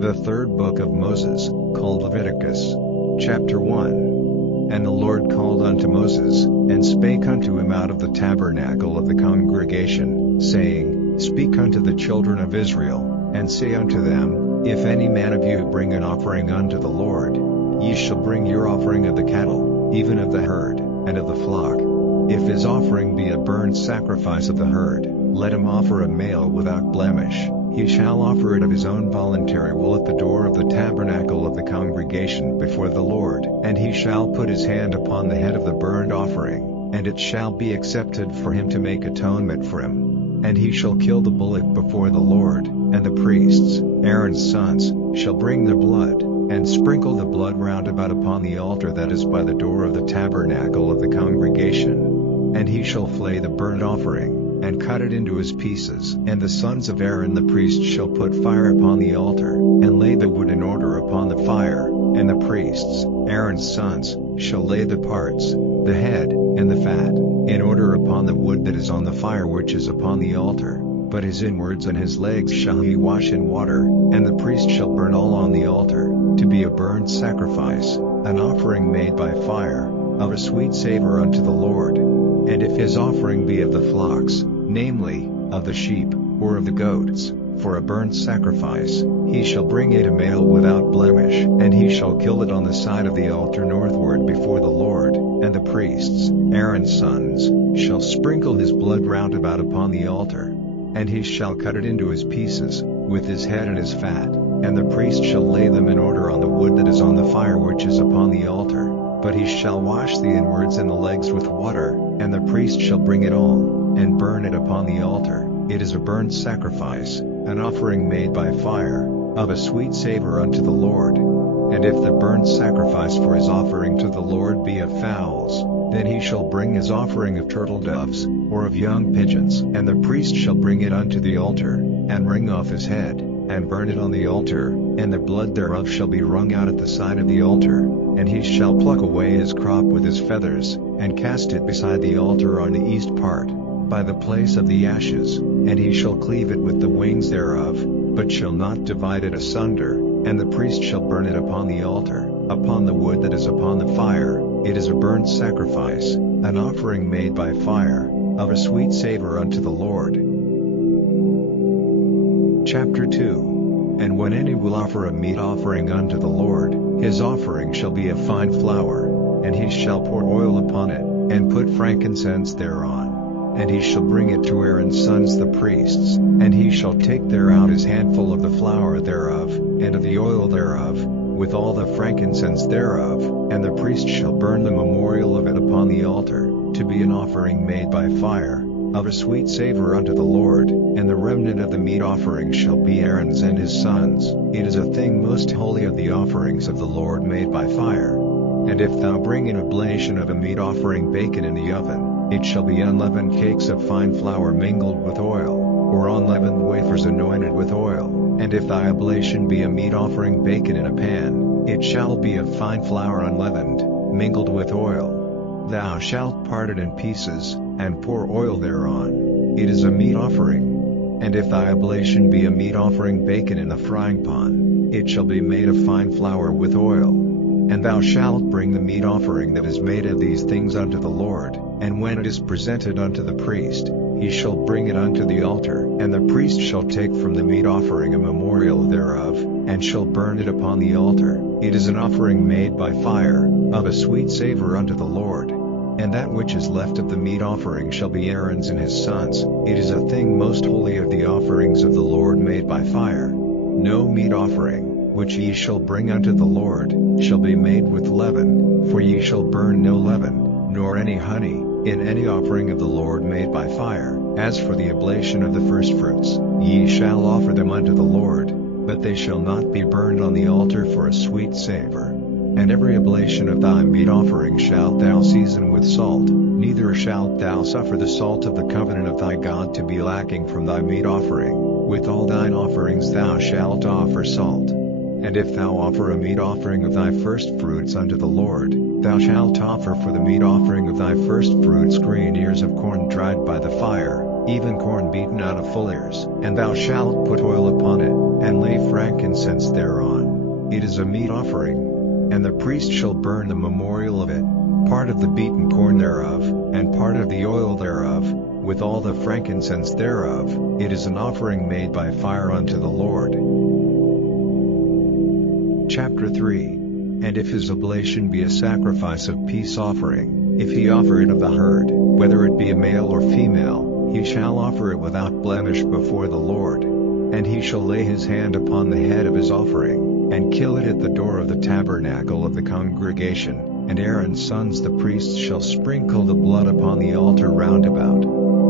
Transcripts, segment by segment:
The third book of Moses, called Leviticus. Chapter 1. And the Lord called unto Moses, and spake unto him out of the tabernacle of the congregation, saying, Speak unto the children of Israel, and say unto them, If any man of you bring an offering unto the Lord, ye shall bring your offering of the cattle, even of the herd, and of the flock. If his offering be a burnt sacrifice of the herd, let him offer a male without blemish. He shall offer it of his own voluntary will at the door of the tabernacle of the congregation before the Lord. And he shall put his hand upon the head of the burnt offering, and it shall be accepted for him to make atonement for him. And he shall kill the bullock before the Lord, and the priests, Aaron's sons, shall bring the blood, and sprinkle the blood round about upon the altar that is by the door of the tabernacle of the congregation. And he shall flay the burnt offering, and cut it into his pieces. And the sons of Aaron the priest shall put fire upon the altar, and lay the wood in order upon the fire, and the priests, Aaron's sons, shall lay the parts, the head, and the fat, in order upon the wood that is on the fire which is upon the altar. But his inwards and his legs shall he wash in water, and the priest shall burn all on the altar, to be a burnt sacrifice, an offering made by fire, of a sweet savor unto the Lord. And if his offering be of the flocks, namely, of the sheep, or of the goats, for a burnt sacrifice, he shall bring it a male without blemish, and he shall kill it on the side of the altar northward before the Lord. And the priests, Aaron's sons, shall sprinkle his blood round about upon the altar. And he shall cut it into his pieces, with his head and his fat, and the priest shall lay them in order on the wood that is on the fire which is upon the altar. But he shall wash the inwards and the legs with water, and the priest shall bring it all, and burn it upon the altar. It is a burnt sacrifice, an offering made by fire, of a sweet savor unto the Lord. And if the burnt sacrifice for his offering to the Lord be of fowls, then he shall bring his offering of turtle doves, or of young pigeons. And the priest shall bring it unto the altar, and wring off his head, and burn it on the altar, and the blood thereof shall be wrung out at the side of the altar. And he shall pluck away his crop with his feathers, and cast it beside the altar on the east part, by the place of the ashes, and he shall cleave it with the wings thereof, but shall not divide it asunder. And the priest shall burn it upon the altar, upon the wood that is upon the fire. It is a burnt sacrifice, an offering made by fire, of a sweet savor unto the Lord. Chapter 2. And when any will offer a meat offering unto the Lord, his offering shall be of fine flour, and he shall pour oil upon it, and put frankincense thereon. And he shall bring it to Aaron's sons the priests, and he shall take thereout his handful of the flour thereof, and of the oil thereof, with all the frankincense thereof, and the priest shall burn the memorial of it upon the altar, to be an offering made by fire, of a sweet savor unto the Lord. And the remnant of the meat offering shall be Aaron's and his sons. It is a thing most holy of the offerings of the Lord made by fire. And if thou bring an oblation of a meat offering baken in the oven, it shall be unleavened cakes of fine flour mingled with oil, or unleavened wafers anointed with oil. And if thy oblation be a meat offering baken in a pan, it shall be of fine flour unleavened, mingled with oil. Thou shalt part it in pieces, and pour oil thereon. It is a meat offering. And if thy oblation be a meat offering baken in a frying pan, it shall be made of fine flour with oil. And thou shalt bring the meat offering that is made of these things unto the Lord, and when it is presented unto the priest, he shall bring it unto the altar. And the priest shall take from the meat offering a memorial thereof, and shall burn it upon the altar. It is an offering made by fire, of a sweet savor unto the Lord. And that which is left of the meat offering shall be Aaron's and his sons. It is a thing most holy of the offerings of the Lord made by fire. No meat offering, which ye shall bring unto the Lord, shall be made with leaven, for ye shall burn no leaven, nor any honey, in any offering of the Lord made by fire. As for the oblation of the firstfruits, ye shall offer them unto the Lord, but they shall not be burned on the altar for a sweet savor. And every oblation of thy meat offering shalt thou season with salt, neither shalt thou suffer the salt of the covenant of thy God to be lacking from thy meat offering. With all thine offerings thou shalt offer salt. And if thou offer a meat offering of thy firstfruits unto the Lord, thou shalt offer for the meat offering of thy firstfruits green ears of corn dried by the fire, even corn beaten out of full ears. And thou shalt put oil upon it, and lay frankincense thereon. it is a meat offering. And the priest shall burn the memorial of it, part of the beaten corn thereof, and part of the oil thereof, with all the frankincense thereof. It is an offering made by fire unto the Lord. Chapter 3. And if his oblation be a sacrifice of peace offering, if he offer it of the herd, whether it be a male or female, he shall offer it without blemish before the Lord. And he shall lay his hand upon the head of his offering, and kill it at the door of the tabernacle of the congregation. And Aaron's sons the priests shall sprinkle the blood upon the altar round about.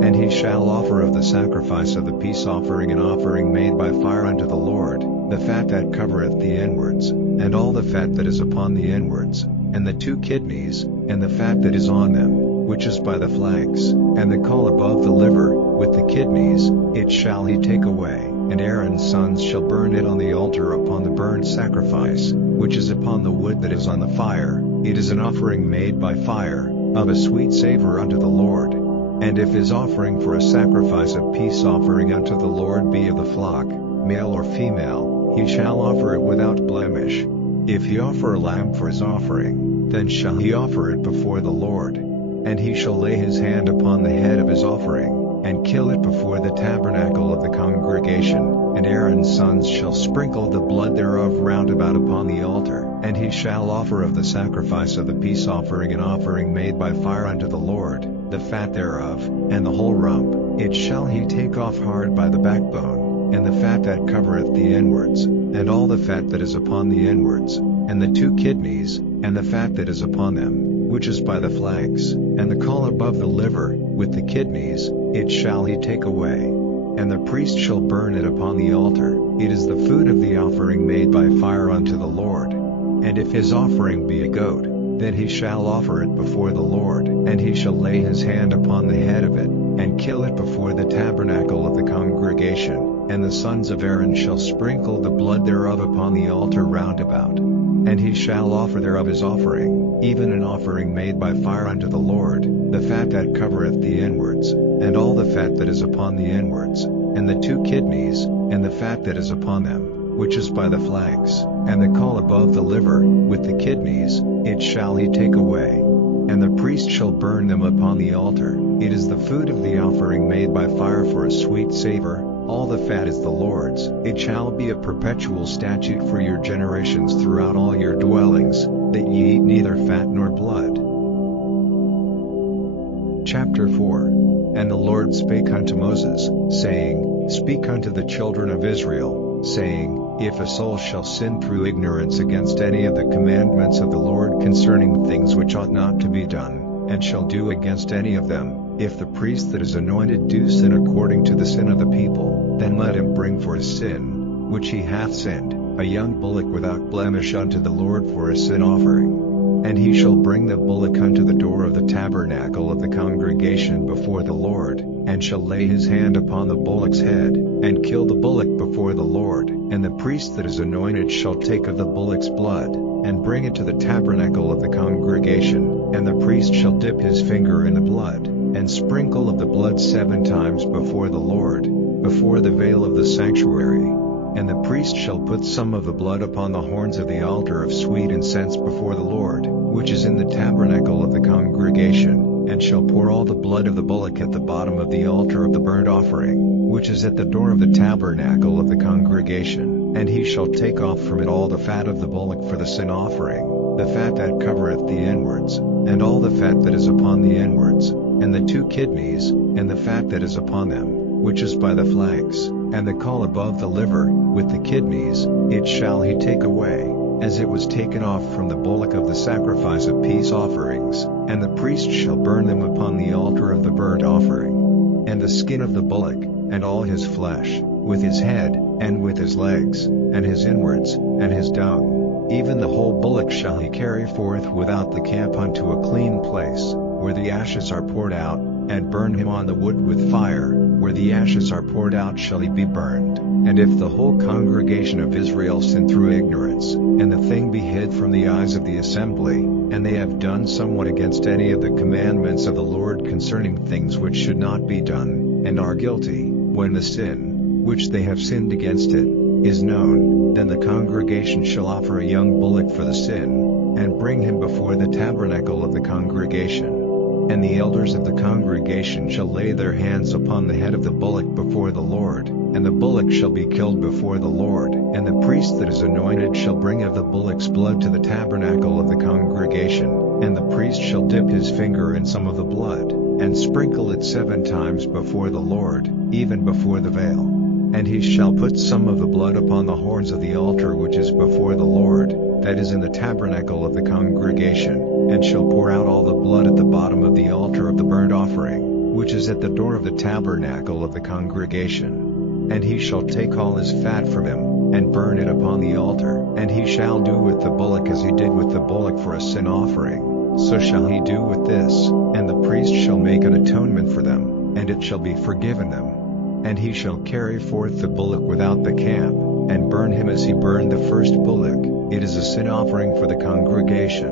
And he shall offer of the sacrifice of the peace offering an offering made by fire unto the Lord, the fat that covereth the inwards, and all the fat that is upon the inwards, and the 2 kidneys, and the fat that is on them, which is by the flanks, and the caul above the liver, with the kidneys, it shall he take away. And Aaron's sons shall burn it on the altar upon the burnt sacrifice, which is upon the wood that is on the fire. It is an offering made by fire, of a sweet savor unto the Lord. And if his offering for a sacrifice of peace offering unto the Lord be of the flock, male or female, he shall offer it without blemish. If he offer a lamb for his offering, then shall he offer it before the Lord. And he shall lay his hand upon the head of his offering, and kill it before the tabernacle of the congregation. And Aaron's sons shall sprinkle the blood thereof round about upon the altar. And he shall offer of the sacrifice of the peace offering an offering made by fire unto the Lord, the fat thereof, and the whole rump, it shall he take off hard by the backbone, and the fat that covereth the inwards, and all the fat that is upon the inwards, and the 2 kidneys, and the fat that is upon them, which is by the flanks, and the caul above the liver, with the kidneys, it shall he take away. And the priest shall burn it upon the altar. It is the food of the offering made by fire unto the Lord. And if his offering be a goat, then he shall offer it before the Lord. And he shall lay his hand upon the head of it, and kill it before the tabernacle of the congregation. And the sons of Aaron shall sprinkle the blood thereof upon the altar round about. And he shall offer thereof his offering, even an offering made by fire unto the Lord, the fat that covereth the inwards, and all the fat that is upon the inwards, and the 2 kidneys, and the fat that is upon them, which is by the flanks, and the caul above the liver, with the kidneys, it shall he take away. And the priest shall burn them upon the altar. It is the food of the offering made by fire for a sweet savor. All the fat is the Lord's. It shall be a perpetual statute for your generations throughout all your dwellings, that ye eat neither fat nor blood. Chapter 4. And the Lord spake unto Moses, saying, Speak unto the children of Israel, saying, If a soul shall sin through ignorance against any of the commandments of the Lord concerning things which ought not to be done, and shall do against any of them, if the priest that is anointed do sin according to the sin of the people, then let him bring for his sin, which he hath sinned, a young bullock without blemish unto the Lord for a sin offering. And he shall bring the bullock unto the door of the tabernacle of the congregation before the Lord, and shall lay his hand upon the bullock's head, and kill the bullock before the Lord. And the priest that is anointed shall take of the bullock's blood, and bring it to the tabernacle of the congregation, and the priest shall dip his finger in the blood, and sprinkle of the blood 7 times before the Lord, before the veil of the sanctuary. And the priest shall put some of the blood upon the horns of the altar of sweet incense before the Lord, which is in the tabernacle of the congregation, and shall pour all the blood of the bullock at the bottom of the altar of the burnt offering, which is at the door of the tabernacle of the congregation. And he shall take off from it all the fat of the bullock for the sin offering, the fat that covereth the inwards, and all the fat that is upon the inwards, and the 2 kidneys, and the fat that is upon them, which is by the flanks, and the caul above the liver, with the kidneys, it shall he take away, as it was taken off from the bullock of the sacrifice of peace offerings, and the priest shall burn them upon the altar of the burnt offering. And the skin of the bullock, and all his flesh, with his head, and with his legs, and his inwards, and his dung, even the whole bullock shall he carry forth without the camp unto a clean place, where the ashes are poured out, and burn him on the wood with fire. Where the ashes are poured out shall he be burned. And if the whole congregation of Israel sin through ignorance, and the thing be hid from the eyes of the assembly, and they have done somewhat against any of the commandments of the Lord concerning things which should not be done, and are guilty, when the sin, which they have sinned against it, is known, then the congregation shall offer a young bullock for the sin, and bring him before the tabernacle of the congregation. And the elders of the congregation shall lay their hands upon the head of the bullock before the Lord, and the bullock shall be killed before the Lord. And the priest that is anointed shall bring of the bullock's blood to the tabernacle of the congregation, and the priest shall dip his finger in some of the blood, and sprinkle it 7 times before the Lord, even before the veil. And he shall put some of the blood upon the horns of the altar which is before the Lord, that is in the tabernacle of the congregation, and shall pour out all the blood at the bottom of the altar of the burnt offering, which is at the door of the tabernacle of the congregation. And he shall take all his fat from him, and burn it upon the altar. And he shall do with the bullock as he did with the bullock for a sin offering, so shall he do with this, and the priest shall make an atonement for them, and it shall be forgiven them. And he shall carry forth the bullock without the camp, and burn him as he burned the first bullock. It is a sin offering for the congregation.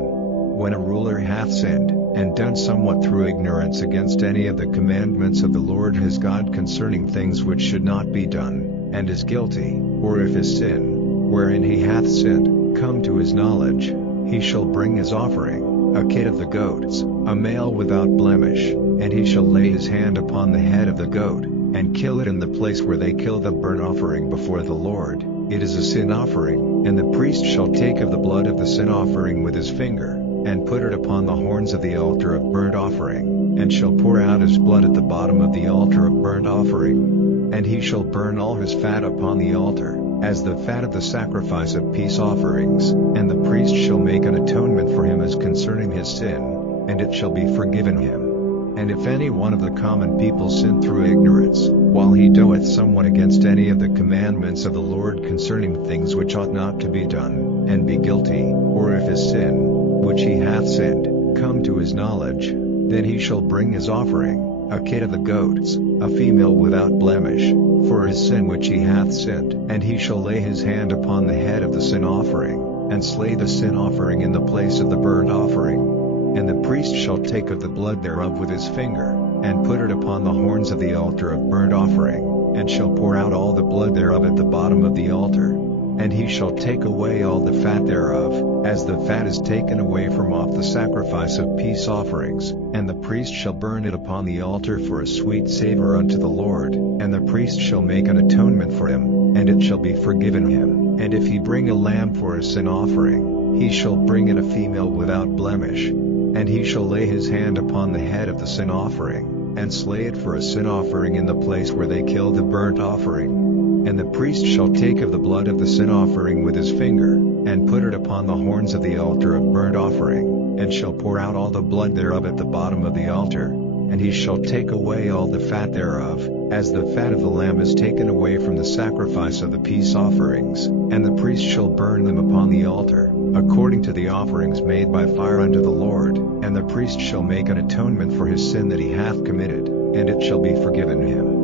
When a ruler hath sinned, and done somewhat through ignorance against any of the commandments of the Lord his God concerning things which should not be done, and is guilty, or if his sin, wherein he hath sinned, come to his knowledge, he shall bring his offering, a kid of the goats, a male without blemish, and he shall lay his hand upon the head of the goat, and kill it in the place where they kill the burnt offering before the Lord. It is a sin offering, and the priest shall take of the blood of the sin offering with his finger, and put it upon the horns of the altar of burnt offering, and shall pour out his blood at the bottom of the altar of burnt offering. And he shall burn all his fat upon the altar, as the fat of the sacrifice of peace offerings, and the priest shall make an atonement for him as concerning his sin, and it shall be forgiven him. And if any one of the common people sin through ignorance, while he doeth somewhat against any of the commandments of the Lord concerning things which ought not to be done, and be guilty, or if his sin, which he hath sinned, come to his knowledge, then he shall bring his offering, a kid of the goats, a female without blemish, for his sin which he hath sinned. And he shall lay his hand upon the head of the sin offering, and slay the sin offering in the place of the burnt offering. And the priest shall take of the blood thereof with his finger, and put it upon the horns of the altar of burnt offering, and shall pour out all the blood thereof at the bottom of the altar. And he shall take away all the fat thereof, as the fat is taken away from off the sacrifice of peace offerings, and the priest shall burn it upon the altar for a sweet savor unto the Lord. And the priest shall make an atonement for him, and it shall be forgiven him. And if he bring a lamb for a sin offering, he shall bring it a female without blemish. And he shall lay his hand upon the head of the sin offering, and slay it for a sin offering in the place where they kill the burnt offering. And the priest shall take of the blood of the sin offering with his finger, and put it upon the horns of the altar of burnt offering, and shall pour out all the blood thereof at the bottom of the altar. And he shall take away all the fat thereof, as the fat of the lamb is taken away from the sacrifice of the peace offerings, and the priest shall burn them upon the altar, according to the offerings made by fire unto the Lord. And the priest shall make an atonement for his sin that he hath committed, and it shall be forgiven him.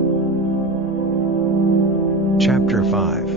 Chapter 5.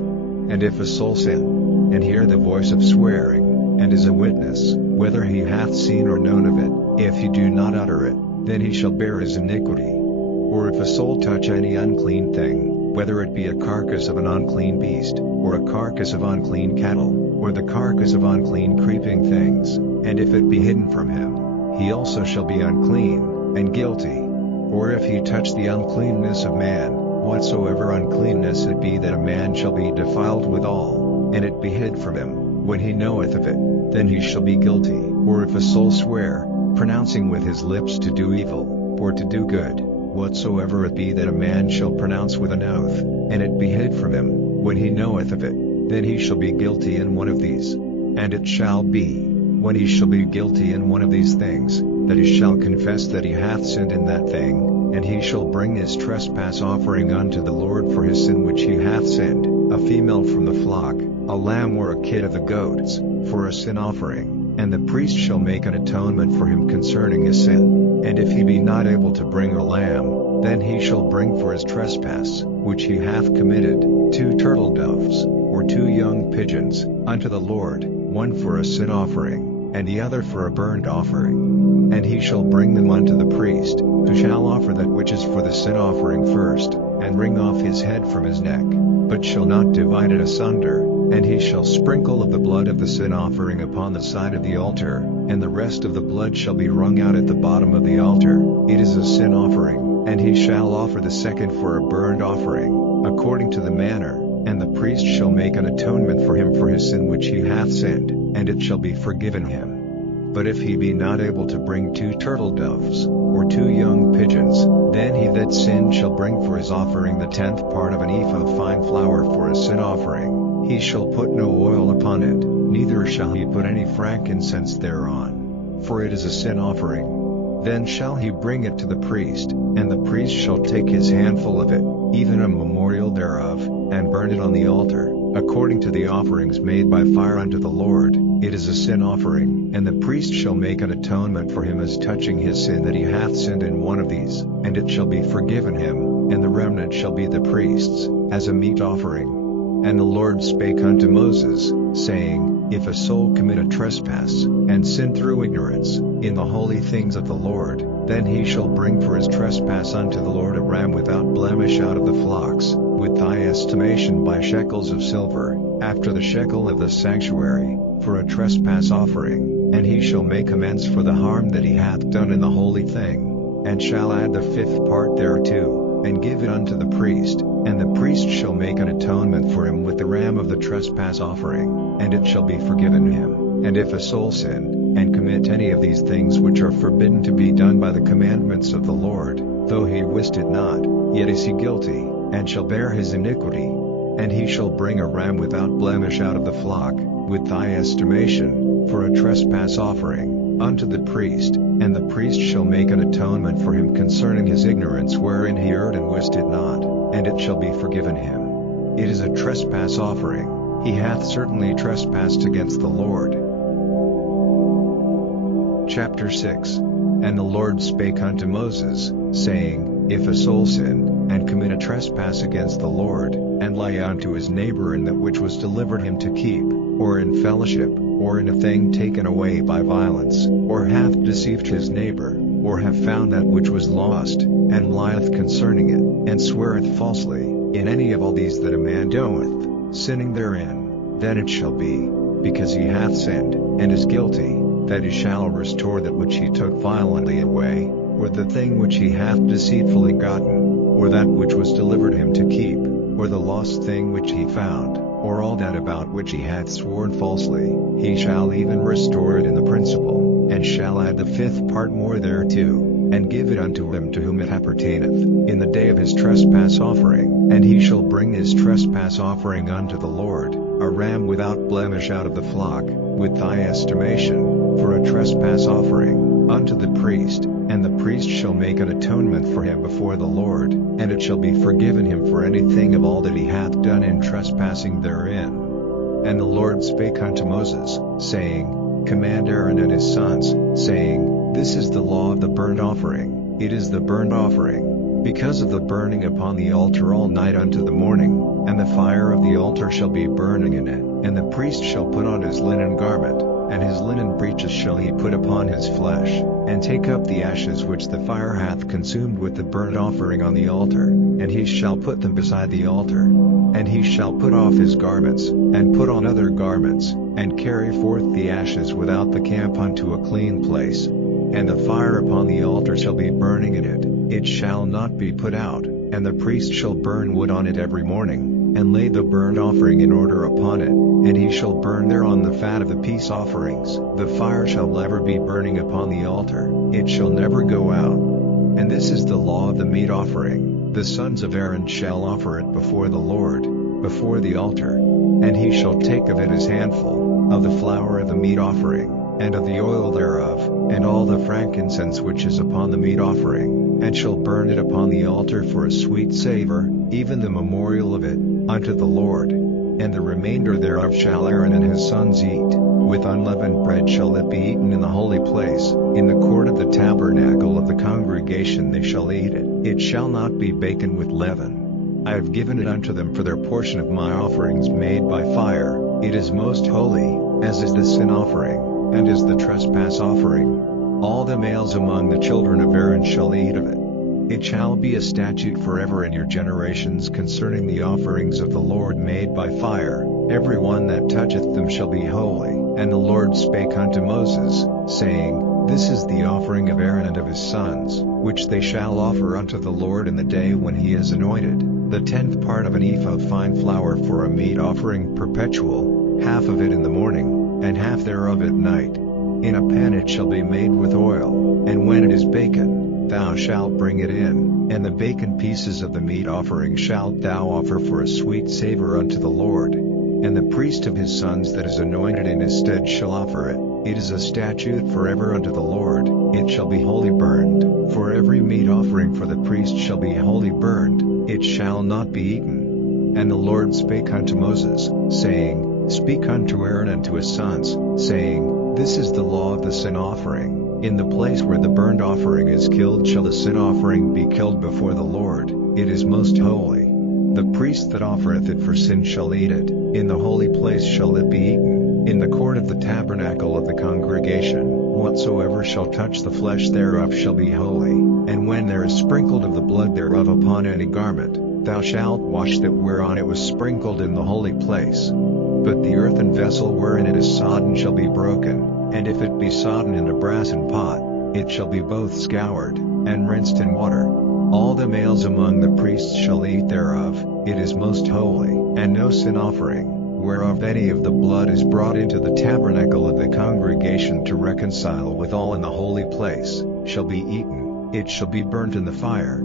And if a soul sin, and hear the voice of swearing, and is a witness, whether he hath seen or known of it, if he do not utter it, then he shall bear his iniquity. Or if a soul touch any unclean thing, whether it be a carcass of an unclean beast, or a carcass of unclean cattle, or the carcass of unclean creeping things, and if it be hidden from him, he also shall be unclean, and guilty. Or if he touch the uncleanness of man, whatsoever uncleanness it be that a man shall be defiled withal, and it be hid from him, when he knoweth of it, then he shall be guilty. Or if a soul swear, pronouncing with his lips to do evil, or to do good, whatsoever it be that a man shall pronounce with an oath, and it be hid from him, when he knoweth of it, then he shall be guilty in one of these. And it shall be, when he shall be guilty in one of these things, that he shall confess that he hath sinned in that thing, and he shall bring his trespass offering unto the Lord for his sin which he hath sinned, a female from the flock, a lamb or a kid of the goats, for a sin offering. And the priest shall make an atonement for him concerning his sin. And if he be not able to bring a lamb, then he shall bring for his trespass, which he hath committed, 2 turtle doves, or 2 young pigeons, unto the Lord, one for a sin offering, and the other for a burnt offering. And he shall bring them unto the priest, who shall offer that which is for the sin offering first, and wring off his head from his neck, but shall not divide it asunder, and he shall sprinkle of the blood of the sin offering upon the side of the altar, and the rest of the blood shall be wrung out at the bottom of the altar. It is a sin offering, and he shall offer the second for a burnt offering, according to the manner, and the priest shall make an atonement for him for his sin which he hath sinned, and it shall be forgiven him. But if he be not able to bring 2 turtle doves, or 2 young pigeons, then he that sinned shall bring for his offering the 10th part of an ephah of fine flour for a sin offering. He shall put no oil upon it, neither shall he put any frankincense thereon, for it is a sin offering. Then shall he bring it to the priest, and the priest shall take his handful of it, even a memorial thereof, and burn it on the altar, according to the offerings made by fire unto the Lord. It is a sin offering, and the priest shall make an atonement for him as touching his sin that he hath sinned in one of these, and it shall be forgiven him, and the remnant shall be the priest's, as a meat offering. And the Lord spake unto Moses, saying, If a soul commit a trespass, and sin through ignorance, in the holy things of the Lord, then he shall bring for his trespass unto the Lord a ram without blemish out of the flocks, with thy estimation by shekels of silver, after the shekel of the sanctuary, for a trespass offering, and he shall make amends for the harm that he hath done in the holy thing, and shall add the 5th part thereto, and give it unto the priest, and the priest shall make an atonement for him with the ram of the trespass offering, and it shall be forgiven him. And if a soul sin, and commit any of these things which are forbidden to be done by the commandments of the Lord, though he wist it not, yet is he guilty, and shall bear his iniquity. And he shall bring a ram without blemish out of the flock, with thy estimation, for a trespass offering, unto the priest, and the priest shall make an atonement for him concerning his ignorance wherein he erred and wist it not, and it shall be forgiven him. It is a trespass offering, he hath certainly trespassed against the Lord. Chapter 6. And the Lord spake unto Moses, saying, If a soul sin, and commit a trespass against the Lord, and lie unto his neighbor in that which was delivered him to keep, or in fellowship, or in a thing taken away by violence, or hath deceived his neighbor, or have found that which was lost, and lieth concerning it, and sweareth falsely, in any of all these that a man doeth, sinning therein, then it shall be, because he hath sinned, and is guilty, that he shall restore that which he took violently away, or the thing which he hath deceitfully gotten, or that which was delivered him to keep, or the lost thing which he found, or all that about which he hath sworn falsely, he shall even restore it in the principal, and shall add the 5th part more thereto, and give it unto him to whom it appertaineth, in the day of his trespass offering. And he shall bring his trespass offering unto the Lord, a ram without blemish out of the flock, with thy estimation, for a trespass offering, unto the priest, and the priest shall make an atonement for him before the Lord, and it shall be forgiven him for anything of all that he hath done in trespassing therein. And the Lord spake unto Moses, saying, Command Aaron and his sons, saying, This is the law of the burnt offering. It is the burnt offering, because of the burning upon the altar all night unto the morning, and the fire of the altar shall be burning in it. And the priest shall put on his linen garment, and his linen breeches shall he put upon his flesh, and take up the ashes which the fire hath consumed with the burnt offering on the altar, and he shall put them beside the altar. And he shall put off his garments, and put on other garments, and carry forth the ashes without the camp unto a clean place. And the fire upon the altar shall be burning in it, it shall not be put out, and the priest shall burn wood on it every morning, and lay the burnt offering in order upon it, and he shall burn thereon the fat of the peace offerings. The fire shall ever be burning upon the altar, it shall never go out. And this is the law of the meat offering. The sons of Aaron shall offer it before the Lord, before the altar. And he shall take of it his handful, of the flour of the meat offering, and of the oil thereof, and all the frankincense which is upon the meat offering, and shall burn it upon the altar for a sweet savor, even the memorial of it, unto the Lord. And the remainder thereof shall Aaron and his sons eat, with unleavened bread shall it be eaten in the holy place, in the court of the tabernacle of the congregation they shall eat it. It shall not be baken with leaven. I have given it unto them for their portion of my offerings made by fire. It is most holy, as is the sin offering, and is the trespass offering. All the males among the children of Aaron shall eat of it. It shall be a statute forever in your generations concerning the offerings of the Lord made by fire, every one that toucheth them shall be holy. And the Lord spake unto Moses, saying, This is the offering of Aaron and of his sons, which they shall offer unto the Lord in the day when he is anointed, the 10th part of an ephah of fine flour for a meat offering perpetual, half of it in the morning, and half thereof at night. In a pan it shall be made with oil, and when it is baken, thou shalt bring it in, and the baken pieces of the meat offering shalt thou offer for a sweet savor unto the Lord. And the priest of his sons that is anointed in his stead shall offer it. It is a statute forever unto the Lord, it shall be wholly burned. For every meat offering for the priest shall be wholly burned, it shall not be eaten. And the Lord spake unto Moses, saying, Speak unto Aaron and to his sons, saying, This is the law of the sin offering. In the place where the burnt offering is killed shall the sin offering be killed before the Lord, it is most holy. The priest that offereth it for sin shall eat it, in the holy place shall it be eaten, in the court of the tabernacle of the congregation. Whatsoever shall touch the flesh thereof shall be holy, and when there is sprinkled of the blood thereof upon any garment, thou shalt wash that whereon it was sprinkled in the holy place. But the earthen vessel wherein it is sodden shall be broken, and if it be sodden in a brassen pot, it shall be both scoured, and rinsed in water. All the males among the priests shall eat thereof, it is most holy. And no sin offering, whereof any of the blood is brought into the tabernacle of the congregation to reconcile withal in the holy place, shall be eaten, it shall be burnt in the fire.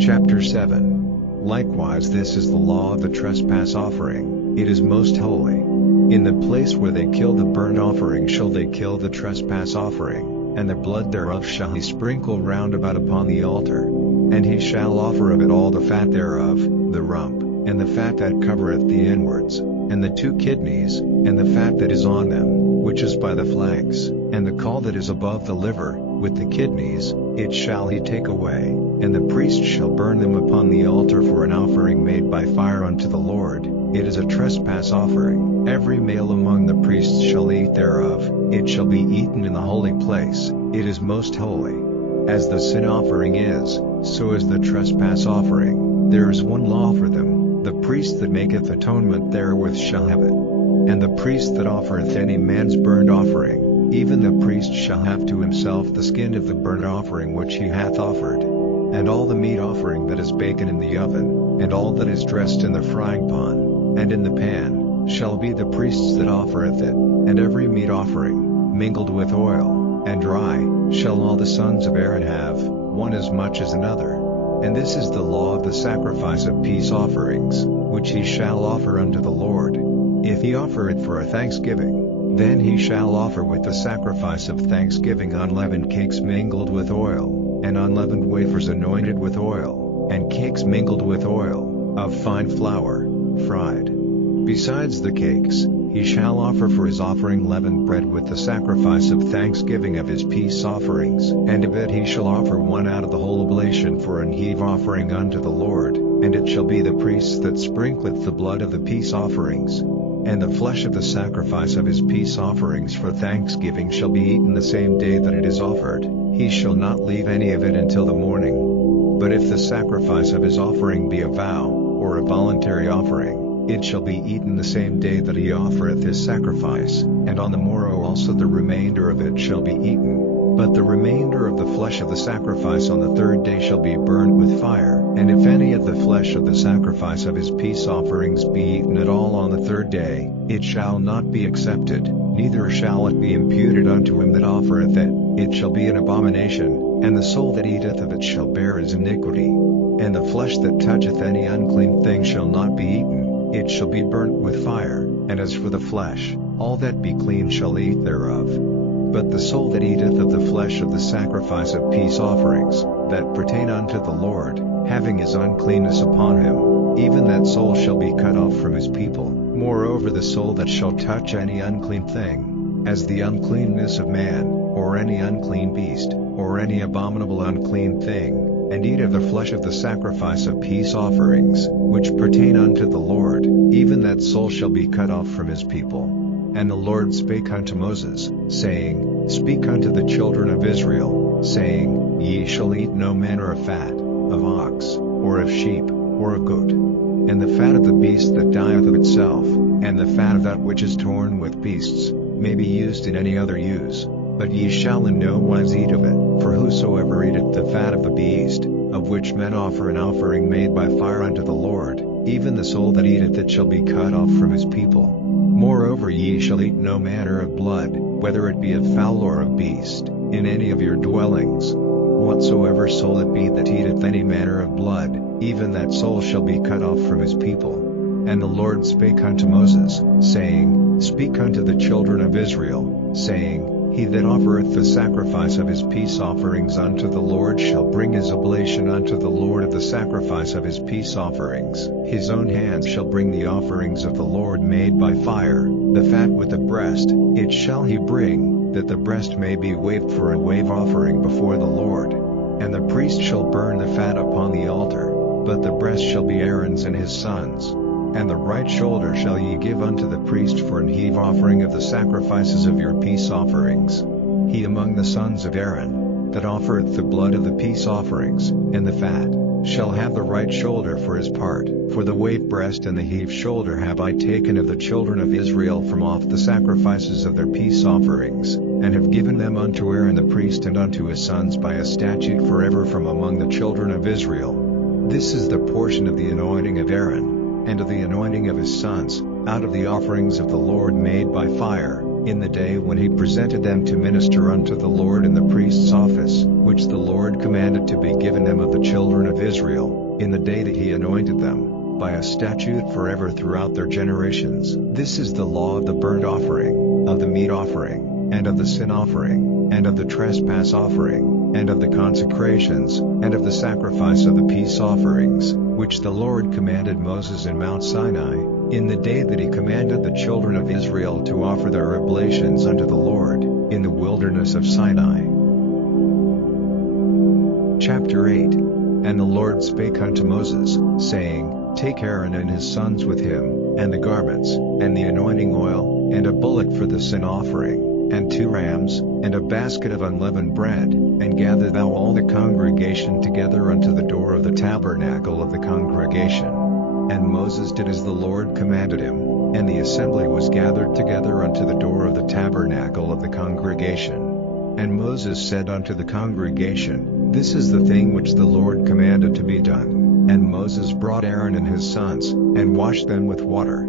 Chapter 7. Likewise this is the law of the trespass offering, it is most holy. In the place where they kill the burnt offering shall they kill the trespass offering, and the blood thereof shall he sprinkle round about upon the altar. And he shall offer of it all the fat thereof, the rump, and the fat that covereth the inwards, and the 2 kidneys, and the fat that is on them, which is by the flanks, and the caul that is above the liver, with the kidneys, it shall he take away, and the priest shall burn them upon the altar for an offering made by fire unto the Lord. It is a trespass offering. Every male among the priests shall eat thereof, it shall be eaten in the holy place, it is most holy. As the sin offering is, so is the trespass offering, there is one law for them, the priest that maketh atonement therewith shall have it. And the priest that offereth any man's burnt offering, even the priest shall have to himself the skin of the burnt offering which he hath offered. And all the meat offering that is baken in the oven, and all that is dressed in the frying pan, and in the pan, shall be the priest's that offereth it. And every meat offering, mingled with oil, and dry, shall all the sons of Aaron have, one as much as another. And this is the law of the sacrifice of peace offerings, which he shall offer unto the Lord. If he offer it for a thanksgiving, then he shall offer with the sacrifice of thanksgiving unleavened cakes mingled with oil, and unleavened wafers anointed with oil, and cakes mingled with oil, of fine flour, fried. Besides the cakes, he shall offer for his offering leavened bread with the sacrifice of thanksgiving of his peace offerings. And of it he shall offer one out of the whole oblation for an heave offering unto the Lord, and it shall be the priest that sprinkleth the blood of the peace offerings. And the flesh of the sacrifice of his peace offerings for thanksgiving shall be eaten the same day that it is offered, he shall not leave any of it until the morning. But if the sacrifice of his offering be a vow, or a voluntary offering, it shall be eaten the same day that he offereth his sacrifice, and on the morrow also the remainder of it shall be eaten. But the remainder of the flesh of the sacrifice on the 3rd day shall be burned with fire. And if any of the flesh of the sacrifice of his peace offerings be eaten at all on the 3rd day, it shall not be accepted, neither shall it be imputed unto him that offereth it, it shall be an abomination, and the soul that eateth of it shall bear his iniquity. And the flesh that toucheth any unclean thing shall not be eaten, it shall be burnt with fire. And as for the flesh, all that be clean shall eat thereof. But the soul that eateth of the flesh of the sacrifice of peace offerings, that pertain unto the Lord, having his uncleanness upon him, even that soul shall be cut off from his people. Moreover the soul that shall touch any unclean thing, as the uncleanness of man, or any unclean beast, or any abominable unclean thing, and eat of the flesh of the sacrifice of peace offerings, which pertain unto the Lord, even that soul shall be cut off from his people. And the Lord spake unto Moses, saying, Speak unto the children of Israel, saying, Ye shall eat no manner of fat, of ox, or of sheep, or of goat. And the fat of the beast that dieth of itself, and the fat of that which is torn with beasts, may be used in any other use, but ye shall in no wise eat of it. For whosoever eateth the fat of the beast, of which men offer an offering made by fire unto the Lord, even the soul that eateth it shall be cut off from his people. Moreover ye shall eat no manner of blood, whether it be of fowl or of beast, in any of your dwellings. Whatsoever soul it be that eateth any manner of blood, even that soul shall be cut off from his people. And the Lord spake unto Moses, saying, Speak unto the children of Israel, saying, He that offereth the sacrifice of his peace offerings unto the Lord shall bring his oblation unto the Lord of the sacrifice of his peace offerings. His own hands shall bring the offerings of the Lord made by fire, the fat with the breast, it shall he bring, that the breast may be waved for a wave offering before the Lord. And the priest shall burn the fat upon the altar, but the breast shall be Aaron's and his sons'. And the right shoulder shall ye give unto the priest for an heave offering of the sacrifices of your peace offerings. He among the sons of Aaron, that offereth the blood of the peace offerings, and the fat, shall have the right shoulder for his part. For the wave breast and the heave shoulder have I taken of the children of Israel from off the sacrifices of their peace offerings, and have given them unto Aaron the priest and unto his sons by a statute forever from among the children of Israel. This is the portion of the anointing of Aaron, and of the anointing of his sons, out of the offerings of the Lord made by fire, in the day when he presented them to minister unto the Lord in the priest's office, which the Lord commanded to be given them of the children of Israel, in the day that he anointed them, by a statute forever throughout their generations. This is the law of the burnt offering, of the meat offering, and of the sin offering, and of the trespass offering, and of the consecrations, and of the sacrifice of the peace offerings, which the Lord commanded Moses in Mount Sinai, in the day that he commanded the children of Israel to offer their oblations unto the Lord, in the wilderness of Sinai. Chapter 8. And the Lord spake unto Moses, saying, Take Aaron and his sons with him, and the garments, and the anointing oil, and a bullock for the sin offering, and 2 rams, and a basket of unleavened bread, and gather thou all the congregation together unto the door of the tabernacle of the congregation. And Moses did as the Lord commanded him, and the assembly was gathered together unto the door of the tabernacle of the congregation. And Moses said unto the congregation, This is the thing which the Lord commanded to be done. And Moses brought Aaron and his sons, and washed them with water.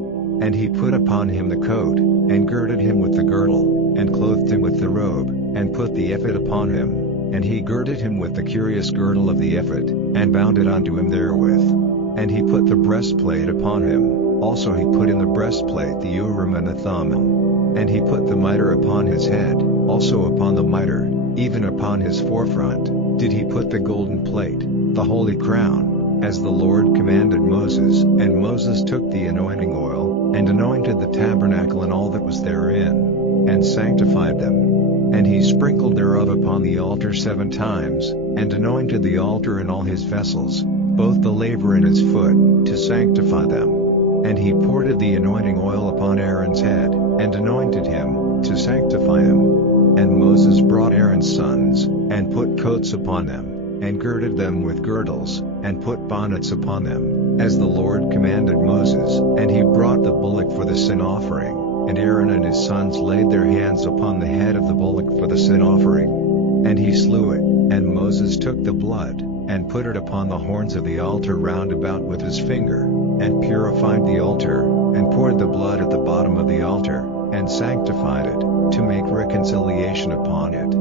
And he put upon him the coat, and girded him with the girdle, and clothed him with the robe, and put the ephod upon him. And he girded him with the curious girdle of the ephod, and bound it unto him therewith. And he put the breastplate upon him, also he put in the breastplate the Urim and the Thummim. And he put the mitre upon his head, also upon the mitre, even upon his forefront, did he put the golden plate, the holy crown, as the Lord commanded Moses. And Moses took the anointing oil, and anointed the tabernacle and all that was therein, and sanctified them. And he sprinkled thereof upon the altar 7 times, and anointed the altar and all his vessels, both the laver and his foot, to sanctify them. And he poured the anointing oil upon Aaron's head, and anointed him, to sanctify him. And Moses brought Aaron's sons, and put coats upon them, and girded them with girdles, and put bonnets upon them, as the Lord commanded Moses. And he brought the bullock for the sin offering, and Aaron and his sons laid their hands upon the head of the bullock for the sin offering. And he slew it, and Moses took the blood, and put it upon the horns of the altar round about with his finger, and purified the altar, and poured the blood at the bottom of the altar, and sanctified it, to make reconciliation upon it.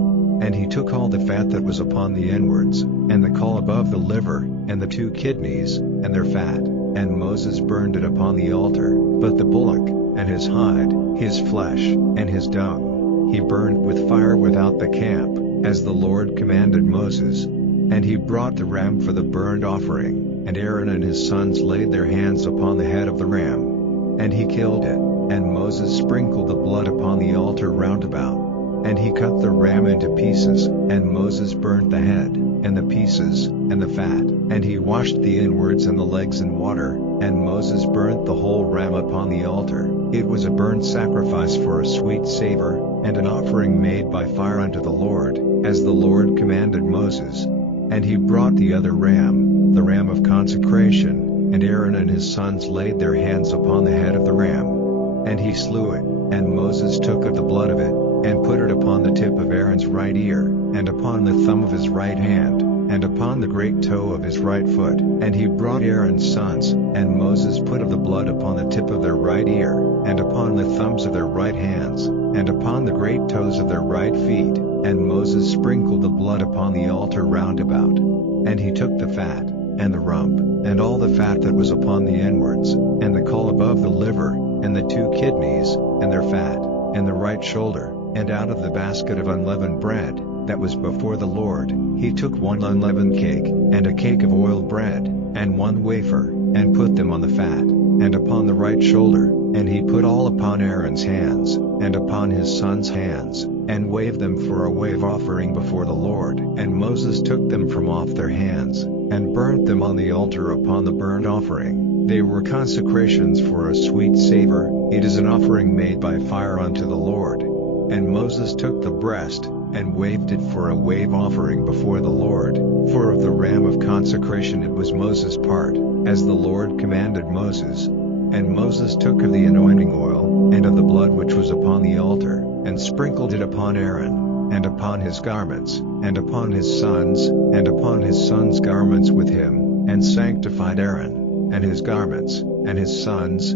And he took all the fat that was upon the inwards, and the caul above the liver, and the 2 kidneys, and their fat, and Moses burned it upon the altar. But the bullock, and his hide, his flesh, and his dung, he burned with fire without the camp, as the Lord commanded Moses. And he brought the ram for the burnt offering, and Aaron and his sons laid their hands upon the head of the ram. And he killed it, and Moses sprinkled the blood upon the altar round about. And he cut the ram into pieces, and Moses burnt the head, and the pieces, and the fat, and he washed the inwards and the legs in water, And Moses burnt the whole ram upon the altar. It was a burnt sacrifice for a sweet savor, and an offering made by fire unto the Lord, as the Lord commanded Moses. And he brought the other ram, the ram of consecration, and Aaron and his sons laid their hands upon the head of the ram. And he slew it, and Moses took of the blood of it, and put it upon the tip of Aaron's right ear, and upon the thumb of his right hand, and upon the great toe of his right foot. And he brought Aaron's sons, and Moses put of the blood upon the tip of their right ear, and upon the thumbs of their right hands, and upon the great toes of their right feet. And Moses sprinkled the blood upon the altar round about. And he took the fat, and the rump, and all the fat that was upon the inwards, and the caul above the liver, and the 2 kidneys, and their fat, and the right shoulder, and out of the basket of unleavened bread, that was before the Lord, he took 1 unleavened cake, and a cake of oiled bread, and 1 wafer, and put them on the fat, and upon the right shoulder, and he put all upon Aaron's hands, and upon his sons' hands, and waved them for a wave offering before the Lord. And Moses took them from off their hands, and burnt them on the altar upon the burnt offering. They were consecrations for a sweet savor, it is an offering made by fire unto the Lord. And Moses took the breast, and waved it for a wave offering before the Lord, for of the ram of consecration it was Moses' part, as the Lord commanded Moses. And Moses took of the anointing oil, and of the blood which was upon the altar, and sprinkled it upon Aaron, and upon his garments, and upon his sons, and upon his sons' garments with him, and sanctified Aaron, and his garments, and his sons'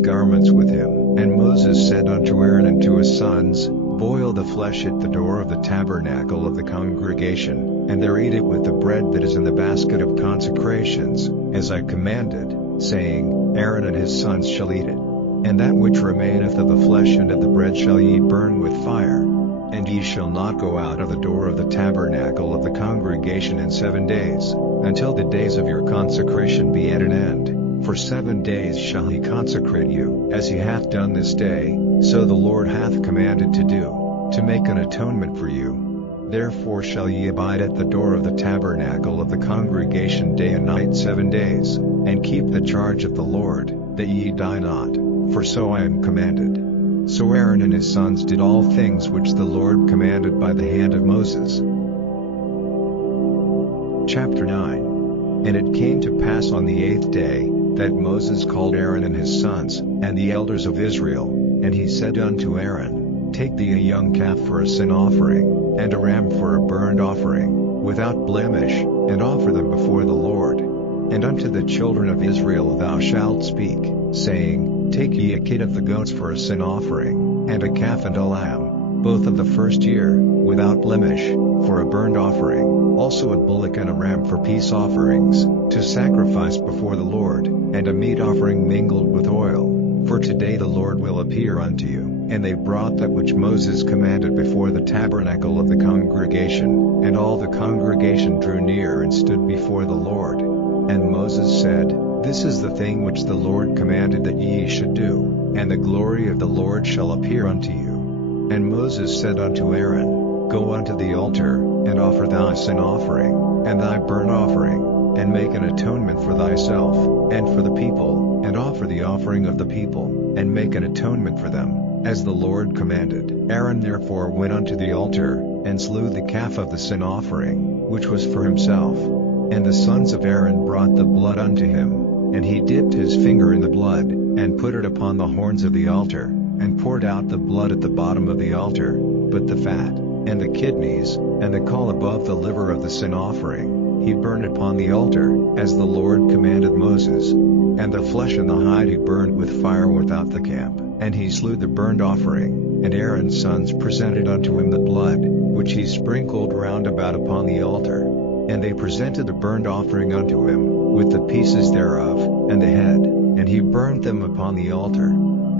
garments with him. And Moses said unto Aaron and to his sons, Boil the flesh at the door of the tabernacle of the congregation, and there eat it with the bread that is in the basket of consecrations, as I commanded, saying, Aaron and his sons shall eat it. And that which remaineth of the flesh and of the bread shall ye burn with fire. And ye shall not go out of the door of the tabernacle of the congregation in 7 days, until the days of your consecration be at an end. For 7 days shall he consecrate you, as he hath done this day, so the Lord hath commanded to do, to make an atonement for you. Therefore shall ye abide at the door of the tabernacle of the congregation day and night 7 days, and keep the charge of the Lord, that ye die not, for so I am commanded. So Aaron and his sons did all things which the Lord commanded by the hand of Moses. Chapter 9. And it came to pass on the 8th day, that Moses called Aaron and his sons, and the elders of Israel, and he said unto Aaron, Take thee a young calf for a sin offering, and a ram for a burnt offering, without blemish, and offer them before the Lord. And unto the children of Israel thou shalt speak, saying, Take ye a kid of the goats for a sin offering, and a calf and a lamb, both of the first year, without blemish, for a burnt offering, also a bullock and a ram for peace offerings, to sacrifice before the Lord, and a meat offering mingled with oil, for today the Lord will appear unto you. And they brought that which Moses commanded before the tabernacle of the congregation, and all the congregation drew near and stood before the Lord. And Moses said, This is the thing which the Lord commanded that ye should do, and the glory of the Lord shall appear unto you. And Moses said unto Aaron, Go unto the altar, and offer thy sin offering, and thy burnt offering, and make an atonement for thyself, and for the people, and offer the offering of the people, and make an atonement for them, as the Lord commanded. Aaron therefore went unto the altar, and slew the calf of the sin offering, which was for himself. And the sons of Aaron brought the blood unto him, and he dipped his finger in the blood, and put it upon the horns of the altar, and poured out the blood at the bottom of the altar, but the fat, and the kidneys, and the caul above the liver of the sin offering, he burned upon the altar, as the Lord commanded Moses. And the flesh and the hide he burned with fire without the camp. And he slew the burnt offering, and Aaron's sons presented unto him the blood, which he sprinkled round about upon the altar. And they presented the burnt offering unto him, with the pieces thereof, and the head, and he burnt them upon the altar.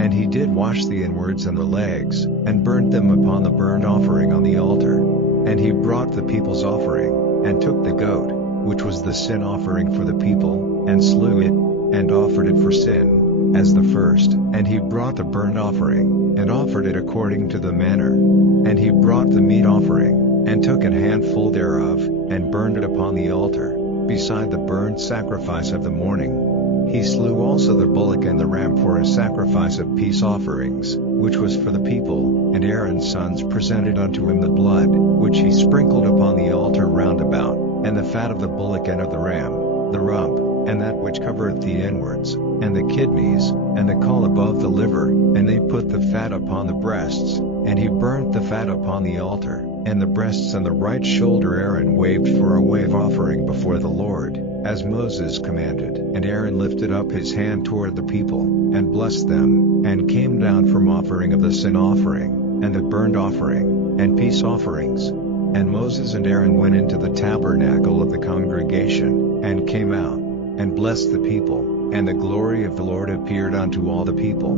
And he did wash the inwards and the legs, and burnt them upon the burnt offering on the altar. And he brought the people's offering, and took the goat, which was the sin offering for the people, and slew it, and offered it for sin, as the first. And he brought the burnt offering, and offered it according to the manner. And he brought the meat offering, and took an handful thereof, and burned it upon the altar, beside the burnt sacrifice of the morning. He slew also the bullock and the ram for a sacrifice of peace offerings, which was for the people, and Aaron's sons presented unto him the blood, which he sprinkled upon the altar round about, and the fat of the bullock and of the ram, the rump, and that which covereth the inwards, and the kidneys, and the caul above the liver, and they put the fat upon the breasts, and he burnt the fat upon the altar, and the breasts and the right shoulder Aaron waved for a wave offering before the Lord, as Moses commanded. And Aaron lifted up his hand toward the people, and blessed them, and came down from offering of the sin offering, and the burnt offering, and peace offerings. And Moses and Aaron went into the tabernacle of the congregation, and came out, and blessed the people, and the glory of the Lord appeared unto all the people.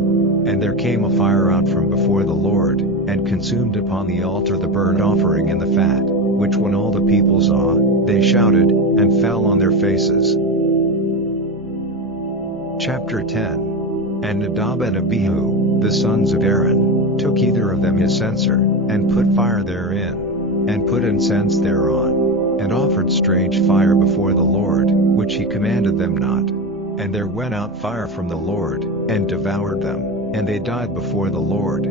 And there came a fire out from before the Lord, and consumed upon the altar the burnt offering and the fat, which when all the people saw, they shouted, and fell on their faces. Chapter 10. And Nadab and Abihu, the sons of Aaron, took either of them his censer, and put fire therein, and put incense thereon, and offered strange fire before the Lord, which he commanded them not. And there went out fire from the Lord, and devoured them, and they died before the Lord.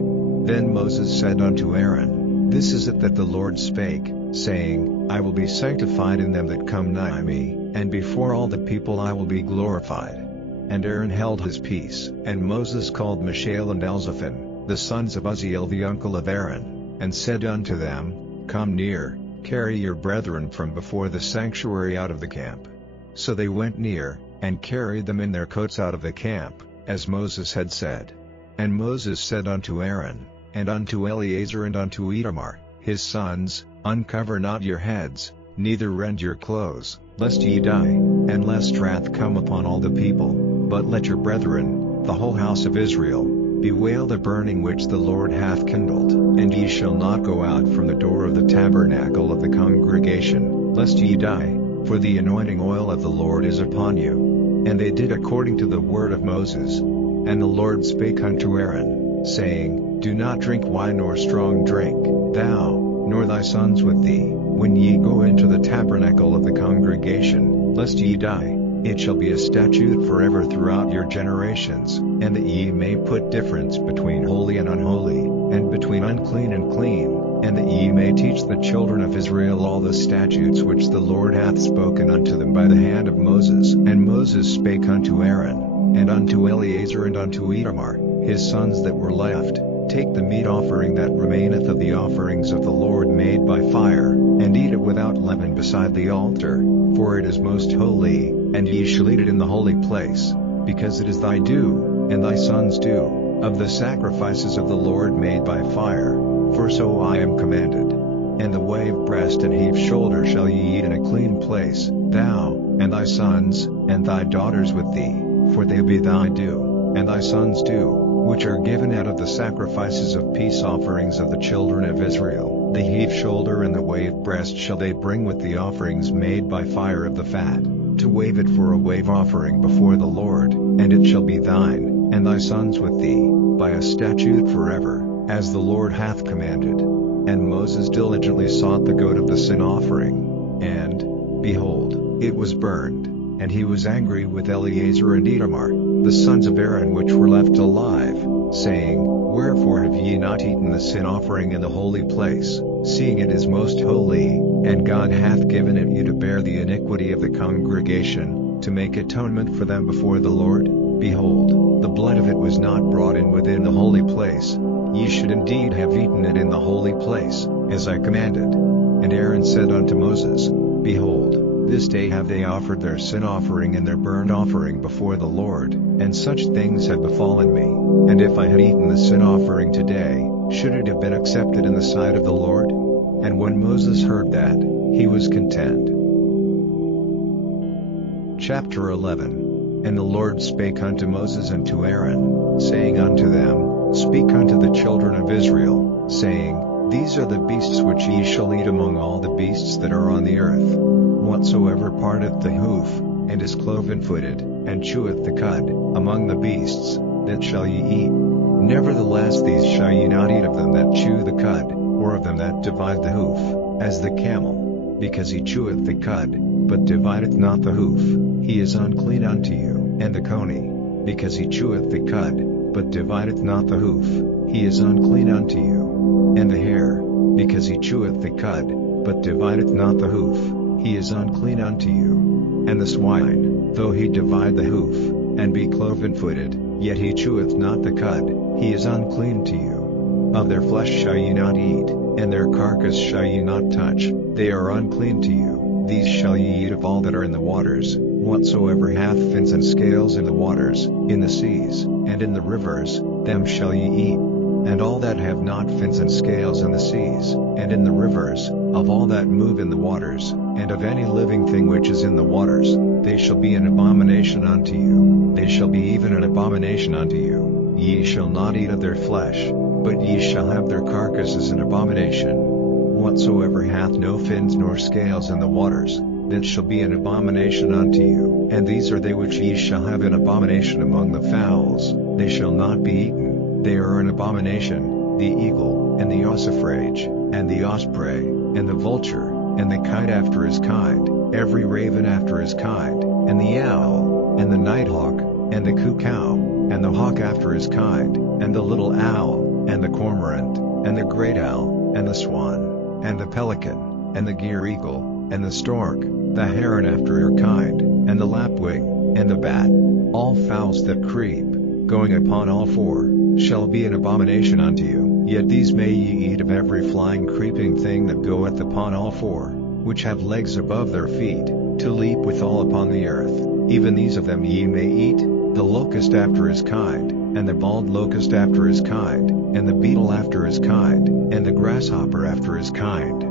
Then Moses said unto Aaron, This is it that the Lord spake, saying, I will be sanctified in them that come nigh me, and before all the people I will be glorified. And Aaron held his peace. And Moses called Mishael and Elzaphan, the sons of Uzziel the uncle of Aaron, and said unto them, Come near, carry your brethren from before the sanctuary out of the camp. So they went near, and carried them in their coats out of the camp, as Moses had said. And Moses said unto Aaron, and unto Eleazar and unto Itamar, his sons, Uncover not your heads, neither rend your clothes, lest ye die, and lest wrath come upon all the people, but let your brethren, the whole house of Israel, bewail the burning which the Lord hath kindled. And ye shall not go out from the door of the tabernacle of the congregation, lest ye die, for the anointing oil of the Lord is upon you. And they did according to the word of Moses. And the Lord spake unto Aaron, saying, Do not drink wine nor strong drink, thou, nor thy sons with thee, when ye go into the tabernacle of the congregation, lest ye die. It shall be a statute forever throughout your generations, and that ye may put difference between holy and unholy, and between unclean and clean, and that ye may teach the children of Israel all the statutes which the Lord hath spoken unto them by the hand of Moses. And Moses spake unto Aaron, and unto Eleazar and unto Itamar, his sons that were left, Take the meat offering that remaineth of the offerings of the Lord made by fire, and eat it without leaven beside the altar, for it is most holy, and ye shall eat it in the holy place, because it is thy due, and thy sons' due, of the sacrifices of the Lord made by fire, for so I am commanded. And the wave breast and heave shoulder shall ye eat in a clean place, thou, and thy sons, and thy daughters with thee, for they be thy due, and thy sons' due, which are given out of the sacrifices of peace offerings of the children of Israel. The heave shoulder and the wave breast shall they bring with the offerings made by fire of the fat, to wave it for a wave offering before the Lord, and it shall be thine, and thy sons with thee, by a statute forever, as the Lord hath commanded. And Moses diligently sought the goat of the sin offering, and, behold, it was burned, and he was angry with Eleazar and Itamar, the sons of Aaron which were left alive, saying, Wherefore have ye not eaten the sin offering in the holy place, seeing it is most holy, and God hath given it you to bear the iniquity of the congregation, to make atonement for them before the Lord? Behold, the blood of it was not brought in within the holy place. Ye should indeed have eaten it in the holy place, as I commanded. And Aaron said unto Moses, Behold, this day have they offered their sin offering and their burnt offering before the Lord, and such things have befallen me. And if I had eaten the sin offering today, should it have been accepted in the sight of the Lord? And when Moses heard that, he was content. Chapter 11. And the Lord spake unto Moses and to Aaron, saying unto them, Speak unto the children of Israel, saying, These are the beasts which ye shall eat among all the beasts that are on the earth. Whatsoever parteth the hoof, and is cloven-footed, and cheweth the cud, among the beasts, that shall ye eat. Nevertheless these shall ye not eat of them that chew the cud, or of them that divide the hoof, as the camel, because he cheweth the cud, but divideth not the hoof, he is unclean unto you. and the coney, because he cheweth the cud, but divideth not the hoof, he is unclean unto you. And the hare, because he cheweth the cud, but divideth not the hoof, he is unclean unto you. And the swine, though he divide the hoof, and be cloven-footed, yet he cheweth not the cud, he is unclean to you. Of their flesh shall ye not eat, and their carcass shall ye not touch, they are unclean to you. These shall ye eat of all that are in the waters, whatsoever hath fins and scales in the waters, in the seas, and in the rivers, them shall ye eat. And all that have not fins and scales in the seas, and in the rivers, of all that move in the waters, and of any living thing which is in the waters, they shall be an abomination unto you, they shall be even an abomination unto you. Ye shall not eat of their flesh, but ye shall have their carcass as an abomination. Whatsoever hath no fins nor scales in the waters, that shall be an abomination unto you. And these are they which ye shall have an abomination among the fowls, they shall not be eaten, they are an abomination, the eagle, and the ossifrage, and the osprey, and the vulture, and the kite after his kind, every raven after his kind, and the owl, and the nighthawk, and the cuckoo, and the hawk after his kind, and the little owl, and the cormorant, and the great owl, and the swan, and the pelican, and the gear eagle, and the stork, the heron after her kind, and the lapwing, and the bat. All fowls that creep, going upon all four, shall be an abomination unto you. Yet these may ye eat of every flying creeping thing that goeth upon all four, which have legs above their feet, to leap withal upon the earth, even these of them ye may eat, the locust after his kind, and the bald locust after his kind, and the beetle after his kind, and the grasshopper after his kind.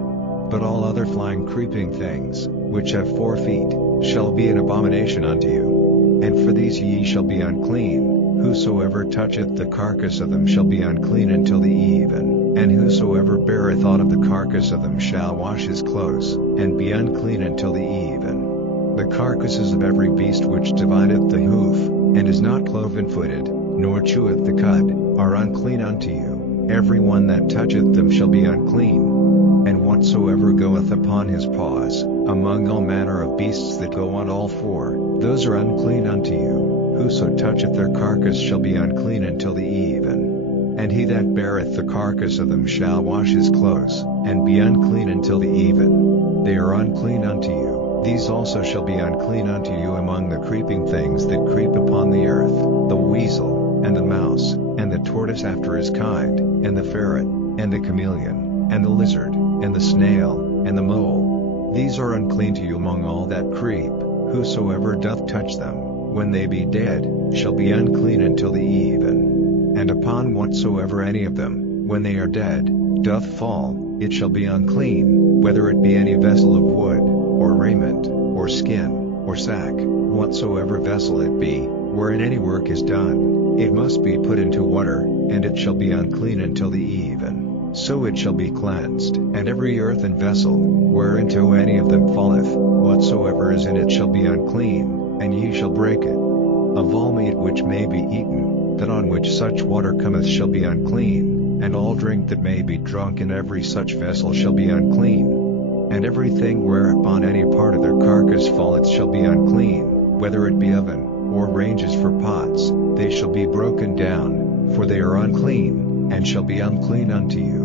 But all other flying creeping things, which have 4 feet, shall be an abomination unto you. And for these ye shall be unclean, whosoever toucheth the carcass of them shall be unclean until the even, and whosoever beareth aught of the carcass of them shall wash his clothes, and be unclean until the even. The carcasses of every beast which divideth the hoof, and is not cloven-footed, nor cheweth the cud, are unclean unto you. Every one that toucheth them shall be unclean. And whatsoever goeth upon his paws, among all manner of beasts that go on all four, those are unclean unto you. Whoso toucheth their carcass shall be unclean until the even. And he that beareth the carcass of them shall wash his clothes, and be unclean until the even. They are unclean unto you. These also shall be unclean unto you among the creeping things that creep upon the earth, the weasel, and the mouse, and the tortoise after his kind, and the ferret, and the chameleon, and the lizard, and the snail, and the mole. These are unclean to you among all that creep. Whosoever doth touch them, when they be dead, shall be unclean until the even. And upon whatsoever any of them, when they are dead, doth fall, it shall be unclean, whether it be any vessel of wood, or raiment, or skin, or sack, whatsoever vessel it be, wherein any work is done, it must be put into water, and it shall be unclean until the even. So it shall be cleansed. And every earthen vessel, whereinto any of them falleth, whatsoever is in it shall be unclean, and ye shall break it. Of all meat which may be eaten, that on which such water cometh shall be unclean, and all drink that may be drunk in every such vessel shall be unclean. And everything whereupon any part of their carcass falleth shall be unclean, whether it be oven, or ranges for pots, they shall be broken down, for they are unclean, and shall be unclean unto you.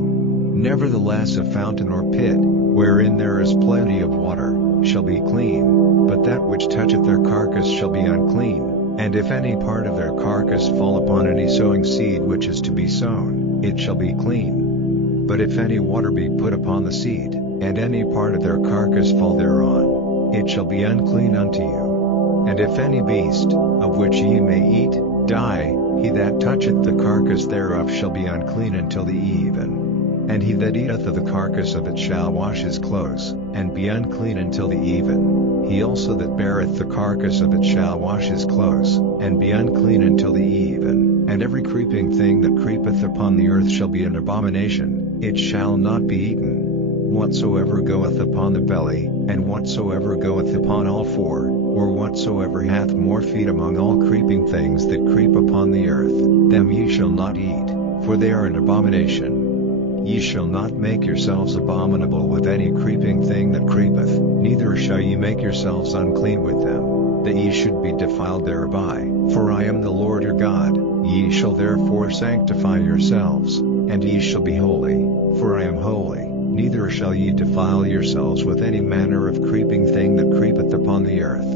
Nevertheless a fountain or pit, wherein there is plenty of water, shall be clean, but that which toucheth their carcass shall be unclean. And if any part of their carcass fall upon any sowing seed which is to be sown, it shall be clean. But if any water be put upon the seed, and any part of their carcass fall thereon, it shall be unclean unto you. And if any beast, of which ye may eat, die, he that toucheth the carcass thereof shall be unclean until the even. And he that eateth of the carcass of it shall wash his clothes, and be unclean until the even. He also that beareth the carcass of it shall wash his clothes, and be unclean until the even. And every creeping thing that creepeth upon the earth shall be an abomination, it shall not be eaten. Whatsoever goeth upon the belly, and whatsoever goeth upon all four, or whatsoever hath more feet among all creeping things that creep upon the earth, them ye shall not eat, for they are an abomination. Ye shall not make yourselves abominable with any creeping thing that creepeth, neither shall ye make yourselves unclean with them. that ye should be defiled thereby. For I am the Lord your God. Ye shall therefore sanctify yourselves, and ye shall be holy, for I am holy. Neither shall ye defile yourselves with any manner of creeping thing that creepeth upon the earth.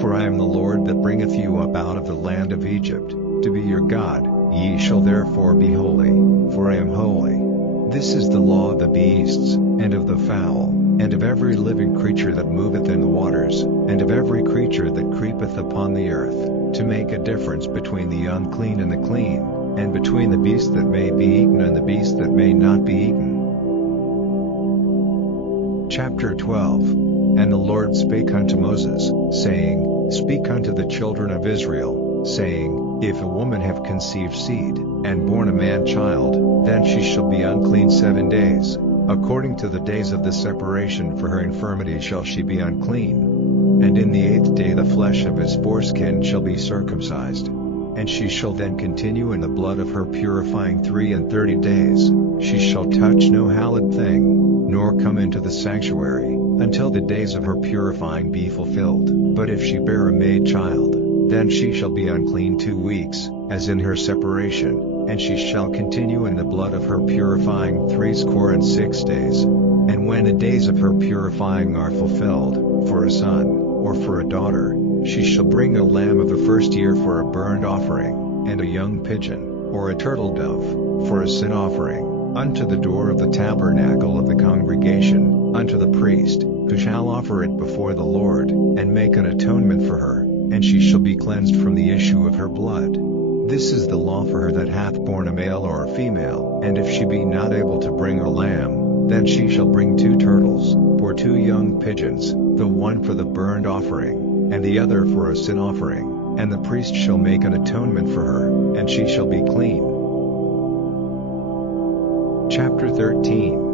For I am the Lord that bringeth you up out of the land of Egypt, to be your God. Ye shall therefore be holy, for I am holy. This is the law of the beasts, and of the fowl, and of every living creature that moveth in the waters, and of every creature that creepeth upon the earth, to make a difference between the unclean and the clean, and between the beast that may be eaten and the beast that may not be eaten. Chapter 12. And the Lord spake unto Moses, saying, Speak unto the children of Israel, saying, If a woman have conceived seed, and born a man child, then she shall be unclean 7 days. According to the days of the separation for her infirmity shall she be unclean. And in the 8th day the flesh of his foreskin shall be circumcised. And she shall then continue in the blood of her purifying 33 days. She shall touch no hallowed thing, nor come into the sanctuary, until the days of her purifying be fulfilled. But if she bear a maid child, then she shall be unclean 2 weeks, as in her separation, and she shall continue in the blood of her purifying 66 days. And when the days of her purifying are fulfilled, for a son, or for a daughter, she shall bring a lamb of the first year for a burnt offering, and a young pigeon, or a turtle dove, for a sin offering, unto the door of the tabernacle of the congregation, unto the priest, who shall offer it before the Lord, and make an atonement for her, and she shall be cleansed from the issue of her blood. This is the law for her that hath borne a male or a female. And if she be not able to bring a lamb, then she shall bring 2 turtles, or 2 young pigeons, the one for the burnt offering, and the other for a sin offering, and the priest shall make an atonement for her, and she shall be clean. Chapter 13.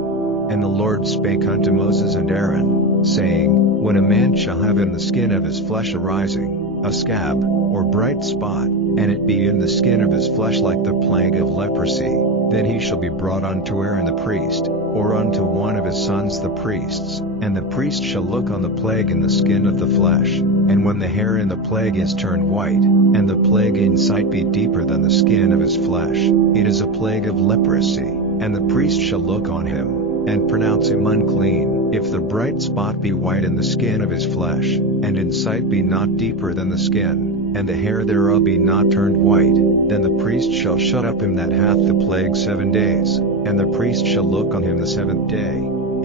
And the Lord spake unto Moses and Aaron, saying, When a man shall have in the skin of his flesh a rising, a scab, or bright spot, and it be in the skin of his flesh like the plague of leprosy, then he shall be brought unto Aaron the priest, or unto one of his sons the priests, and the priest shall look on the plague in the skin of the flesh, and when the hair in the plague is turned white, and the plague in sight be deeper than the skin of his flesh, it is a plague of leprosy, and the priest shall look on him, and pronounce him unclean. If the bright spot be white in the skin of his flesh, and in sight be not deeper than the skin, and the hair thereof be not turned white, then the priest shall shut up him that hath the plague 7 days, and the priest shall look on him the 7th day.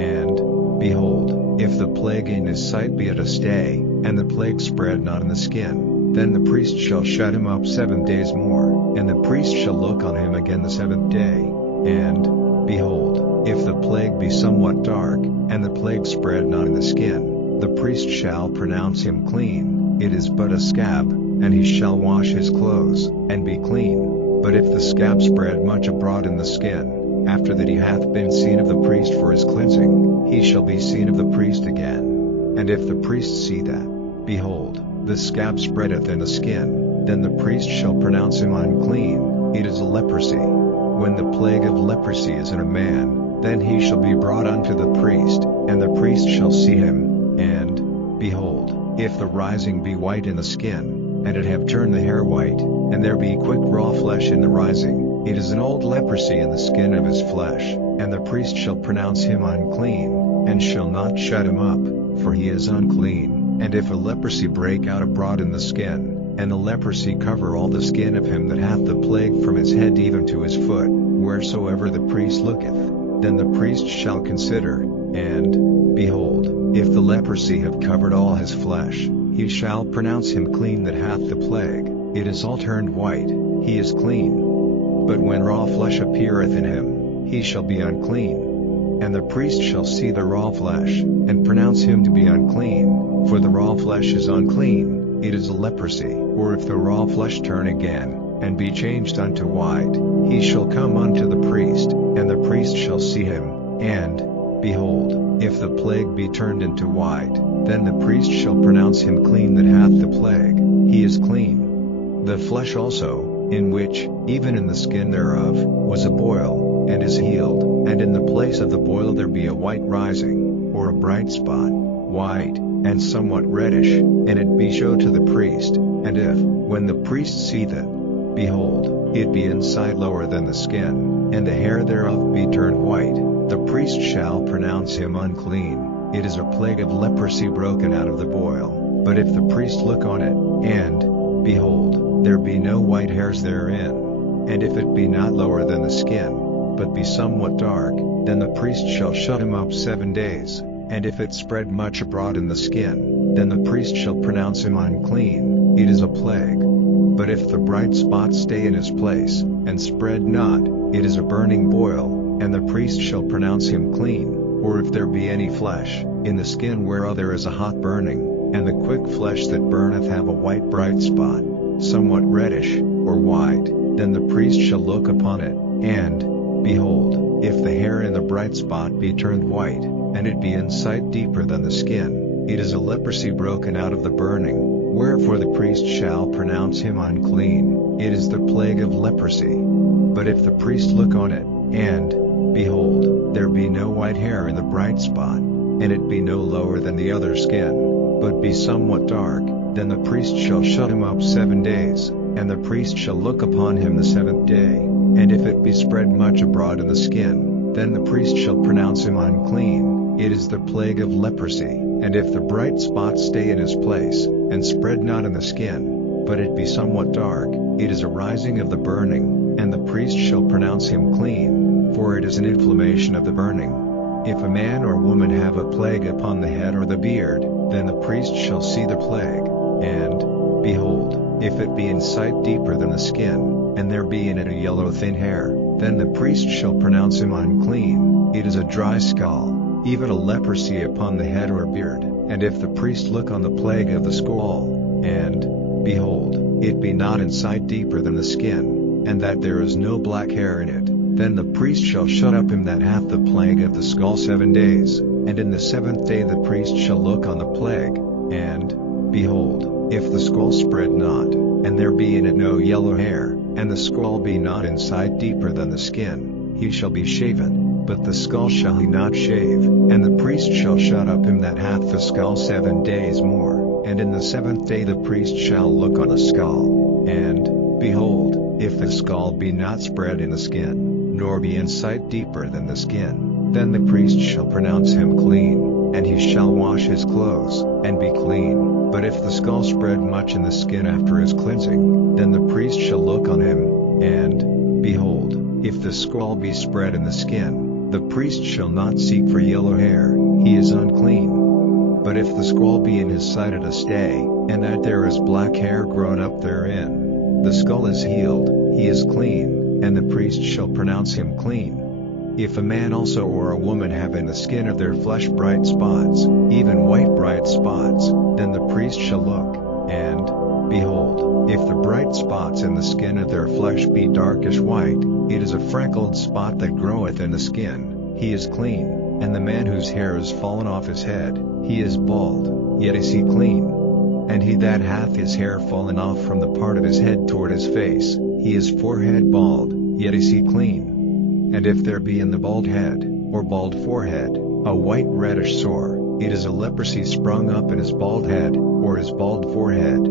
And, behold, if the plague in his sight be at a stay, and the plague spread not in the skin, then the priest shall shut him up 7 days more, and the priest shall look on him again the 7th day. And, behold, if the plague be somewhat dark, and the plague spread not in the skin, the priest shall pronounce him clean. It is but a scab, and he shall wash his clothes, and be clean. But if the scab spread much abroad in the skin, after that he hath been seen of the priest for his cleansing, he shall be seen of the priest again. And if the priest see that, behold, the scab spreadeth in the skin, then the priest shall pronounce him unclean. It is a leprosy. When the plague of leprosy is in a man, then he shall be brought unto the priest, and the priest shall see him. And, behold, if the rising be white in the skin, and it have turned the hair white, and there be quick raw flesh in the rising, it is an old leprosy in the skin of his flesh, and the priest shall pronounce him unclean, and shall not shut him up, for he is unclean. And if a leprosy break out abroad in the skin, and the leprosy cover all the skin of him that hath the plague from his head even to his foot, wheresoever the priest looketh, then the priest shall consider, and, behold, if the leprosy have covered all his flesh, he shall pronounce him clean that hath the plague. It is all turned white, he is clean. But when raw flesh appeareth in him, he shall be unclean. And the priest shall see the raw flesh, and pronounce him to be unclean, for the raw flesh is unclean, it is a leprosy. Or if the raw flesh turn again, and be changed unto white, he shall come unto the priest, and the priest shall see him. And, behold, if the plague be turned into white, then the priest shall pronounce him clean that hath the plague, he is clean. The flesh also, in which, even in the skin thereof, was a boil, and is healed, and in the place of the boil there be a white rising, or a bright spot, white, and somewhat reddish, and it be showed to the priest, and if, when the priest seeth it, behold, it be inside lower than the skin, and the hair thereof be turned white, the priest shall pronounce him unclean. It is a plague of leprosy broken out of the boil. But if the priest look on it, and, behold, there be no white hairs therein, and if it be not lower than the skin, but be somewhat dark, then the priest shall shut him up 7 days, and if it spread much abroad in the skin, then the priest shall pronounce him unclean. It is a plague. But if the bright spot stay in his place, and spread not, it is a burning boil, and the priest shall pronounce him clean. Or if there be any flesh, in the skin whereof there is a hot burning, and the quick flesh that burneth have a white bright spot, somewhat reddish, or white, then the priest shall look upon it, and, behold, if the hair in the bright spot be turned white, and it be in sight deeper than the skin, it is a leprosy broken out of the burning, wherefore the priest shall pronounce him unclean. It is the plague of leprosy. But if the priest look on it, and, behold, there be no white hair in the bright spot, and it be no lower than the other skin, but be somewhat dark, then the priest shall shut him up 7 days, and the priest shall look upon him the 7th day, and if it be spread much abroad in the skin, then the priest shall pronounce him unclean. It is the plague of leprosy. And if the bright spot stay in his place, and spread not in the skin, but it be somewhat dark, it is a rising of the burning, and the priest shall pronounce him clean, for it is an inflammation of the burning. If a man or woman have a plague upon the head or the beard, then the priest shall see the plague, and, behold, if it be in sight deeper than the skin, and there be in it a yellow thin hair, then the priest shall pronounce him unclean. It is a dry skull, even a leprosy upon the head or beard. And if the priest look on the plague of the skull, and, behold, it be not in sight deeper than the skin, and that there is no black hair in it, then the priest shall shut up him that hath the plague of the skull 7 days, and in the 7th day the priest shall look on the plague, and, behold, if the skull spread not, and there be in it no yellow hair, and the skull be not in sight deeper than the skin, he shall be shaven. But the skull shall he not shave, and the priest shall shut up him that hath the skull 7 days more, and in the 7th day the priest shall look on the skull, and, behold, if the skull be not spread in the skin, nor be in sight deeper than the skin, then the priest shall pronounce him clean, and he shall wash his clothes, and be clean. But if the skull spread much in the skin after his cleansing, then the priest shall look on him, and, behold, if the skull be spread in the skin, the priest shall not seek for yellow hair, he is unclean. But if the skull be in his sight at a stay, and that there is black hair grown up therein, the skull is healed, he is clean, and the priest shall pronounce him clean. If a man also or a woman have in the skin of their flesh bright spots, even white bright spots, then the priest shall look, and, behold, if the bright spots in the skin of their flesh be darkish white, it is a freckled spot that groweth in the skin, he is clean. And the man whose hair is fallen off his head, he is bald, yet is he clean. And he that hath his hair fallen off from the part of his head toward his face, he is forehead bald, yet is he clean. And if there be in the bald head, or bald forehead, a white reddish sore, it is a leprosy sprung up in his bald head, or his bald forehead.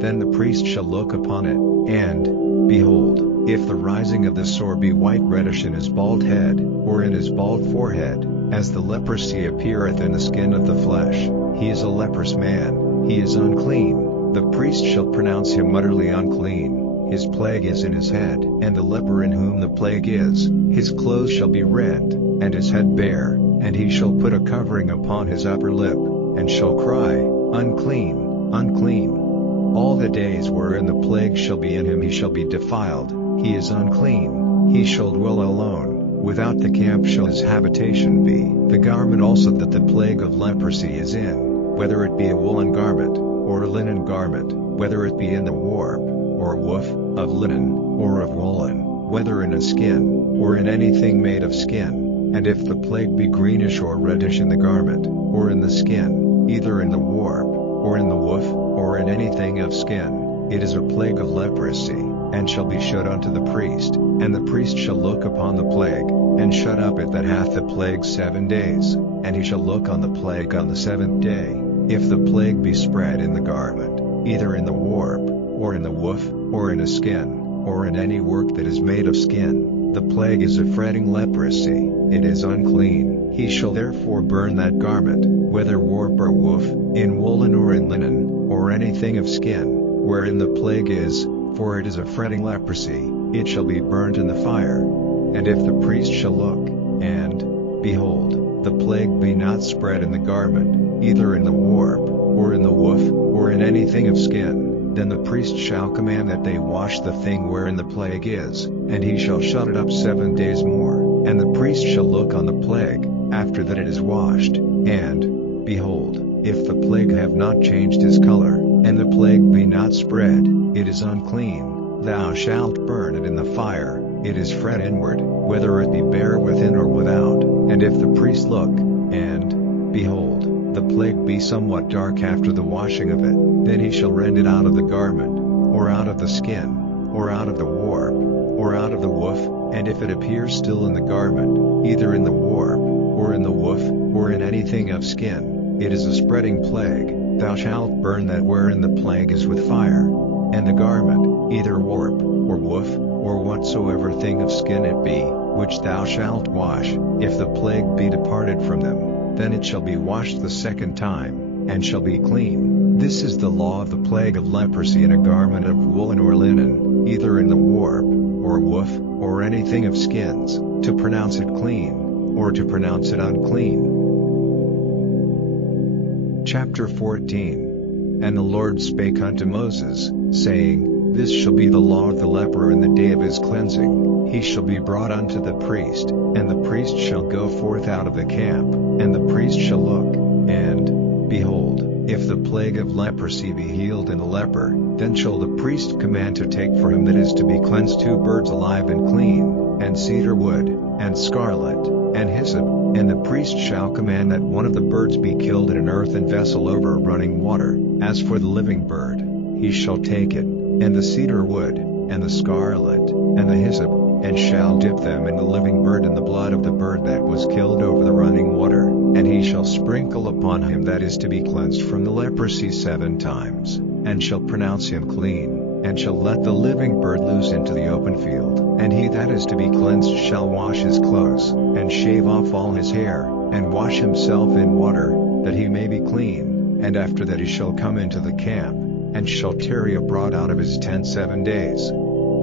Then the priest shall look upon it, and, behold, if the rising of the sore be white reddish in his bald head, or in his bald forehead, as the leprosy appeareth in the skin of the flesh, he is a leprous man, he is unclean. The priest shall pronounce him utterly unclean. His plague is in his head, and the leper in whom the plague is, his clothes shall be rent, and his head bare, and he shall put a covering upon his upper lip, and shall cry, Unclean, unclean. All the days wherein the plague shall be in him he shall be defiled, he is unclean. He shall dwell alone, without the camp shall his habitation be. The garment also that the plague of leprosy is in, whether it be a woolen garment, or a linen garment, whether it be in the warp, or woof, of linen, or of woolen, whether in a skin, or in anything made of skin. And if the plague be greenish or reddish in the garment, or in the skin, either in the warp, or in the woof, or in anything of skin, it is a plague of leprosy, and shall be showed unto the priest, and the priest shall look upon the plague, and shut up it that hath the plague 7 days, and he shall look on the plague on the 7th day, If the plague be spread in the garment, either in the warp, or in the woof, or in a skin, or in any work that is made of skin, the plague is a fretting leprosy, it is unclean. He shall therefore burn that garment, whether warp or woof, in woolen or in linen, or anything of skin, wherein the plague is, for it is a fretting leprosy, it shall be burnt in the fire. And if the priest shall look, and, behold, the plague be not spread in the garment, either in the warp, or in the woof, or in anything of skin, then the priest shall command that they wash the thing wherein the plague is, and he shall shut it up 7 days more, and the priest shall look on the plague, after that it is washed, and, behold, if the plague have not changed his color, and the plague be not spread, it is unclean, thou shalt burn it in the fire, it is fret inward, whether it be bare within or without. And if the priest look, and, behold, the plague be somewhat dark after the washing of it, then he shall rend it out of the garment, or out of the skin, or out of the warp, or out of the woof, and if it appear still in the garment, either in the warp, or in the woof, or in anything of skin, it is a spreading plague, thou shalt burn that wherein the plague is with fire. And the garment, either warp, or woof, or whatsoever thing of skin it be, which thou shalt wash, if the plague be departed from them, then it shall be washed the second time, and shall be clean. This is the law of the plague of leprosy in a garment of woolen or linen, either in the warp, or woof, or anything of skins, to pronounce it clean, or to pronounce it unclean. Chapter 14. And the Lord spake unto Moses, saying, This shall be the law of the leper in the day of his cleansing. He shall be brought unto the priest, and the priest shall go forth out of the camp, and the priest shall look, and, behold, if the plague of leprosy be healed in the leper, then shall the priest command to take for him that is to be cleansed 2 birds alive and clean, and cedar wood, and scarlet, and hyssop, and the priest shall command that one of the birds be killed in an earthen vessel over running water. As for the living bird, he shall take it, and the cedar wood, and the scarlet, and the hyssop, and shall dip them in the living bird in the blood of the bird that was killed over the running water, and he shall sprinkle upon him that is to be cleansed from the leprosy 7 times, and shall pronounce him clean, and shall let the living bird loose into the open field. And he that is to be cleansed shall wash his clothes, and shave off all his hair, and wash himself in water, that he may be clean, and after that he shall come into the camp, and shall tarry abroad out of his tent 7 days.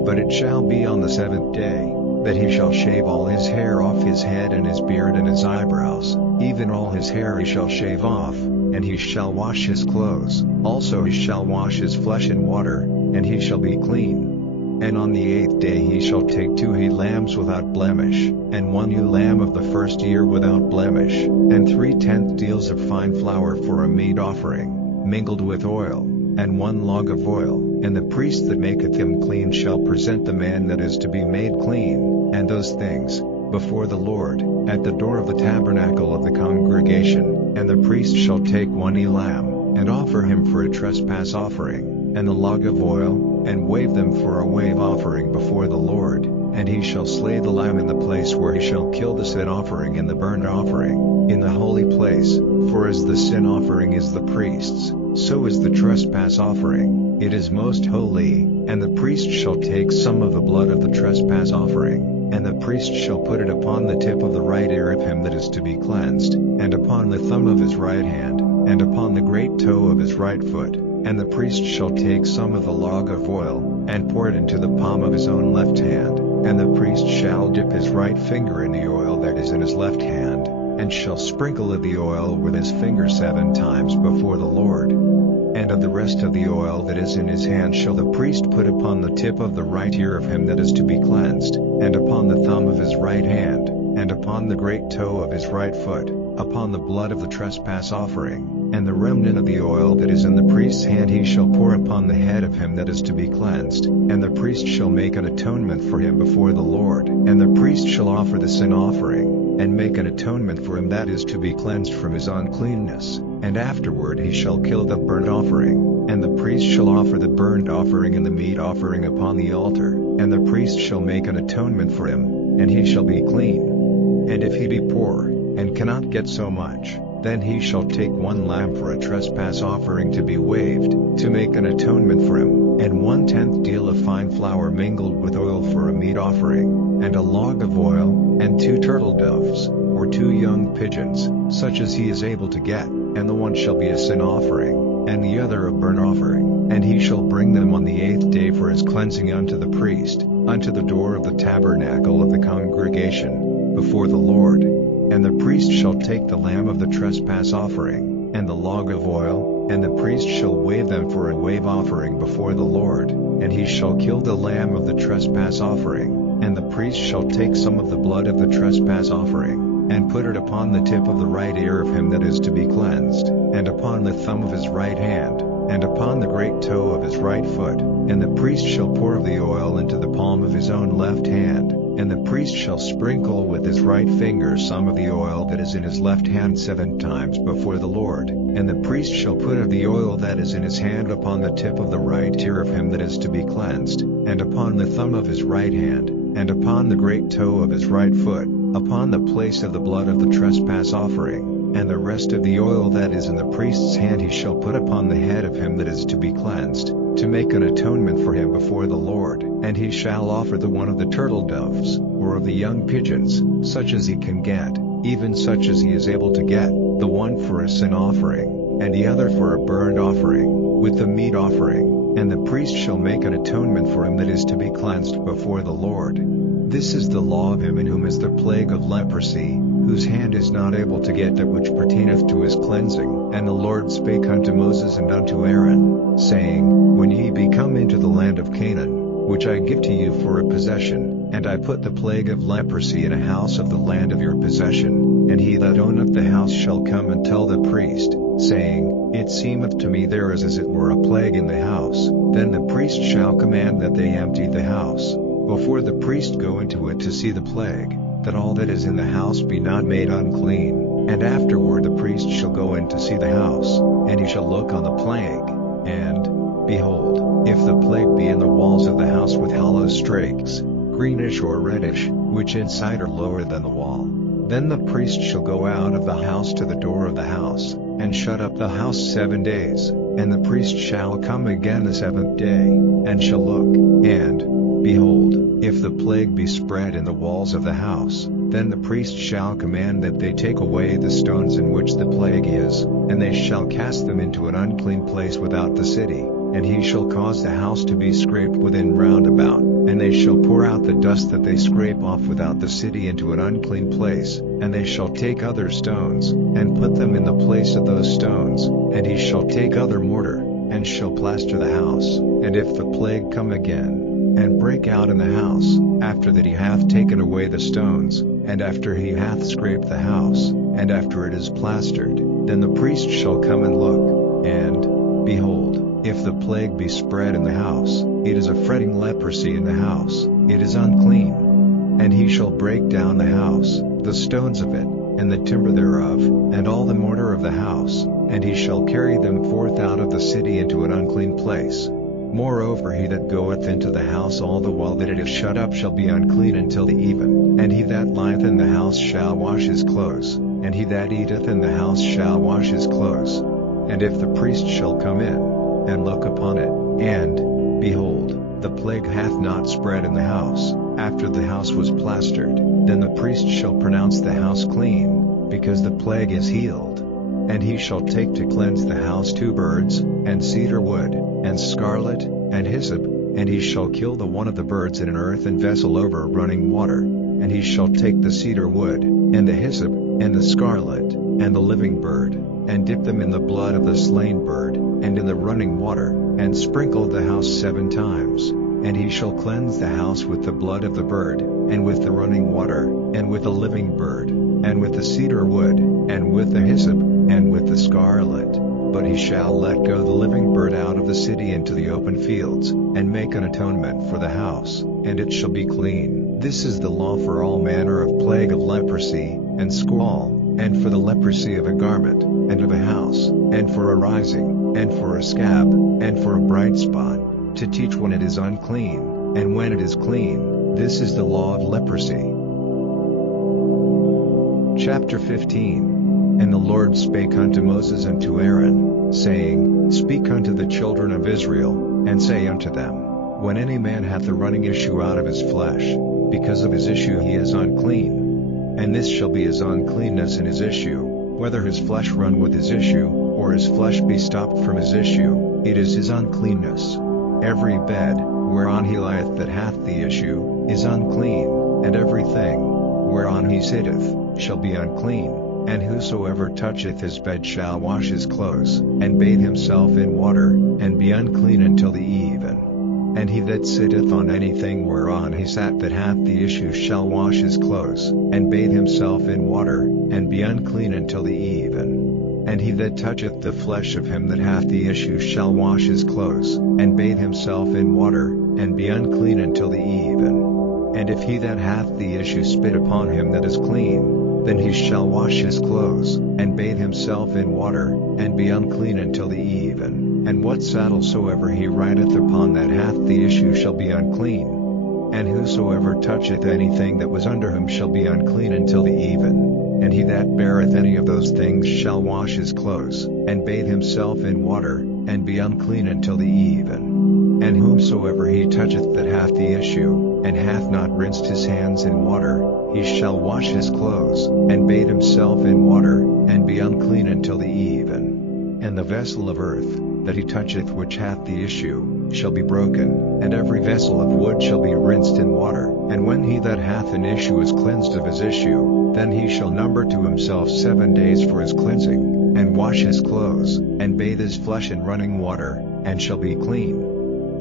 But it shall be on the 7th day, that he shall shave all his hair off his head and his beard and his eyebrows, even all his hair he shall shave off, and he shall wash his clothes, also he shall wash his flesh in water, and he shall be clean. And on the 8th day he shall take 2 he lambs without blemish, and 1 ewe lamb of the first year without blemish, and 3/10 deals of fine flour for a meat offering, mingled with oil, and 1 log of oil. And the priest that maketh him clean shall present the man that is to be made clean, and those things, before the Lord, at the door of the tabernacle of the congregation. And the priest shall take 1 ewe lamb, and offer him for a trespass offering, and the log of oil, and wave them for a wave offering before the Lord. And he shall slay the lamb in the place where he shall kill the sin offering and the burnt offering, in the holy place, for as the sin offering is the priest's, so is the trespass offering, it is most holy. And the priest shall take some of the blood of the trespass offering, and the priest shall put it upon the tip of the right ear of him that is to be cleansed, and upon the thumb of his right hand, and upon the great toe of his right foot. And the priest shall take some of the log of oil, and pour it into the palm of his own left hand, and the priest shall dip his right finger in the oil that is in his left hand, and shall sprinkle of the oil with his finger 7 times before the Lord. And of the rest of the oil that is in his hand shall the priest put upon the tip of the right ear of him that is to be cleansed, and upon the thumb of his right hand, and upon the great toe of his right foot, upon the blood of the trespass offering. And the remnant of the oil that is in the priest's hand he shall pour upon the head of him that is to be cleansed, and the priest shall make an atonement for him before the Lord. And the priest shall offer the sin offering, and make an atonement for him that is to be cleansed from his uncleanness, and afterward he shall kill the burnt offering. And the priest shall offer the burnt offering and the meat offering upon the altar, and the priest shall make an atonement for him, and he shall be clean. And if he be poor, and cannot get so much, Then he shall take 1 lamb for a trespass offering to be waved, to make an atonement for him, and 1/10 deal of fine flour mingled with oil for a meat offering, and a log of oil, and 2 turtle doves, or 2 young pigeons, such as he is able to get, and the one shall be a sin offering, and the other a burnt offering. And he shall bring them on the 8th day for his cleansing unto the priest, unto the door of the tabernacle of the congregation, before the Lord. And the priest shall take the lamb of the trespass offering, and the log of oil, and the priest shall wave them for a wave offering before the Lord, and he shall kill the lamb of the trespass offering, and the priest shall take some of the blood of the trespass offering, and put it upon the tip of the right ear of him that is to be cleansed, and upon the thumb of his right hand, and upon the great toe of his right foot, and the priest shall pour of the oil into the palm of his own left hand, and the priest shall sprinkle with his right finger some of the oil that is in his left hand 7 times before the Lord, and the priest shall put of the oil that is in his hand upon the tip of the right ear of him that is to be cleansed, and upon the thumb of his right hand, and upon the great toe of his right foot, upon the place of the blood of the trespass offering. And the rest of the oil that is in the priest's hand he shall put upon the head of him that is to be cleansed, to make an atonement for him before the Lord. And he shall offer the one of the turtle doves, or of the young pigeons, such as he can get, even such as he is able to get, the one for a sin offering, and the other for a burnt offering, with the meat offering. And the priest shall make an atonement for him that is to be cleansed before the Lord. This is the law of him in whom is the plague of leprosy, whose hand is not able to get that which pertaineth to his cleansing. And the Lord spake unto Moses and unto Aaron, saying, When ye be come into the land of Canaan, which I give to you for a possession, and I put the plague of leprosy in a house of the land of your possession, and he that owneth the house shall come and tell the priest, saying, It seemeth to me there is as it were a plague in the house. Then the priest shall command that they empty the house, before the priest go into it to see the plague, that all that is in the house be not made unclean. And afterward the priest shall go in to see the house, and he shall look on the plague, and, behold, if the plague be in the walls of the house with hollow strakes, greenish or reddish, which inside are lower than the wall, then the priest shall go out of the house to the door of the house, and shut up the house 7 days, and the priest shall come again the 7th day, and shall look, and, behold, if the plague be spread in the walls of the house, then the priest shall command that they take away the stones in which the plague is, and they shall cast them into an unclean place without the city, and he shall cause the house to be scraped within round about, and they shall pour out the dust that they scrape off without the city into an unclean place, and they shall take other stones, and put them in the place of those stones, and he shall take other mortar, and shall plaster the house. And if the plague come again, and break out in the house, after that he hath taken away the stones, and after he hath scraped the house, and after it is plastered, then the priest shall come and look, and, behold, if the plague be spread in the house, it is a fretting leprosy in the house, it is unclean. And he shall break down the house, the stones of it, and the timber thereof, and all the mortar of the house, and he shall carry them forth out of the city into an unclean place. Moreover, he that goeth into the house all the while that it is shut up shall be unclean until the even, and he that lieth in the house shall wash his clothes, and he that eateth in the house shall wash his clothes. And if the priest shall come in, and look upon it, and, behold, the plague hath not spread in the house, after the house was plastered, then the priest shall pronounce the house clean, because the plague is healed. And he shall take to cleanse the house 2 birds, and cedar wood, and scarlet, and hyssop, and he shall kill the one of the birds in an earthen vessel over running water. And he shall take the cedar wood, and the hyssop, and the scarlet, and the living bird, and dip them in the blood of the slain bird, and in the running water, and sprinkle the house 7 times. And he shall cleanse the house with the blood of the bird, and with the running water, and with the living bird, and with the cedar wood, and with the hyssop, and with the scarlet. But he shall let go the living bird out of the city into the open fields, and make an atonement for the house, and it shall be clean. This is the law for all manner of plague of leprosy, and squall, and for the leprosy of a garment, and of a house, and for a rising, and for a scab, and for a bright spot, to teach when it is unclean, and when it is clean. This is the law of leprosy. Chapter 15. And the Lord spake unto Moses and to Aaron, saying, Speak unto the children of Israel, and say unto them, When any man hath a running issue out of his flesh, because of his issue he is unclean. And this shall be his uncleanness in his issue, whether his flesh run with his issue, or his flesh be stopped from his issue, it is his uncleanness. Every bed, whereon he lieth that hath the issue, is unclean, and everything, whereon he sitteth, shall be unclean. And whosoever toucheth his bed shall wash his clothes, and bathe himself in water, and be unclean until the even. And he that sitteth on anything whereon he sat that hath the issue shall wash his clothes, and bathe himself in water, and be unclean until the even. And he that toucheth the flesh of him that hath the issue shall wash his clothes, and bathe himself in water, and be unclean until the even. And if he that hath the issue spit upon him that is clean, then he shall wash his clothes, and bathe himself in water, and be unclean until the even. And what saddle soever he rideth upon that hath the issue shall be unclean. And whosoever toucheth anything that was under him shall be unclean until the even. And he that beareth any of those things shall wash his clothes, and bathe himself in water, and be unclean until the even. And whomsoever he toucheth that hath the issue, and hath not rinsed his hands in water, he shall wash his clothes, and bathe himself in water, and be unclean until the even. And the vessel of earth, that he toucheth which hath the issue, shall be broken, and every vessel of wood shall be rinsed in water. And when he that hath an issue is cleansed of his issue, then he shall number to himself 7 days for his cleansing, and wash his clothes, and bathe his flesh in running water, and shall be clean.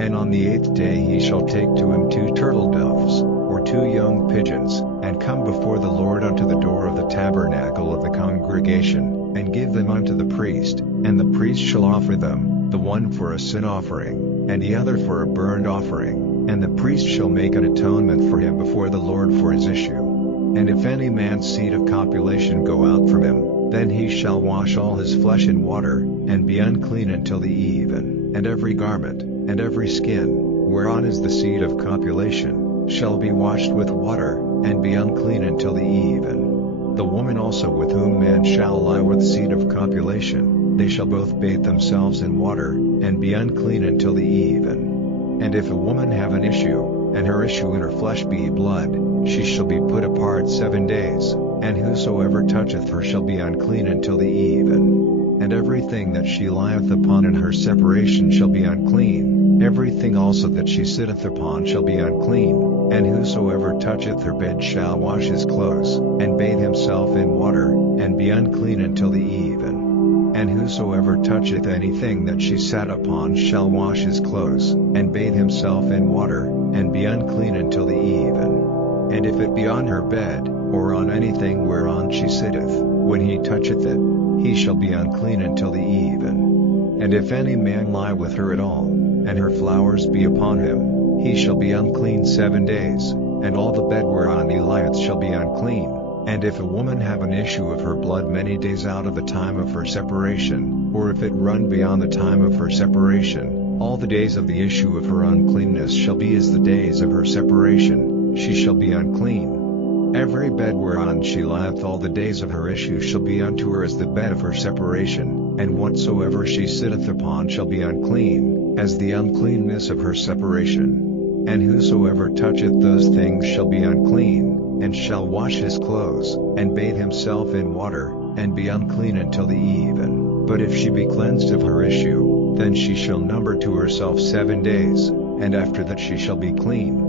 And on the 8th day he shall take to him 2 turtle doves, or 2 young pigeons, and come before the Lord unto the door of the tabernacle of the congregation, and give them unto the priest, and the priest shall offer them, the one for a sin offering, and the other for a burnt offering, and the priest shall make an atonement for him before the Lord for his issue. And if any man's seed of copulation go out from him, then he shall wash all his flesh in water, and be unclean until the even. And every garment, and every skin, whereon is the seed of copulation, shall be washed with water, and be unclean until the even. The woman also with whom man shall lie with seed of copulation, they shall both bathe themselves in water, and be unclean until the even. And if a woman have an issue, and her issue in her flesh be blood, she shall be put apart 7 days, and whosoever toucheth her shall be unclean until the even. And everything that she lieth upon in her separation shall be unclean, everything also that she sitteth upon shall be unclean. And whosoever toucheth her bed shall wash his clothes, and bathe himself in water, and be unclean until the even. And whosoever toucheth anything that she sat upon shall wash his clothes, and bathe himself in water, and be unclean until the even. And if it be on her bed, or on anything whereon she sitteth, when he toucheth it, he shall be unclean until the even. And if any man lie with her at all, and her flowers be upon him, he shall be unclean 7 days, and all the bed whereon he lieth shall be unclean. And if a woman have an issue of her blood many days out of the time of her separation, or if it run beyond the time of her separation, all the days of the issue of her uncleanness shall be as the days of her separation, she shall be unclean. Every bed whereon she lieth all the days of her issue shall be unto her as the bed of her separation, and whatsoever she sitteth upon shall be unclean, as the uncleanness of her separation. And whosoever toucheth those things shall be unclean, and shall wash his clothes, and bathe himself in water, and be unclean until the even. But if she be cleansed of her issue, then she shall number to herself 7 days, and after that she shall be clean.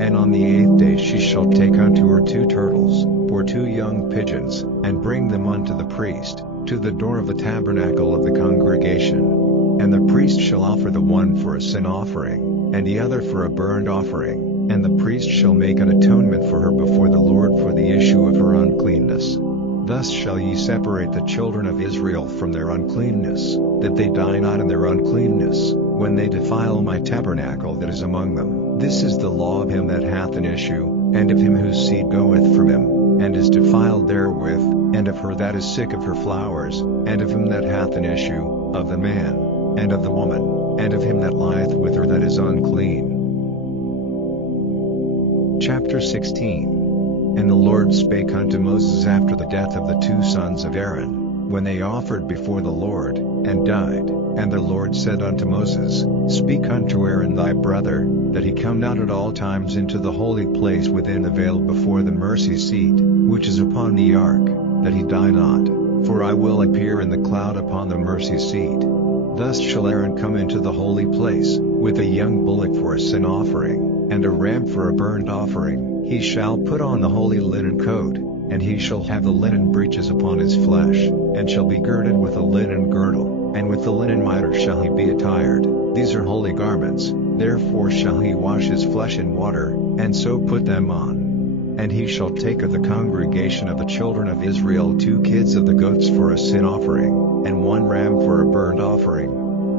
And on the 8th day she shall take unto her 2 turtles, or 2 young pigeons, and bring them unto the priest, to the door of the tabernacle of the congregation. And the priest shall offer the one for a sin offering, and the other for a burnt offering, and the priest shall make an atonement for her before the Lord for the issue of her uncleanness. Thus shall ye separate the children of Israel from their uncleanness, that they die not in their uncleanness, when they defile my tabernacle that is among them. This is the law of him that hath an issue, and of him whose seed goeth from him, and is defiled therewith, and of her that is sick of her flowers, and of him that hath an issue, of the man, and of the woman, and of him that lieth with her that is unclean. Chapter 16. And the Lord spake unto Moses after the death of the 2 sons of Aaron, when they offered before the Lord, and died. And the Lord said unto Moses, Speak unto Aaron thy brother, that he come not at all times into the holy place within the veil before the mercy seat, which is upon the ark, that he die not, for I will appear in the cloud upon the mercy seat. Thus shall Aaron come into the holy place, with a young bullock for a sin offering, and a ram for a burnt offering. He shall put on the holy linen coat, and he shall have the linen breeches upon his flesh, and shall be girded with a linen girdle, and with the linen mitre shall he be attired. These are holy garments, therefore shall he wash his flesh in water, and so put them on. And he shall take of the congregation of the children of Israel 2 kids of the goats for a sin offering, and 1 ram for a burnt offering.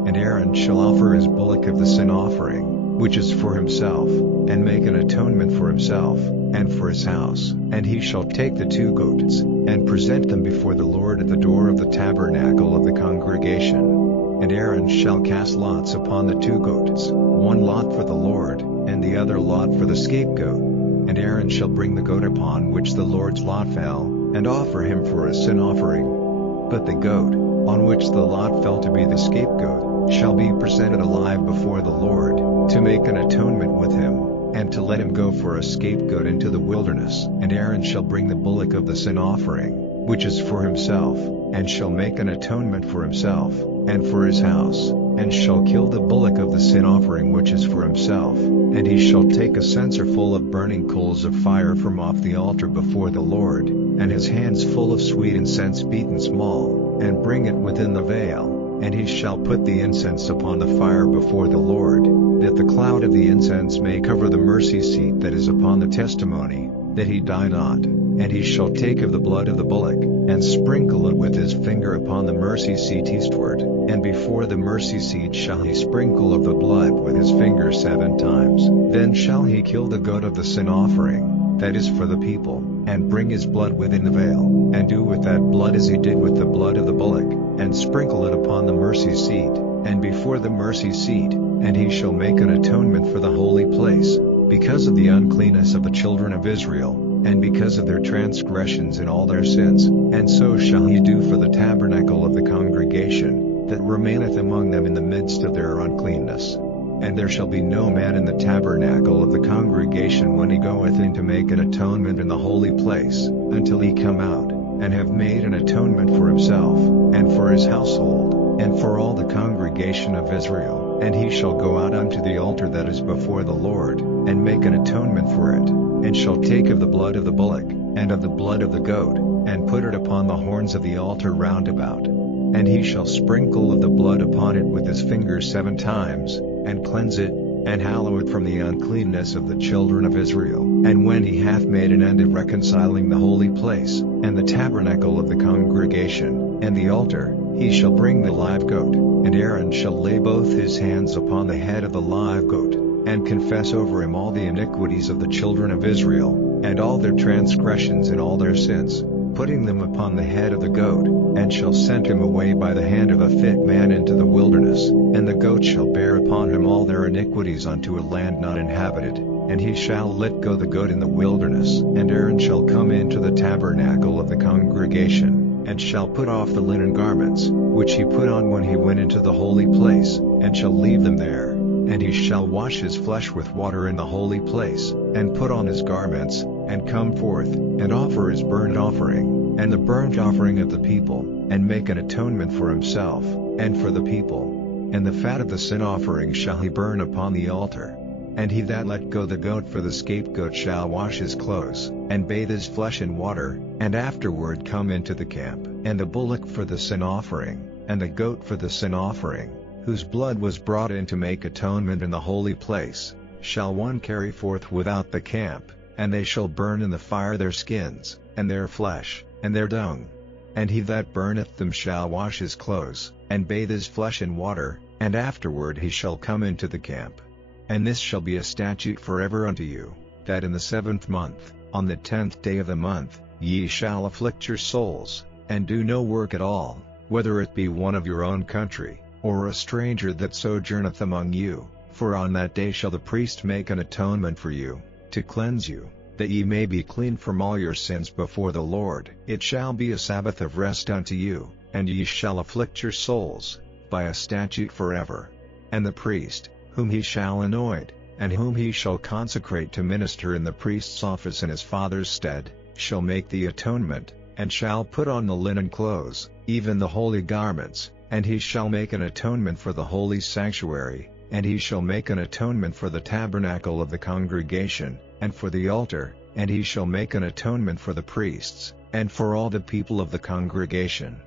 And Aaron shall offer his bullock of the sin offering, which is for himself, and make an atonement for himself, and for his house. And he shall take the 2 goats, and present them before the Lord at the door of the tabernacle of the congregation. And Aaron shall cast lots upon the 2 goats, 1 lot for the Lord, and the other lot for the scapegoat. And Aaron shall bring the goat upon which the Lord's lot fell, and offer him for a sin offering. But the goat, on which the lot fell to be the scapegoat, shall be presented alive before the Lord, to make an atonement with him, and to let him go for a scapegoat into the wilderness. And Aaron shall bring the bullock of the sin offering, which is for himself, and shall make an atonement for himself, and for his house, and shall kill the bullock of the sin offering which is for himself. And he shall take a censer full of burning coals of fire from off the altar before the Lord, and his hands full of sweet incense beaten small, and bring it within the veil. And he shall put the incense upon the fire before the Lord, that the cloud of the incense may cover the mercy seat that is upon the testimony, that he die not. And he shall take of the blood of the bullock, and sprinkle it with his finger upon the mercy seat eastward, and before the mercy seat shall he sprinkle of the blood with his finger 7 times. Then shall he kill the goat of the sin offering, that is for the people, and bring his blood within the veil, and do with that blood as he did with the blood of the bullock, and sprinkle it upon the mercy seat, and before the mercy seat. And he shall make an atonement for the holy place, because of the uncleanness of the children of Israel, and because of their transgressions and all their sins. And so shall he do for the tabernacle of the congregation, that remaineth among them in the midst of their uncleanness. And there shall be no man in the tabernacle of the congregation when he goeth in to make an atonement in the holy place, until he come out, and have made an atonement for himself, and for his household, and for all the congregation of Israel. And he shall go out unto the altar that is before the Lord, and make an atonement for it, and shall take of the blood of the bullock, and of the blood of the goat, and put it upon the horns of the altar round about. And he shall sprinkle of the blood upon it with his finger 7 times, and cleanse it, and hallow it from the uncleanness of the children of Israel. And when he hath made an end of reconciling the holy place, and the tabernacle of the congregation, and the altar, he shall bring the live goat, and Aaron shall lay both his hands upon the head of the live goat, and confess over him all the iniquities of the children of Israel, and all their transgressions and all their sins, putting them upon the head of the goat, and shall send him away by the hand of a fit man into the wilderness. And the goat shall bear upon him all their iniquities unto a land not inhabited, and he shall let go the goat in the wilderness. And Aaron shall come into the tabernacle of the congregation, and shall put off the linen garments, which he put on when he went into the holy place, and shall leave them there. And he shall wash his flesh with water in the holy place, and put on his garments, and come forth, and offer his burnt offering, and the burnt offering of the people, and make an atonement for himself, and for the people. And the fat of the sin offering shall he burn upon the altar. And he that let go the goat for the scapegoat shall wash his clothes, and bathe his flesh in water, and afterward come into the camp. And the bullock for the sin offering, and the goat for the sin offering, whose blood was brought in to make atonement in the holy place, shall one carry forth without the camp, and they shall burn in the fire their skins, and their flesh, and their dung. And he that burneth them shall wash his clothes, and bathe his flesh in water, and afterward he shall come into the camp. And this shall be a statute forever unto you, that in the 7th month, on the 10th day of the month, ye shall afflict your souls, and do no work at all, whether it be one of your own country, or a stranger that sojourneth among you. For on that day shall the priest make an atonement for you, to cleanse you, that ye may be clean from all your sins before the Lord. It shall be a Sabbath of rest unto you, and ye shall afflict your souls, by a statute forever. And the priest, whom he shall anoint, and whom he shall consecrate to minister in the priest's office in his father's stead, shall make the atonement, and shall put on the linen clothes, even the holy garments, and he shall make an atonement for the holy sanctuary, and he shall make an atonement for the tabernacle of the congregation, and for the altar, and he shall make an atonement for the priests, and for all the people of the congregation.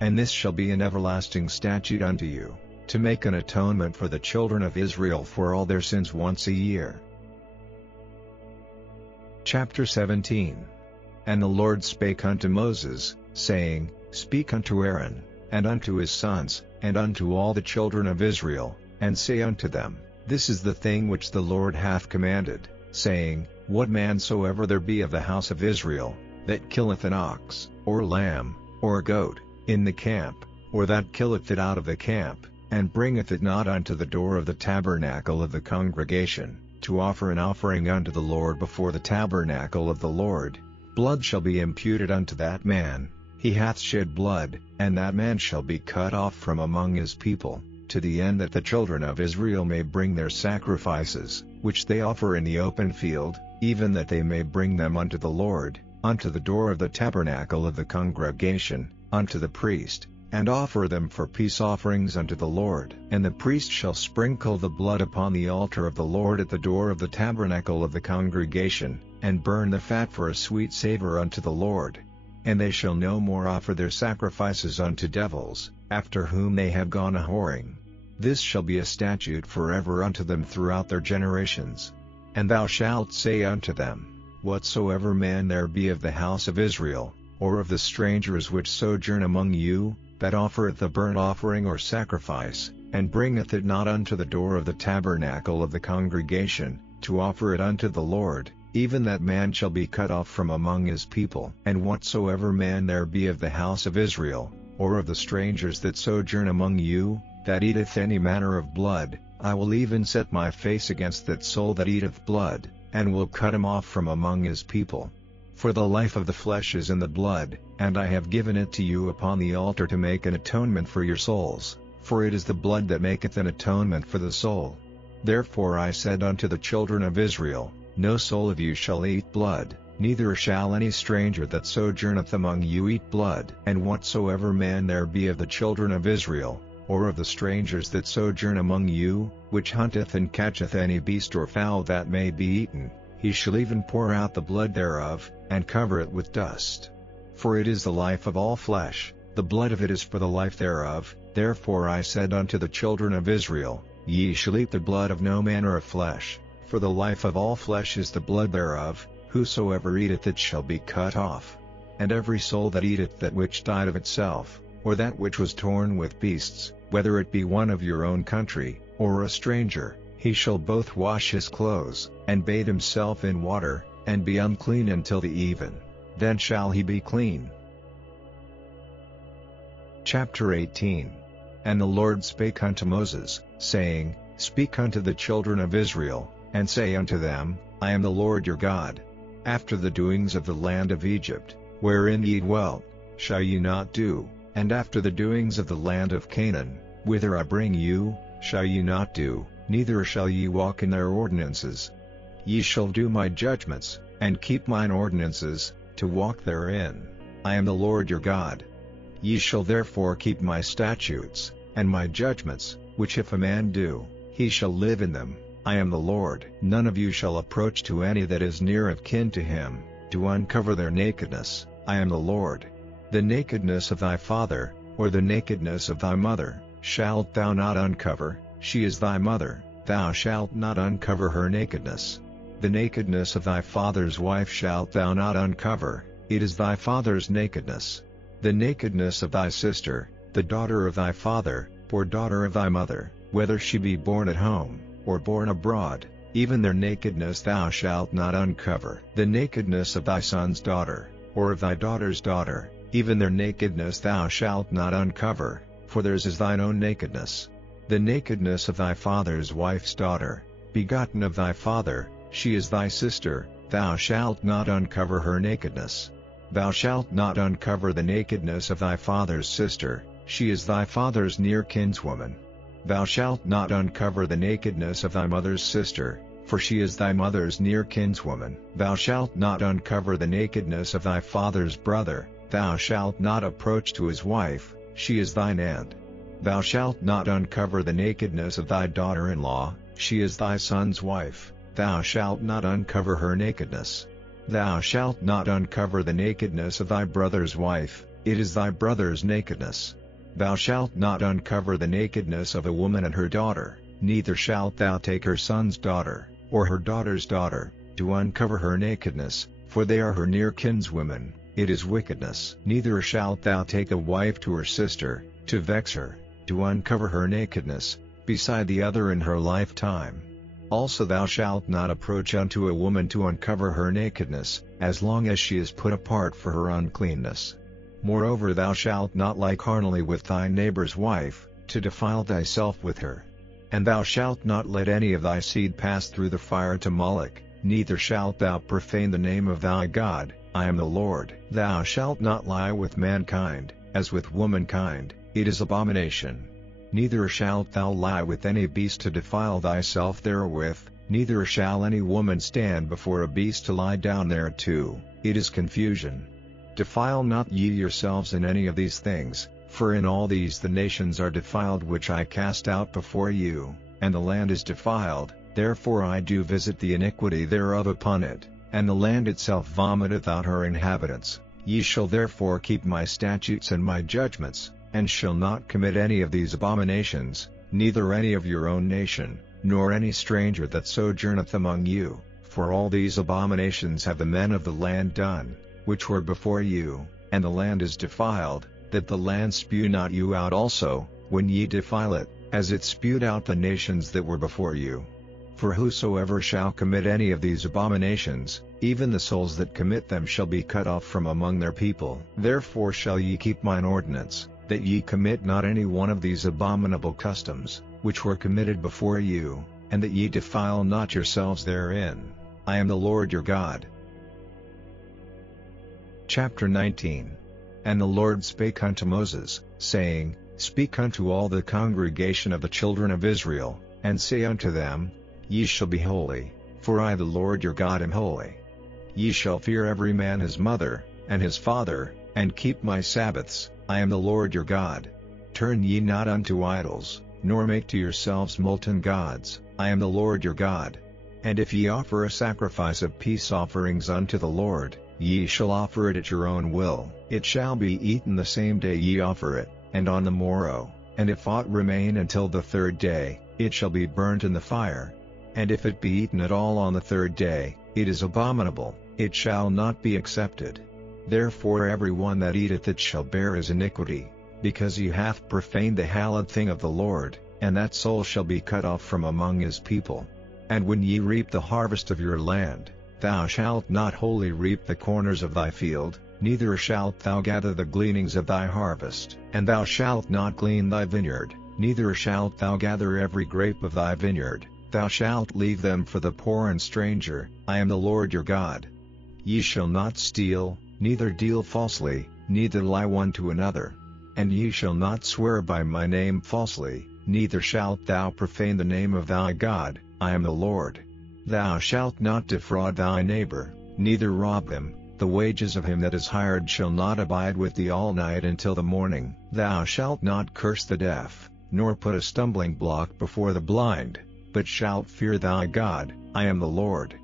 And this shall be an everlasting statute unto you, to make an atonement for the children of Israel for all their sins once a year. Chapter 17. And the Lord spake unto Moses, saying, Speak unto Aaron, and unto his sons, and unto all the children of Israel, and say unto them, This is the thing which the Lord hath commanded, saying, What man soever there be of the house of Israel, that killeth an ox, or lamb, or goat, in the camp, or that killeth it out of the camp, and bringeth it not unto the door of the tabernacle of the congregation, to offer an offering unto the Lord before the tabernacle of the Lord, blood shall be imputed unto that man, he hath shed blood, and that man shall be cut off from among his people, to the end that the children of Israel may bring their sacrifices, which they offer in the open field, even that they may bring them unto the Lord, unto the door of the tabernacle of the congregation, unto the priest, and offer them for peace offerings unto the Lord. And the priest shall sprinkle the blood upon the altar of the Lord at the door of the tabernacle of the congregation, and burn the fat for a sweet savor unto the Lord. And they shall no more offer their sacrifices unto devils, after whom they have gone a-whoring. This shall be a statute forever unto them throughout their generations. And thou shalt say unto them, Whatsoever man there be of the house of Israel, or of the strangers which sojourn among you, that offereth a burnt offering or sacrifice, and bringeth it not unto the door of the tabernacle of the congregation, to offer it unto the Lord, even that man shall be cut off from among his people. And whatsoever man there be of the house of Israel, or of the strangers that sojourn among you, that eateth any manner of blood, I will even set my face against that soul that eateth blood, and will cut him off from among his people. For the life of the flesh is in the blood, and I have given it to you upon the altar to make an atonement for your souls, for it is the blood that maketh an atonement for the soul. Therefore I said unto the children of Israel, No soul of you shall eat blood, neither shall any stranger that sojourneth among you eat blood. And whatsoever man there be of the children of Israel, or of the strangers that sojourn among you, which hunteth and catcheth any beast or fowl that may be eaten, he shall even pour out the blood thereof, and cover it with dust. For it is the life of all flesh, the blood of it is for the life thereof. Therefore I said unto the children of Israel, Ye shall eat the blood of no manner of flesh, for the life of all flesh is the blood thereof, whosoever eateth it shall be cut off. And every soul that eateth that which died of itself, or that which was torn with beasts, whether it be one of your own country, or a stranger, he shall both wash his clothes, and bathe himself in water, and be unclean until the even. Then shall he be clean. Chapter 18. And the Lord spake unto Moses, saying, Speak unto the children of Israel, and say unto them, I am the Lord your God. After the doings of the land of Egypt, wherein ye dwelt, shall ye not do, and after the doings of the land of Canaan, whither I bring you, shall ye not do, neither shall ye walk in their ordinances. Ye shall do my judgments, and keep mine ordinances, to walk therein. I am the Lord your God. Ye shall therefore keep my statutes, and my judgments, which if a man do, he shall live in them. I am the Lord. None of you shall approach to any that is near of kin to him, to uncover their nakedness. I am the Lord. The nakedness of thy father, or the nakedness of thy mother, shalt thou not uncover, she is thy mother, thou shalt not uncover her nakedness. The nakedness of thy father's wife shalt thou not uncover, it is thy father's nakedness. The nakedness of thy sister, the daughter of thy father, or daughter of thy mother, whether she be born at home, or born abroad, even their nakedness thou shalt not uncover. The nakedness of thy son's daughter, or of thy daughter's daughter, even their nakedness thou shalt not uncover, for theirs is thine own nakedness. The nakedness of thy father's wife's daughter, begotten of thy father, she is thy sister, thou shalt not uncover her nakedness. Thou shalt not uncover the nakedness of thy father's sister, she is thy father's near kinswoman. Thou shalt not uncover the nakedness of thy mother's sister, for she is thy mother's near kinswoman. Thou shalt not uncover the nakedness of thy father's brother, thou shalt not approach to his wife, she is thine aunt. Thou shalt not uncover the nakedness of thy daughter-in-law, she is thy son's wife, thou shalt not uncover her nakedness. Thou shalt not uncover the nakedness of thy brother's wife, it is thy brother's nakedness. Thou shalt not uncover the nakedness of a woman and her daughter, neither shalt thou take her son's daughter, or her daughter's daughter, to uncover her nakedness, for they are her near kinswomen, it is wickedness. Neither shalt thou take a wife to her sister, to vex her, to uncover her nakedness, beside the other in her lifetime. Also thou shalt not approach unto a woman to uncover her nakedness, as long as she is put apart for her uncleanness. Moreover thou shalt not lie carnally with thy neighbor's wife, to defile thyself with her. And thou shalt not let any of thy seed pass through the fire to Moloch, neither shalt thou profane the name of thy God, I am the Lord. Thou shalt not lie with mankind, as with womankind, it is abomination. Neither shalt thou lie with any beast to defile thyself therewith, neither shall any woman stand before a beast to lie down thereto, it is confusion. Defile not ye yourselves in any of these things, for in all these the nations are defiled which I cast out before you, and the land is defiled, therefore I do visit the iniquity thereof upon it, and the land itself vomiteth out her inhabitants. Ye shall therefore keep my statutes and my judgments, and shall not commit any of these abominations, neither any of your own nation, nor any stranger that sojourneth among you, for all these abominations have the men of the land done, which were before you, and the land is defiled, that the land spew not you out also, when ye defile it, as it spewed out the nations that were before you. For whosoever shall commit any of these abominations, even the souls that commit them shall be cut off from among their people. Therefore shall ye keep mine ordinance, that ye commit not any one of these abominable customs, which were committed before you, and that ye defile not yourselves therein. I am the Lord your God. Chapter 19. And the Lord spake unto Moses, saying, Speak unto all the congregation of the children of Israel, and say unto them, Ye shall be holy, for I the Lord your God am holy. Ye shall fear every man his mother, and his father, and keep my Sabbaths, I am the Lord your God. Turn ye not unto idols, nor make to yourselves molten gods, I am the Lord your God. And if ye offer a sacrifice of peace offerings unto the Lord, ye shall offer it at your own will, it shall be eaten the same day ye offer it, and on the morrow, and if aught remain until the third day, it shall be burnt in the fire. And if it be eaten at all on the third day, it is abominable, it shall not be accepted. Therefore every one that eateth it shall bear his iniquity, because he hath profaned the hallowed thing of the Lord, and that soul shall be cut off from among his people. And when ye reap the harvest of your land, thou shalt not wholly reap the corners of thy field, neither shalt thou gather the gleanings of thy harvest. And thou shalt not glean thy vineyard, neither shalt thou gather every grape of thy vineyard, thou shalt leave them for the poor and stranger, I am the Lord your God. Ye shall not steal, neither deal falsely, neither lie one to another. And ye shall not swear by my name falsely, neither shalt thou profane the name of thy God, I am the Lord. Thou shalt not defraud thy neighbor, neither rob him, the wages of him that is hired shall not abide with thee all night until the morning. Thou shalt not curse the deaf, nor put a stumbling block before the blind, but shalt fear thy God, I am the Lord.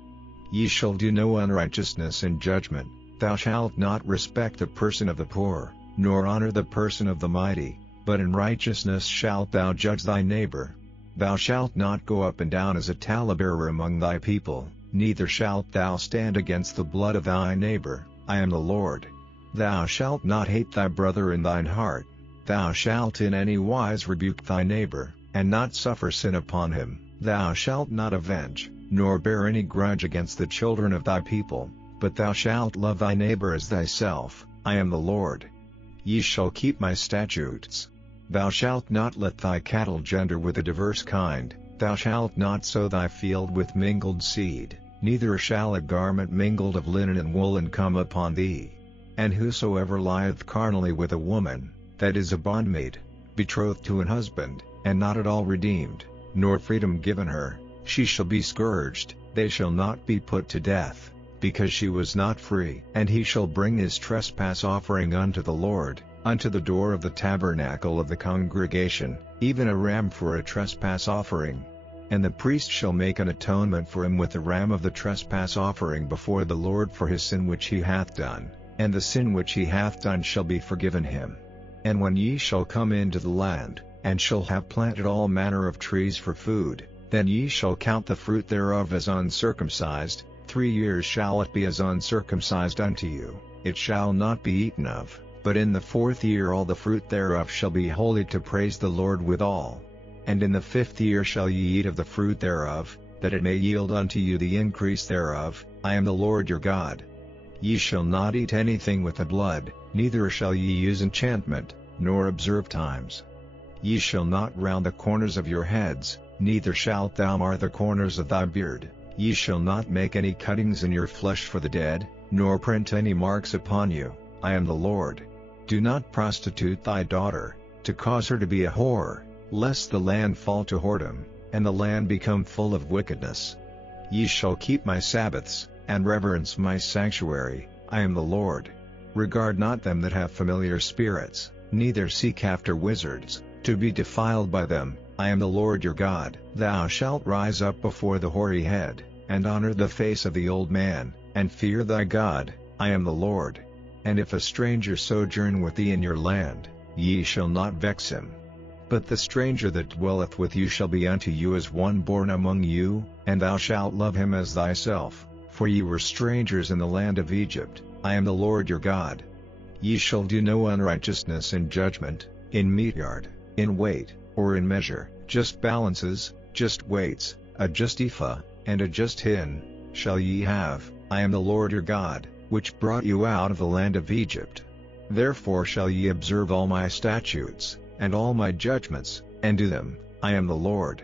Ye shall do no unrighteousness in judgment, thou shalt not respect the person of the poor, nor honor the person of the mighty, but in righteousness shalt thou judge thy neighbor. Thou shalt not go up and down as a talebearer among thy people, neither shalt thou stand against the blood of thy neighbor, I am the Lord. Thou shalt not hate thy brother in thine heart, thou shalt in any wise rebuke thy neighbor, and not suffer sin upon him. Thou shalt not avenge, nor bear any grudge against the children of thy people, but thou shalt love thy neighbor as thyself, I am the Lord. Ye shall keep my statutes. Thou shalt not let thy cattle gender with a diverse kind, thou shalt not sow thy field with mingled seed, neither shall a garment mingled of linen and woolen come upon thee. And whosoever lieth carnally with a woman, that is a bondmaid, betrothed to an husband, and not at all redeemed, nor freedom given her, she shall be scourged, they shall not be put to death, because she was not free. And he shall bring his trespass offering unto the Lord, unto the door of the tabernacle of the congregation, even a ram for a trespass offering. And the priest shall make an atonement for him with the ram of the trespass offering before the Lord for his sin which he hath done, and the sin which he hath done shall be forgiven him. And when ye shall come into the land, and shall have planted all manner of trees for food, then ye shall count the fruit thereof as uncircumcised, 3 years shall it be as uncircumcised unto you, it shall not be eaten of, but in the 4th year all the fruit thereof shall be holy to praise the Lord withal. And in the 5th year shall ye eat of the fruit thereof, that it may yield unto you the increase thereof, I am the Lord your God. Ye shall not eat anything with the blood, neither shall ye use enchantment, nor observe times. Ye shall not round the corners of your heads, neither shalt thou mar the corners of thy beard. Ye shall not make any cuttings in your flesh for the dead, nor print any marks upon you, I am the Lord. Do not prostitute thy daughter, to cause her to be a whore, lest the land fall to whoredom, and the land become full of wickedness. Ye shall keep my Sabbaths, and reverence my sanctuary, I am the Lord. Regard not them that have familiar spirits, neither seek after wizards, to be defiled by them, I am the Lord your God. Thou shalt rise up before the hoary head, and honor the face of the old man, and fear thy God, I am the Lord. And if a stranger sojourn with thee in your land, ye shall not vex him. But the stranger that dwelleth with you shall be unto you as one born among you, and thou shalt love him as thyself, for ye were strangers in the land of Egypt, I am the Lord your God. Ye shall do no unrighteousness in judgment, in meat yard, in weight, or in measure, just balances, just weights, a just ephah, and a just hin, shall ye have, I am the Lord your God, which brought you out of the land of Egypt. Therefore shall ye observe all my statutes, and all my judgments, and do them, I am the Lord.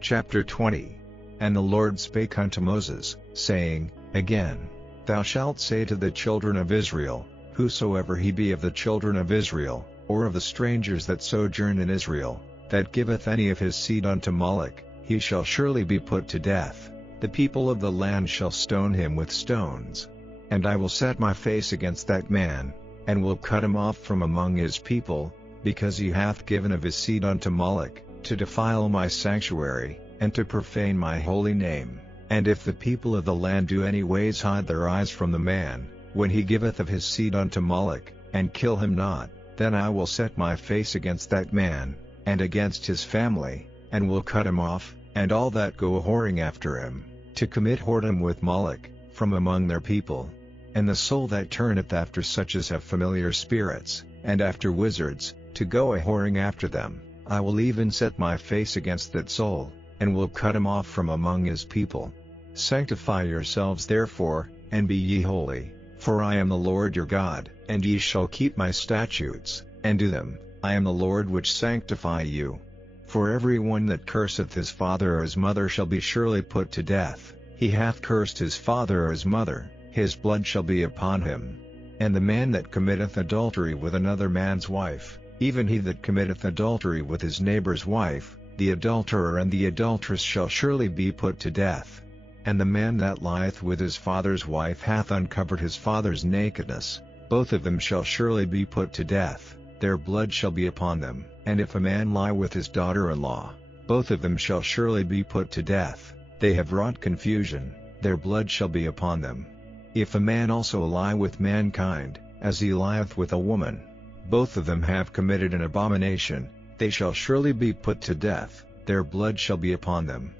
Chapter 20. And the Lord spake unto Moses, saying, Again, thou shalt say to the children of Israel, whosoever he be of the children of Israel, or of the strangers that sojourn in Israel, that giveth any of his seed unto Moloch, he shall surely be put to death. The people of the land shall stone him with stones. And I will set my face against that man, and will cut him off from among his people, because he hath given of his seed unto Moloch, to defile my sanctuary, and to profane my holy name. And if the people of the land do any ways hide their eyes from the man, when he giveth of his seed unto Moloch, and kill him not, then I will set my face against that man, and against his family, and will cut him off, and all that go a-whoring after him, to commit whoredom with Moloch, from among their people. And the soul that turneth after such as have familiar spirits, and after wizards, to go a-whoring after them, I will even set my face against that soul, and will cut him off from among his people. Sanctify yourselves therefore, and be ye holy, for I am the Lord your God. And ye shall keep my statutes, and do them, I am the Lord which sanctify you. For every one that curseth his father or his mother shall be surely put to death. He hath cursed his father or his mother, his blood shall be upon him. And the man that committeth adultery with another man's wife, even he that committeth adultery with his neighbor's wife, the adulterer and the adulteress shall surely be put to death. And the man that lieth with his father's wife hath uncovered his father's nakedness, both of them shall surely be put to death, their blood shall be upon them. And if a man lie with his daughter-in-law, both of them shall surely be put to death, they have wrought confusion, their blood shall be upon them. If a man also lie with mankind, as he lieth with a woman, both of them have committed an abomination, they shall surely be put to death, their blood shall be upon them.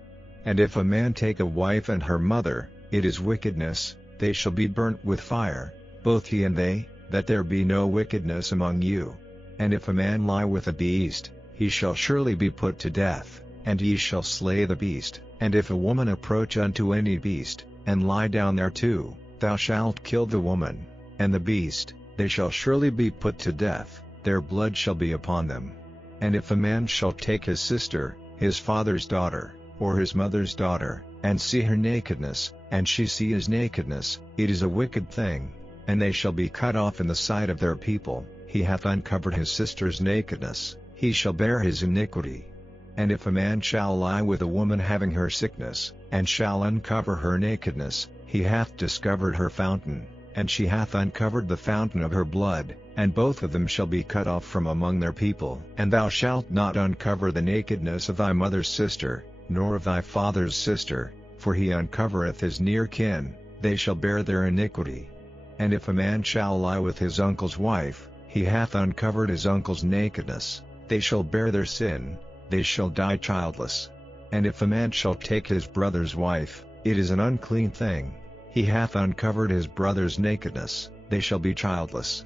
And if a man take a wife and her mother, it is wickedness, they shall be burnt with fire, both he and they, that there be no wickedness among you. And if a man lie with a beast, he shall surely be put to death, and ye shall slay the beast. And if a woman approach unto any beast, and lie down thereto, thou shalt kill the woman, and the beast, they shall surely be put to death, their blood shall be upon them. And if a man shall take his sister, his father's daughter, or his mother's daughter, and see her nakedness, and she see his nakedness, it is a wicked thing, and they shall be cut off in the sight of their people. He hath uncovered his sister's nakedness, he shall bear his iniquity. And if a man shall lie with a woman having her sickness, and shall uncover her nakedness, he hath discovered her fountain, and she hath uncovered the fountain of her blood, and both of them shall be cut off from among their people. And thou shalt not uncover the nakedness of thy mother's sister, nor of thy father's sister, for he uncovereth his near kin, they shall bear their iniquity. And if a man shall lie with his uncle's wife, he hath uncovered his uncle's nakedness, they shall bear their sin, they shall die childless. And if a man shall take his brother's wife, it is an unclean thing, he hath uncovered his brother's nakedness, they shall be childless.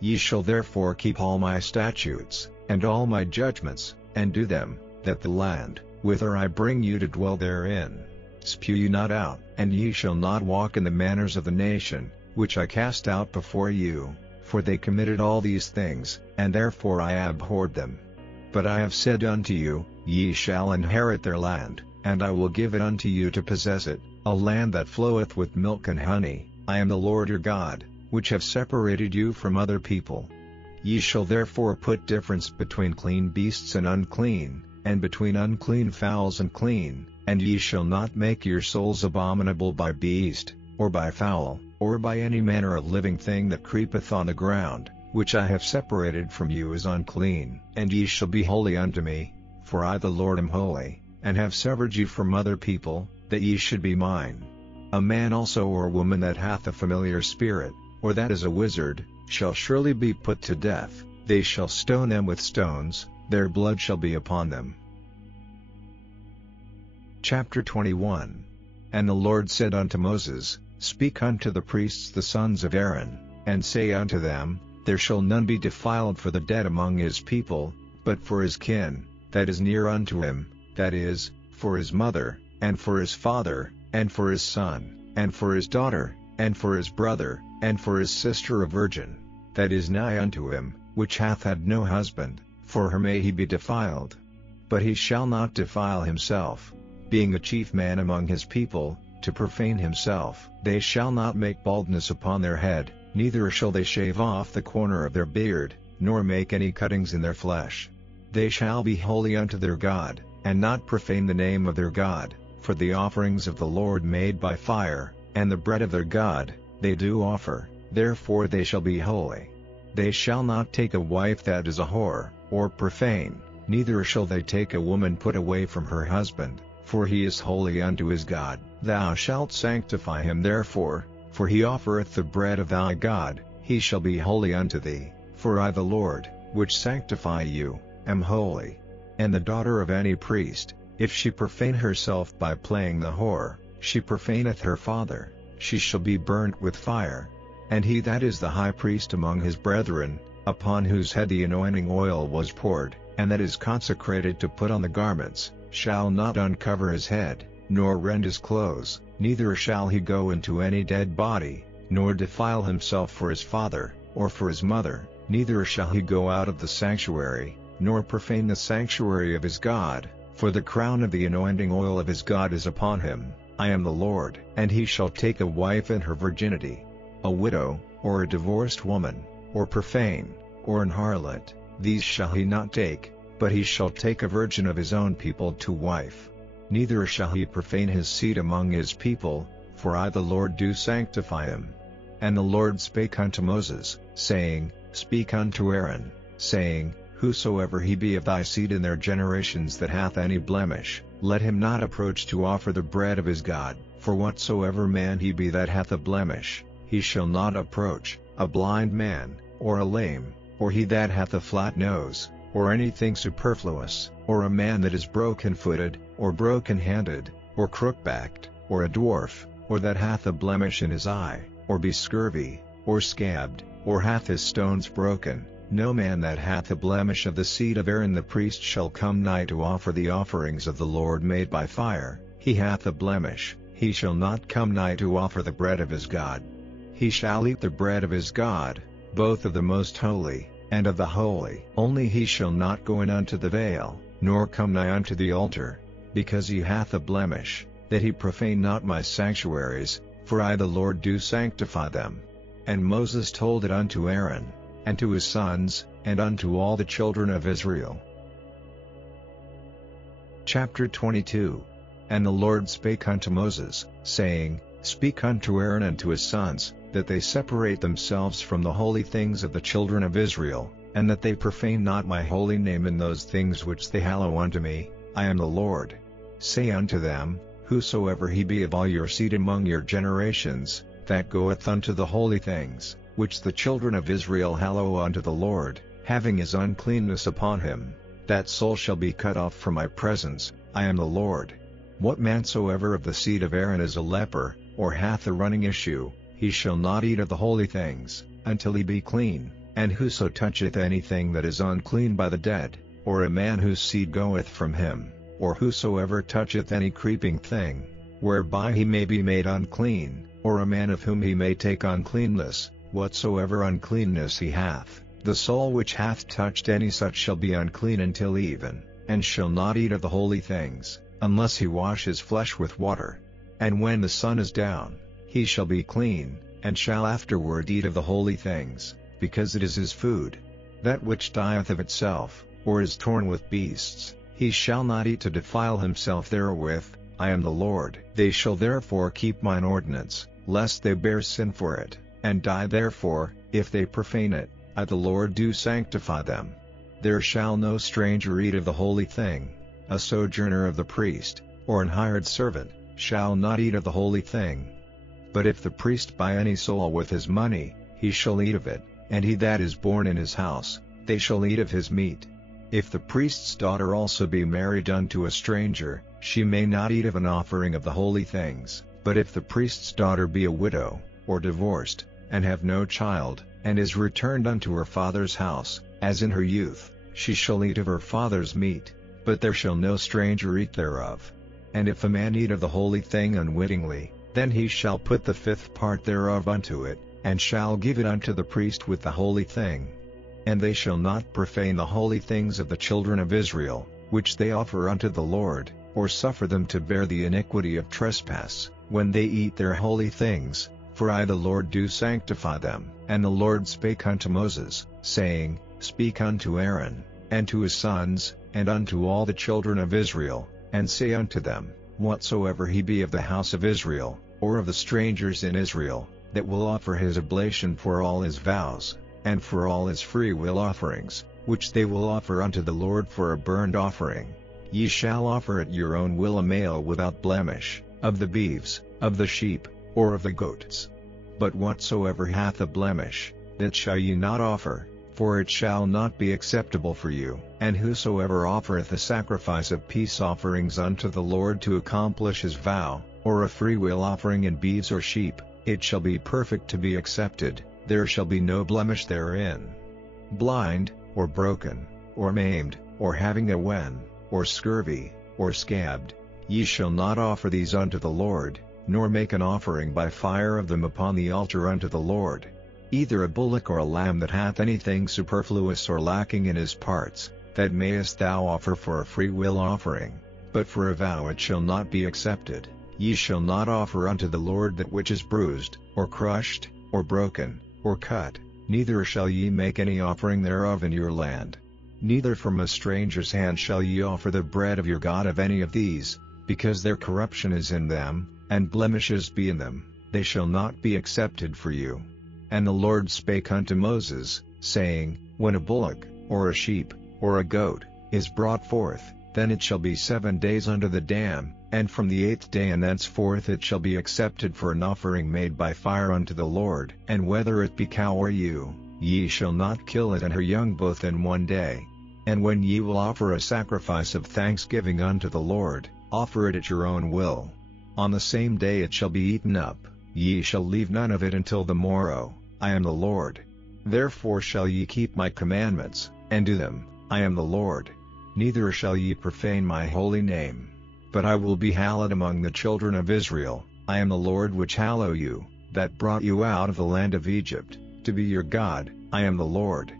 Ye shall therefore keep all my statutes, and all my judgments, and do them, that the land, whither I bring you to dwell therein, spew you not out. And ye shall not walk in the manners of the nation, which I cast out before you, for they committed all these things, and therefore I abhorred them. But I have said unto you, ye shall inherit their land, and I will give it unto you to possess it, a land that floweth with milk and honey. I am the Lord your God, which have separated you from other people. Ye shall therefore put difference between clean beasts and unclean, and between unclean fowls and clean, and ye shall not make your souls abominable by beast, or by fowl, or by any manner of living thing that creepeth on the ground, which I have separated from you as unclean. And ye shall be holy unto me, for I the Lord am holy, and have severed you from other people, that ye should be mine. A man also or woman that hath a familiar spirit, or that is a wizard, shall surely be put to death. They shall stone them with stones, their blood shall be upon them. Chapter 21. And the Lord said unto Moses, Speak unto the priests the sons of Aaron, and say unto them, There shall none be defiled for the dead among his people, but for his kin, that is near unto him, that is, for his mother, and for his father, and for his son, and for his daughter, and for his brother, and for his sister a virgin, that is nigh unto him, which hath had no husband, for her may he be defiled. But he shall not defile himself, being a chief man among his people, to profane himself. They shall not make baldness upon their head, neither shall they shave off the corner of their beard, nor make any cuttings in their flesh. They shall be holy unto their God, and not profane the name of their God, for the offerings of the Lord made by fire, and the bread of their God, they do offer, therefore they shall be holy. They shall not take a wife that is a whore, or profane, neither shall they take a woman put away from her husband, for he is holy unto his God. Thou shalt sanctify him therefore, for he offereth the bread of thy God, he shall be holy unto thee, for I the Lord, which sanctify you, am holy. And the daughter of any priest, if she profane herself by playing the whore, she profaneth her father, she shall be burnt with fire. And he that is the high priest among his brethren, upon whose head the anointing oil was poured, and that is consecrated to put on the garments, shall not uncover his head, nor rend his clothes, neither shall he go into any dead body, nor defile himself for his father, or for his mother, neither shall he go out of the sanctuary, nor profane the sanctuary of his God, for the crown of the anointing oil of his God is upon him. I am the Lord. And he shall take a wife in her virginity, a widow, or a divorced woman, or profane, or an harlot, these shall he not take, but he shall take a virgin of his own people to wife. Neither shall he profane his seed among his people, for I the Lord do sanctify him. And the Lord spake unto Moses, saying, Speak unto Aaron, saying, Whosoever he be of thy seed in their generations that hath any blemish, let him not approach to offer the bread of his God. For whatsoever man he be that hath a blemish, he shall not approach, a blind man, or a lame, or he that hath a flat nose, or anything superfluous, or a man that is broken-footed, or broken-handed, or crook-backed, or a dwarf, or that hath a blemish in his eye, or be scurvy, or scabbed, or hath his stones broken. No man that hath a blemish of the seed of Aaron the priest shall come nigh to offer the offerings of the Lord made by fire. He hath a blemish, he shall not come nigh to offer the bread of his God. He shall eat the bread of his God, both of the most holy, and of the holy. Only he shall not go in unto the veil, nor come nigh unto the altar. because he hath a blemish, that he profane not my sanctuaries, for I the Lord do sanctify them. And Moses told it unto Aaron, and to his sons, and unto all the children of Israel. Chapter 22. And the Lord spake unto Moses, saying, Speak unto Aaron and to his sons, that they separate themselves from the holy things of the children of Israel, and that they profane not my holy name in those things which they hallow unto me. I am the Lord. Say unto them, Whosoever he be of all your seed among your generations, that goeth unto the holy things, which the children of Israel hallow unto the Lord, having his uncleanness upon him, that soul shall be cut off from my presence. I am the Lord. What man soever of the seed of Aaron is a leper, or hath a running issue, he shall not eat of the holy things, until he be clean. And whoso toucheth anything that is unclean by the dead, or a man whose seed goeth from him, or whosoever toucheth any creeping thing, whereby he may be made unclean, or a man of whom he may take uncleanness, whatsoever uncleanness he hath, the soul which hath touched any such shall be unclean until even, and shall not eat of the holy things, unless he wash his flesh with water. And when the sun is down, he shall be clean, and shall afterward eat of the holy things, because it is his food. That which dieth of itself, or is torn with beasts, he shall not eat to defile himself therewith. I am the Lord. They shall therefore keep mine ordinance, lest they bear sin for it, and die therefore, if they profane it. I the Lord do sanctify them. There shall no stranger eat of the holy thing. A sojourner of the priest, or an hired servant, shall not eat of the holy thing. But if the priest buy any soul with his money, he shall eat of it, and he that is born in his house, they shall eat of his meat. If the priest's daughter also be married unto a stranger, she may not eat of an offering of the holy things. But if the priest's daughter be a widow, or divorced, and have no child, and is returned unto her father's house, as in her youth, she shall eat of her father's meat, but there shall no stranger eat thereof. And if a man eat of the holy thing unwittingly, then he shall put the fifth part thereof unto it, and shall give it unto the priest with the holy thing. And they shall not profane the holy things of the children of Israel, which they offer unto the Lord, or suffer them to bear the iniquity of trespass, when they eat their holy things, for I the Lord do sanctify them. And the Lord spake unto Moses, saying, Speak unto Aaron, and to his sons, and unto all the children of Israel, and say unto them, Whatsoever he be of the house of Israel, or of the strangers in Israel, that will offer his oblation for all his vows, and for all his freewill offerings, which they will offer unto the Lord for a burnt offering, ye shall offer at your own will a male without blemish, of the beeves, of the sheep, or of the goats. But whatsoever hath a blemish, that shall ye not offer, for it shall not be acceptable for you. And whosoever offereth a sacrifice of peace offerings unto the Lord to accomplish his vow, or a freewill offering in beeves or sheep, it shall be perfect to be accepted, there shall be no blemish therein. Blind, or broken, or maimed, or having a wen, or scurvy, or scabbed, ye shall not offer these unto the Lord, nor make an offering by fire of them upon the altar unto the Lord. Either a bullock or a lamb that hath anything superfluous or lacking in his parts, that mayest thou offer for a freewill offering, but for a vow it shall not be accepted. Ye shall not offer unto the Lord that which is bruised, or crushed, or broken, or cut, neither shall ye make any offering thereof in your land. Neither from a stranger's hand shall ye offer the bread of your God of any of these, because their corruption is in them, and blemishes be in them, they shall not be accepted for you. And the Lord spake unto Moses, saying, When a bullock, or a sheep, or a goat, is brought forth, then it shall be 7 days under the dam, and from the 8th day and thenceforth it shall be accepted for an offering made by fire unto the Lord. And whether it be cow or ewe, ye shall not kill it and her young both in 1 day. And when ye will offer a sacrifice of thanksgiving unto the Lord, offer it at your own will. On the same day it shall be eaten up, ye shall leave none of it until the morrow. I am the Lord. Therefore shall ye keep my commandments, and do them. I am the Lord. Neither shall ye profane my holy name. But I will be hallowed among the children of Israel. I am the Lord which hallow you, that brought you out of the land of Egypt, to be your God. I am the Lord.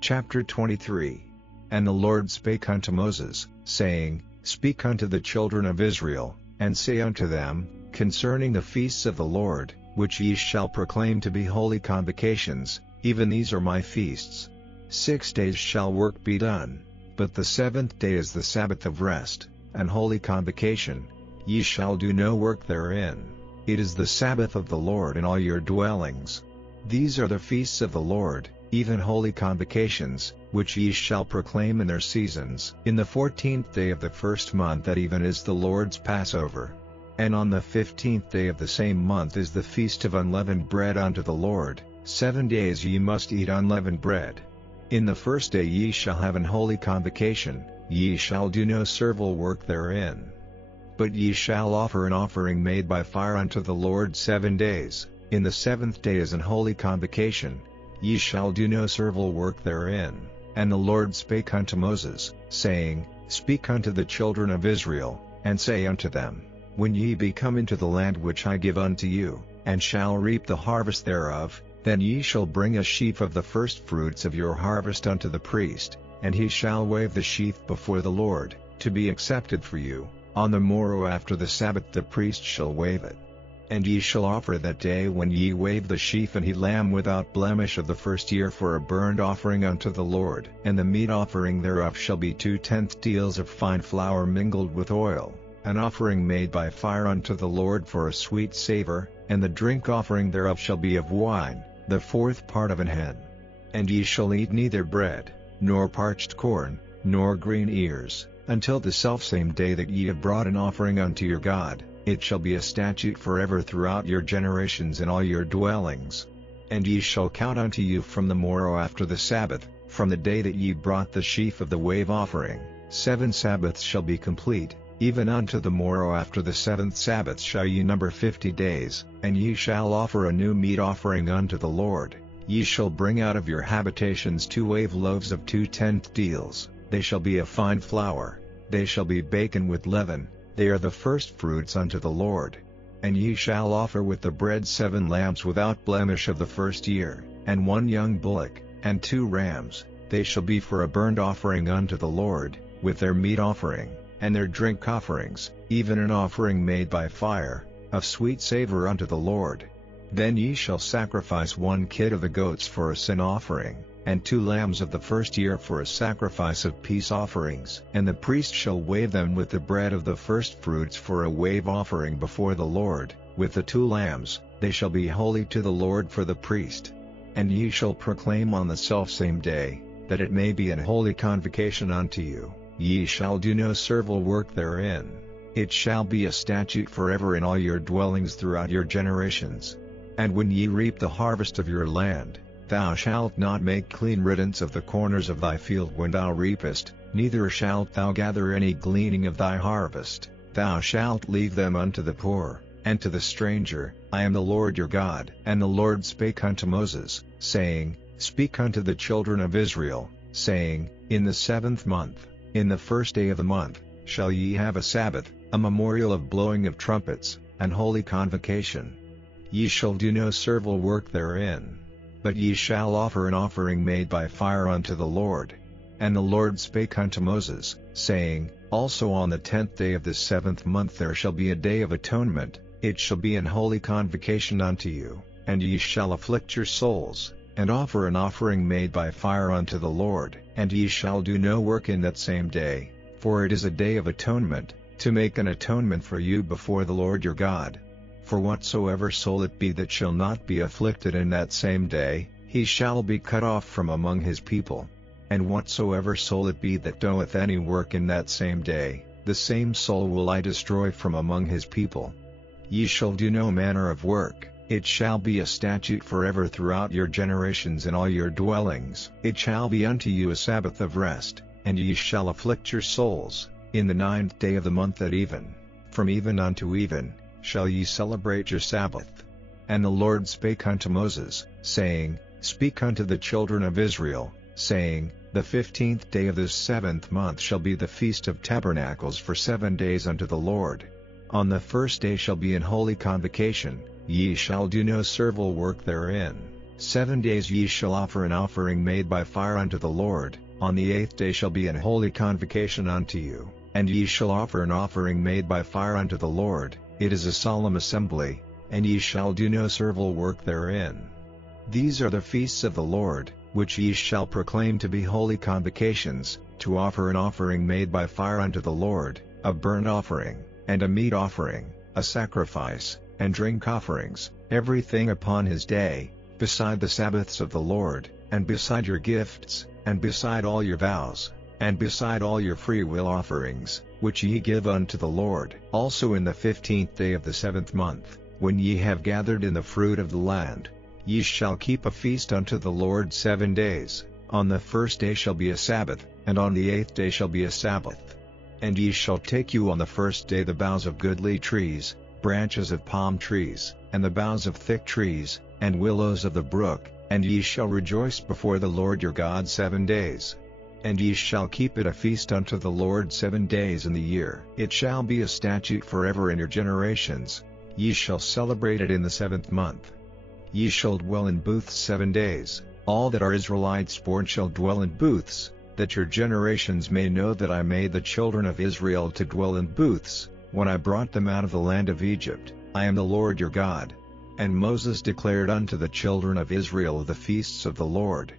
Chapter 23. And the Lord spake unto Moses, saying, Speak unto the children of Israel, and say unto them, concerning the feasts of the Lord, which ye shall proclaim to be holy convocations, even these are my feasts. 6 days shall work be done, but the 7th day is the Sabbath of rest, and holy convocation. Ye shall do no work therein. It is the Sabbath of the Lord in all your dwellings. These are the feasts of the Lord, even holy convocations, which ye shall proclaim in their seasons. In the 14th day of the first month at even is the Lord's Passover. And on the 15th day of the same month is the feast of unleavened bread unto the Lord. 7 days ye must eat unleavened bread. In the first day ye shall have an holy convocation, ye shall do no servile work therein. But ye shall offer an offering made by fire unto the Lord 7 days. In the 7th day is an holy convocation, ye shall do no servile work therein. And the Lord spake unto Moses, saying, Speak unto the children of Israel, and say unto them, When ye be come into the land which I give unto you, and shall reap the harvest thereof, then ye shall bring a sheaf of the firstfruits of your harvest unto the priest, and he shall wave the sheaf before the Lord, to be accepted for you. On the morrow after the Sabbath the priest shall wave it. And ye shall offer that day when ye wave the sheaf an he lamb without blemish of the first year for a burnt offering unto the Lord. And the meat offering thereof shall be 2/10 deals of fine flour mingled with oil, an offering made by fire unto the Lord for a sweet savor, and the drink offering thereof shall be of wine, the 4th part of an hin. And ye shall eat neither bread, nor parched corn, nor green ears, until the selfsame day that ye have brought an offering unto your God. It shall be a statute forever throughout your generations in all your dwellings. And ye shall count unto you from the morrow after the Sabbath, from the day that ye brought the sheaf of the wave offering. 7 Sabbaths shall be complete, even unto the morrow after the 7th Sabbath shall ye number 50 days. And ye shall offer a new meat offering unto the Lord. Ye shall bring out of your habitations 2 wave loaves of 2/10 deals, they shall be of fine flour, they shall be baken with leaven, they are the firstfruits unto the Lord. And ye shall offer with the bread 7 lambs without blemish of the first year, and 1 young bullock, and 2 rams, they shall be for a burnt offering unto the Lord, with their meat offering, and their drink offerings, even an offering made by fire, of sweet savor unto the Lord. Then ye shall sacrifice 1 kid of the goats for a sin offering, and 2 lambs of the first year for a sacrifice of peace offerings. And the priest shall wave them with the bread of the firstfruits for a wave offering before the Lord, with the 2 lambs, they shall be holy to the Lord for the priest. And ye shall proclaim on the selfsame day, that it may be an holy convocation unto you, ye shall do no servile work therein. It shall be a statute forever in all your dwellings throughout your generations. And when ye reap the harvest of your land, thou shalt not make clean riddance of the corners of thy field when thou reapest, neither shalt thou gather any gleaning of thy harvest, thou shalt leave them unto the poor, and to the stranger. I am the Lord your God. And the Lord spake unto Moses, saying, Speak unto the children of Israel, saying, In the 7th month, in the 1st day of the month, shall ye have a Sabbath, a memorial of blowing of trumpets, an holy convocation. Ye shall do no servile work therein, but ye shall offer an offering made by fire unto the Lord. And the Lord spake unto Moses, saying, Also on the 10th day of this 7th month there shall be a day of atonement, it shall be an holy convocation unto you, and ye shall afflict your souls, and offer an offering made by fire unto the Lord. And ye shall do no work in that same day, for it is a day of atonement, to make an atonement for you before the Lord your God. For whatsoever soul it be that shall not be afflicted in that same day, he shall be cut off from among his people. And whatsoever soul it be that doeth any work in that same day, the same soul will I destroy from among his people. Ye shall do no manner of work, it shall be a statute forever throughout your generations in all your dwellings. It shall be unto you a Sabbath of rest, and ye shall afflict your souls. In the 9th day of the month at even, from even unto even, shall ye celebrate your Sabbath. And the Lord spake unto Moses, saying, Speak unto the children of Israel, saying, The 15th day of this 7th month shall be the Feast of Tabernacles for 7 days unto the Lord. On the 1st day shall be an holy convocation, ye shall do no servile work therein. 7 days ye shall offer an offering made by fire unto the Lord, On the 8th day shall be an holy convocation unto you, and ye shall offer an offering made by fire unto the Lord. It is a solemn assembly, and ye shall do no servile work therein. These are the feasts of the Lord, which ye shall proclaim to be holy convocations, to offer an offering made by fire unto the Lord, a burnt offering, and a meat offering, a sacrifice, and drink offerings, everything upon his day, beside the Sabbaths of the Lord, and beside your gifts, and beside all your vows, and beside all your freewill offerings, which ye give unto the Lord. Also in the 15th day of the 7th month, when ye have gathered in the fruit of the land, ye shall keep a feast unto the Lord 7 days. On the 1st day shall be a Sabbath, and on the 8th day shall be a Sabbath. And ye shall take you on the 1st day the boughs of goodly trees, branches of palm trees, and the boughs of thick trees, and willows of the brook, and ye shall rejoice before the Lord your God 7 days. And ye shall keep it a feast unto the Lord 7 days in the year. It shall be a statute forever in your generations. Ye shall celebrate it in the 7th month. Ye shall dwell in booths 7 days. All that are Israelites born shall dwell in booths, that your generations may know that I made the children of Israel to dwell in booths, when I brought them out of the land of Egypt. I am the Lord your God. And Moses declared unto the children of Israel the feasts of the Lord.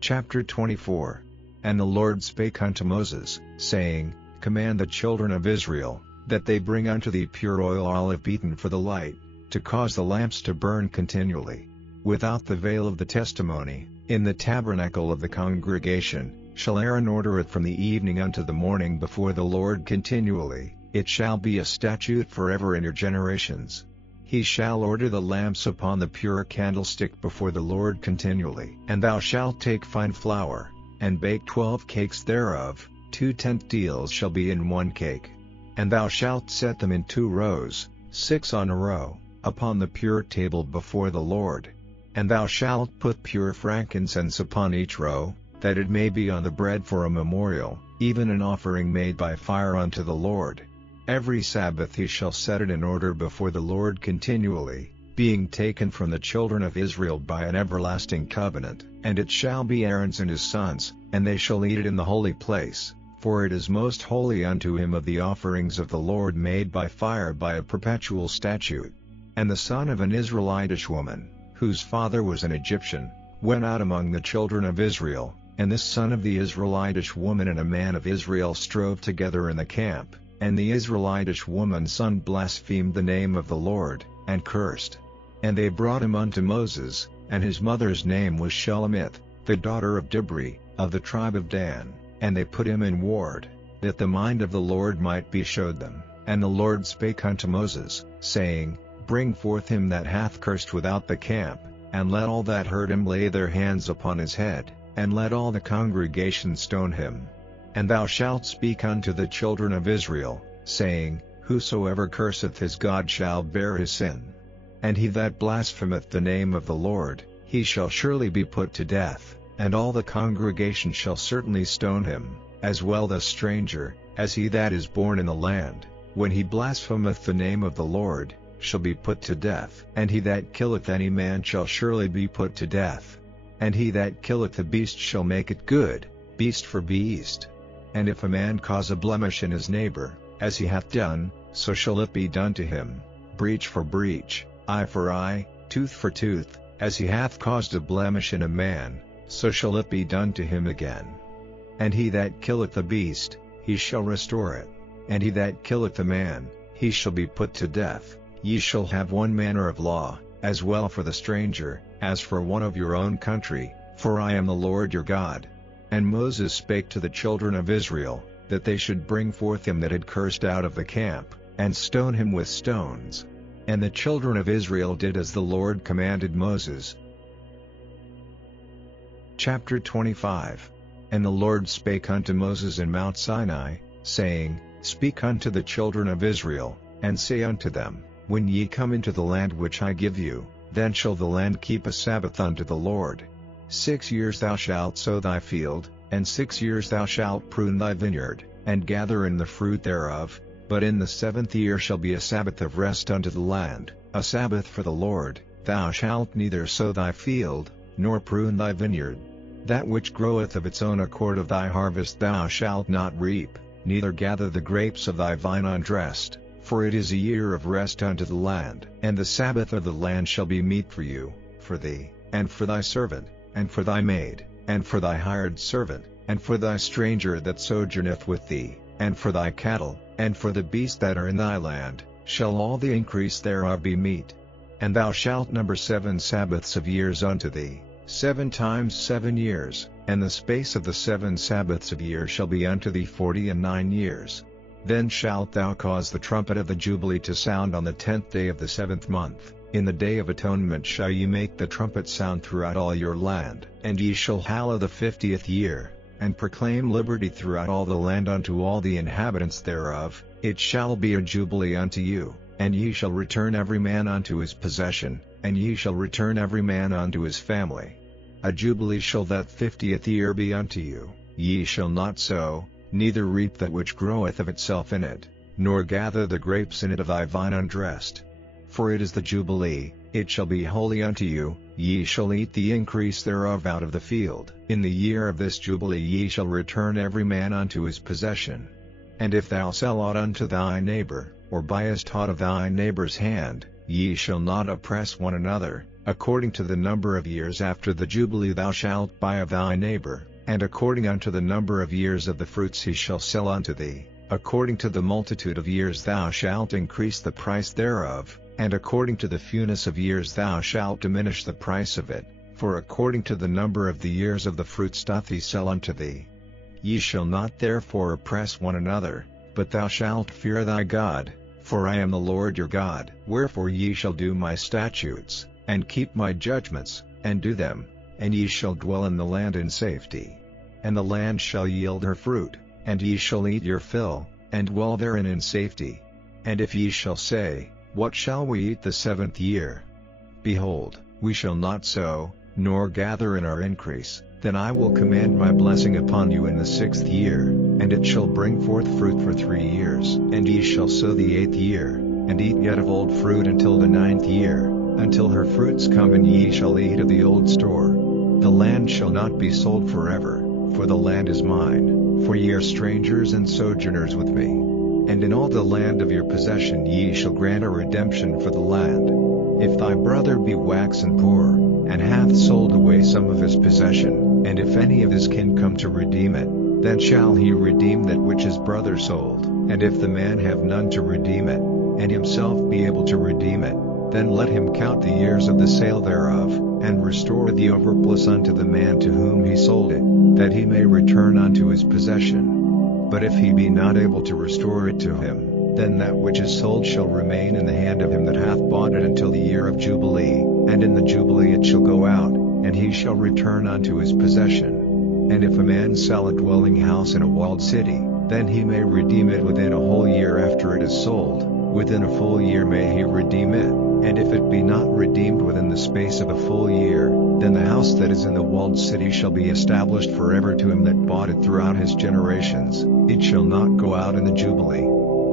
Chapter 24. And the Lord spake unto Moses, saying, Command the children of Israel, that they bring unto thee pure oil olive beaten for the light, to cause the lamps to burn continually. Without the veil of the testimony, in the tabernacle of the congregation, shall Aaron order it from the evening unto the morning before the Lord continually. It shall be a statute forever in your generations. He shall order the lamps upon the pure candlestick before the Lord continually. And thou shalt take fine flour, and bake 12 cakes thereof, 2 tenth deals shall be in 1 cake. And thou shalt set them in 2 rows, 6 on a row, upon the pure table before the Lord. And thou shalt put pure frankincense upon each row, that it may be on the bread for a memorial, even an offering made by fire unto the Lord. Every Sabbath he shall set it in order before the Lord continually, being taken from the children of Israel by an everlasting covenant. And it shall be Aaron's and his sons, and they shall eat it in the holy place, for it is most holy unto him of the offerings of the Lord made by fire by a perpetual statute. And the son of an Israelitish woman, whose father was an Egyptian, went out among the children of Israel, and this son of the Israelitish woman and a man of Israel strove together in the camp. And the Israelitish woman's son blasphemed the name of the Lord, and cursed. And they brought him unto Moses, and his mother's name was Shelomith, the daughter of Dibri, of the tribe of Dan. And they put him in ward, that the mind of the Lord might be showed them. And the Lord spake unto Moses, saying, Bring forth him that hath cursed without the camp, and let all that heard him lay their hands upon his head, and let all the congregation stone him. And thou shalt speak unto the children of Israel, saying, Whosoever curseth his God shall bear his sin. And he that blasphemeth the name of the Lord, he shall surely be put to death, and all the congregation shall certainly stone him, as well the stranger, as he that is born in the land, when he blasphemeth the name of the Lord, shall be put to death. And he that killeth any man shall surely be put to death. And he that killeth a beast shall make it good, beast for beast. And if a man cause a blemish in his neighbor, as he hath done, so shall it be done to him, breach for breach, eye for eye, tooth for tooth, as he hath caused a blemish in a man, so shall it be done to him again. And he that killeth a beast, he shall restore it. And he that killeth a man, he shall be put to death. Ye shall have one manner of law, as well for the stranger, as for one of your own country, for I am the Lord your God. And Moses spake to the children of Israel, that they should bring forth him that had cursed out of the camp, and stone him with stones. And the children of Israel did as the Lord commanded Moses. Chapter 25. And the Lord spake unto Moses in Mount Sinai, saying, Speak unto the children of Israel, and say unto them, When ye come into the land which I give you, then shall the land keep a Sabbath unto the Lord. 6 years thou shalt sow thy field, and 6 years thou shalt prune thy vineyard, and gather in the fruit thereof. But in the 7th year shall be a Sabbath of rest unto the land, a Sabbath for the Lord. Thou shalt neither sow thy field, nor prune thy vineyard. That which groweth of its own accord of thy harvest thou shalt not reap, neither gather the grapes of thy vine undressed, for it is a year of rest unto the land. And the Sabbath of the land shall be meat for you, for thee, and for thy servant, and for thy maid, and for thy hired servant, and for thy stranger that sojourneth with thee, and for thy cattle, and for the beasts that are in thy land, shall all the increase thereof be meat. And thou shalt number 7 Sabbaths of years unto thee, 7 times 7 years, and the space of the 7 Sabbaths of years shall be unto thee 49 years. Then shalt thou cause the trumpet of the Jubilee to sound on the 10th day of the 7th month. In the day of atonement shall ye make the trumpet sound throughout all your land. And ye shall hallow the 50th year, and proclaim liberty throughout all the land unto all the inhabitants thereof. It shall be a jubilee unto you, and ye shall return every man unto his possession, and ye shall return every man unto his family. A jubilee shall that 50th year be unto you. Ye shall not sow, neither reap that which groweth of itself in it, nor gather the grapes in it of thy vine undressed. For it is the jubilee, it shall be holy unto you. Ye shall eat the increase thereof out of the field. In the year of this jubilee ye shall return every man unto his possession. And if thou sell aught unto thy neighbor, or buyest aught of thy neighbor's hand, ye shall not oppress one another. According to the number of years after the jubilee thou shalt buy of thy neighbor, and according unto the number of years of the fruits he shall sell unto thee, according to the multitude of years thou shalt increase the price thereof, and according to the fewness of years thou shalt diminish the price of it, for according to the number of the years of the fruits doth he sell unto thee. Ye shall not therefore oppress one another, but thou shalt fear thy God, for I am the Lord your God. Wherefore ye shall do my statutes, and keep my judgments, and do them, and ye shall dwell in the land in safety. And the land shall yield her fruit, and ye shall eat your fill, and dwell therein in safety. And if ye shall say, What shall we eat the 7th year? Behold, we shall not sow, nor gather in our increase, then I will command my blessing upon you in the 6th year, and it shall bring forth fruit for 3 years. And ye shall sow the 8th year, and eat yet of old fruit until the 9th year, until her fruits come, and ye shall eat of the old store. The land shall not be sold forever, for the land is mine, for ye are strangers and sojourners with me. And in all the land of your possession ye shall grant a redemption for the land. If thy brother be waxen poor, and hath sold away some of his possession, and if any of his kin come to redeem it, then shall he redeem that which his brother sold. And if the man have none to redeem it, and himself be able to redeem it, then let him count the years of the sale thereof, and restore the overplus unto the man to whom he sold it, that he may return unto his possession. But if he be not able to restore it to him, then that which is sold shall remain in the hand of him that hath bought it until the year of Jubilee, and in the Jubilee it shall go out, and he shall return unto his possession. And if a man sell a dwelling house in a walled city, then he may redeem it within a whole year after it is sold, within a full year may he redeem it. And if it be not redeemed within the space of a full year, then the house that is in the walled city shall be established forever to him that bought it throughout his generations. It shall not go out in the Jubilee.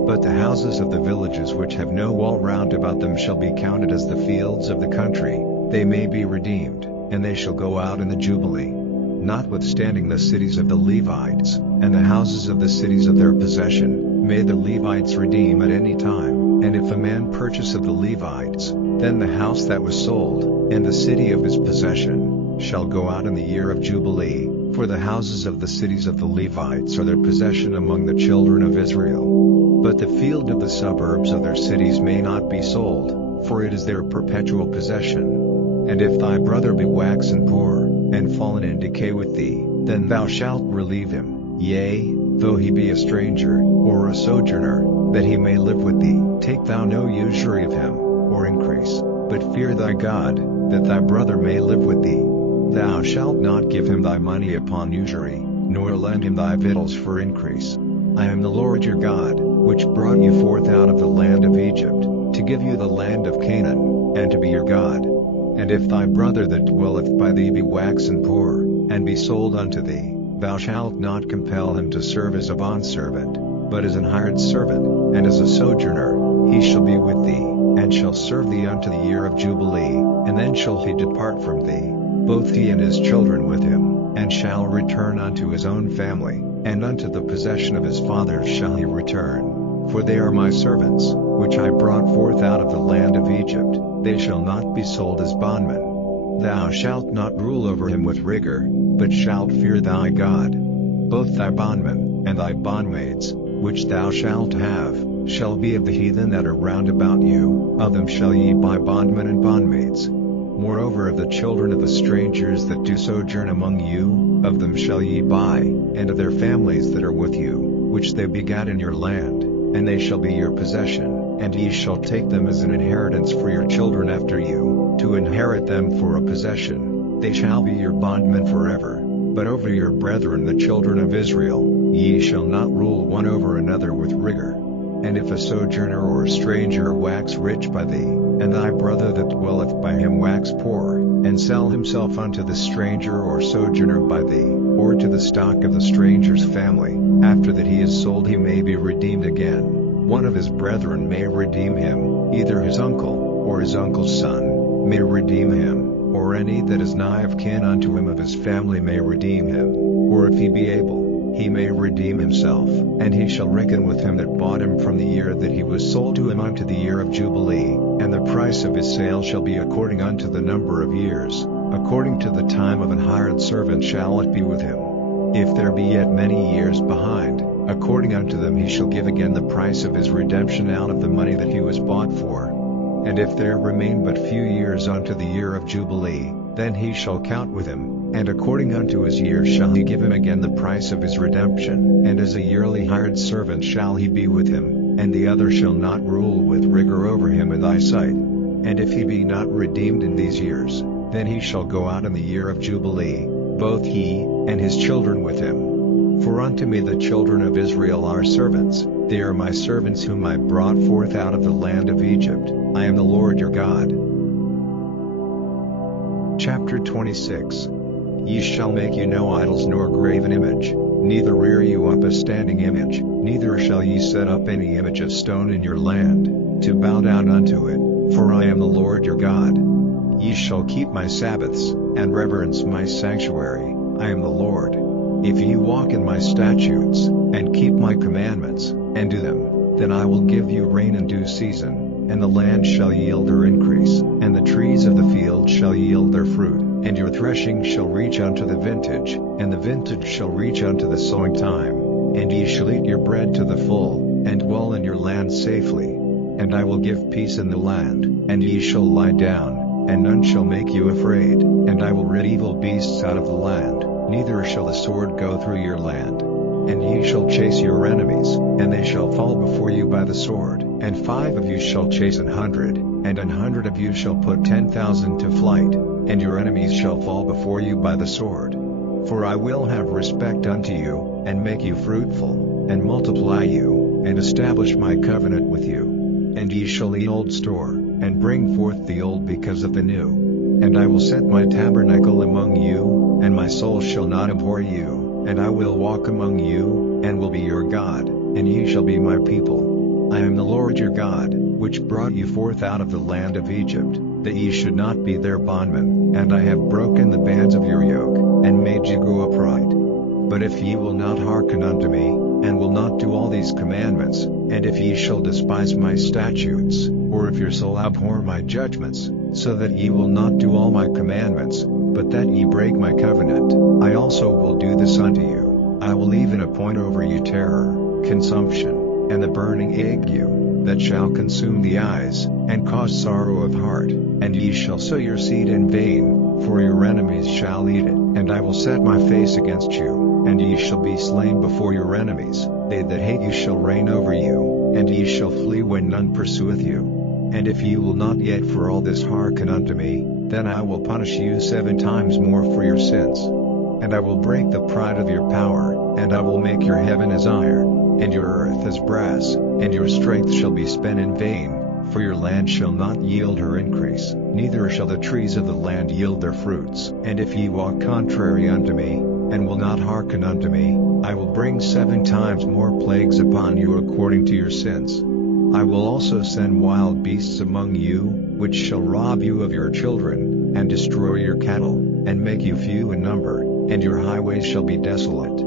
But the houses of the villages which have no wall round about them shall be counted as the fields of the country. They may be redeemed, and they shall go out in the Jubilee. Notwithstanding the cities of the Levites, and the houses of the cities of their possession, may the Levites redeem at any time. And if a man purchase of the Levites, then the house that was sold, and the city of his possession, shall go out in the year of Jubilee, for the houses of the cities of the Levites are their possession among the children of Israel. But the field of the suburbs of their cities may not be sold, for it is their perpetual possession. And if thy brother be waxen poor, and fallen in decay with thee, then thou shalt relieve him, yea, though he be a stranger, or a sojourner, that he may live with thee. Take thou no usury of him, or increase, but fear thy God, that thy brother may live with thee. Thou shalt not give him thy money upon usury, nor lend him thy victuals for increase. I am the Lord your God, which brought you forth out of the land of Egypt, to give you the land of Canaan, and to be your God. And if thy brother that dwelleth by thee be waxen poor, and be sold unto thee, thou shalt not compel him to serve as a bondservant, but as an hired servant, and as a sojourner, he shall be with thee, and shall serve thee unto the year of Jubilee, and then shall he depart from thee, both he and his children with him. and shall return unto his own family, and unto the possession of his fathers shall he return. For they are my servants, which I brought forth out of the land of Egypt, they shall not be sold as bondmen. Thou shalt not rule over him with rigor, but shalt fear thy God. Both thy bondmen, and thy bondmaids, which thou shalt have, shall be of the heathen that are round about you, of them shall ye buy bondmen and bondmaids. Moreover of the children of the strangers that do sojourn among you, of them shall ye buy, and of their families that are with you, which they begat in your land, and they shall be your possession, and ye shall take them as an inheritance for your children after you, to inherit them for a possession. They shall be your bondmen forever. But over your brethren the children of Israel, ye shall not rule one over another with rigor. And if a sojourner or stranger wax rich by thee, and thy brother that dwelleth by him wax poor, and sell himself unto the stranger or sojourner by thee, or to the stock of the stranger's family, after that he is sold he may be redeemed again, one of his brethren may redeem him, either his uncle, or his uncle's son, may redeem him, or any that is nigh of kin unto him of his family may redeem him, or if he be able, he may redeem himself, and he shall reckon with him that bought him from the year that he was sold to him unto the year of Jubilee, and the price of his sale shall be according unto the number of years, according to the time of an hired servant shall it be with him. If there be yet many years behind, according unto them he shall give again the price of his redemption out of the money that he was bought for. And if there remain but few years unto the year of Jubilee, then he shall count with him, and according unto his years shall he give him again the price of his redemption, and as a yearly hired servant shall he be with him, and the other shall not rule with rigor over him in thy sight. And if he be not redeemed in these years, then he shall go out in the year of Jubilee, both he, and his children with him. For unto me the children of Israel are servants, they are my servants whom I brought forth out of the land of Egypt, I am the Lord your God. Chapter 26. Ye shall make you no idols nor graven image, neither rear you up a standing image, neither shall ye set up any image of stone in your land, to bow down unto it, for I am the Lord your God. Ye shall keep my Sabbaths, and reverence my sanctuary, I am the Lord. If ye walk in my statutes, and keep my commandments, and do them, then I will give you rain in due season, and the land shall yield her increase, and the trees of the field shall yield their fruit, and your threshing shall reach unto the vintage, and the vintage shall reach unto the sowing time, and ye shall eat your bread to the full, and dwell in your land safely. And I will give peace in the land, and ye shall lie down, and none shall make you afraid, and I will rid evil beasts out of the land, neither shall the sword go through your land. And ye shall chase your enemies, and they shall fall before you by the sword, and 5 of you shall chase 100, and 100 of you shall put 10,000 to flight, and your enemies shall fall before you by the sword. For I will have respect unto you, and make you fruitful, and multiply you, and establish my covenant with you. And ye shall eat old store, and bring forth the old because of the new. And I will set my tabernacle among you, and my soul shall not abhor you. And I will walk among you, and will be your God, and ye shall be my people. I am the Lord your God, which brought you forth out of the land of Egypt, that ye should not be their bondmen, and I have broken the bands of your yoke, and made you go upright. But if ye will not hearken unto me, and will not do all these commandments, and if ye shall despise my statutes, or if your soul abhor my judgments, so that ye will not do all my commandments, but that ye break my covenant, I also will do this unto you. I will even appoint over you terror, consumption, and the burning ague, that shall consume the eyes, and cause sorrow of heart, and ye shall sow your seed in vain, for your enemies shall eat it. And I will set my face against you, and ye shall be slain before your enemies, they that hate you shall reign over you, and ye shall flee when none pursueth you. And if ye will not yet for all this hearken unto me, then I will punish you 7 times more for your sins. And I will break the pride of your power, and I will make your heaven as iron, and your earth as brass, and your strength shall be spent in vain, for your land shall not yield her increase, neither shall the trees of the land yield their fruits. And if ye walk contrary unto me, and will not hearken unto me, I will bring 7 times more plagues upon you according to your sins. I will also send wild beasts among you, which shall rob you of your children, and destroy your cattle. and make you few in number, and your highways shall be desolate.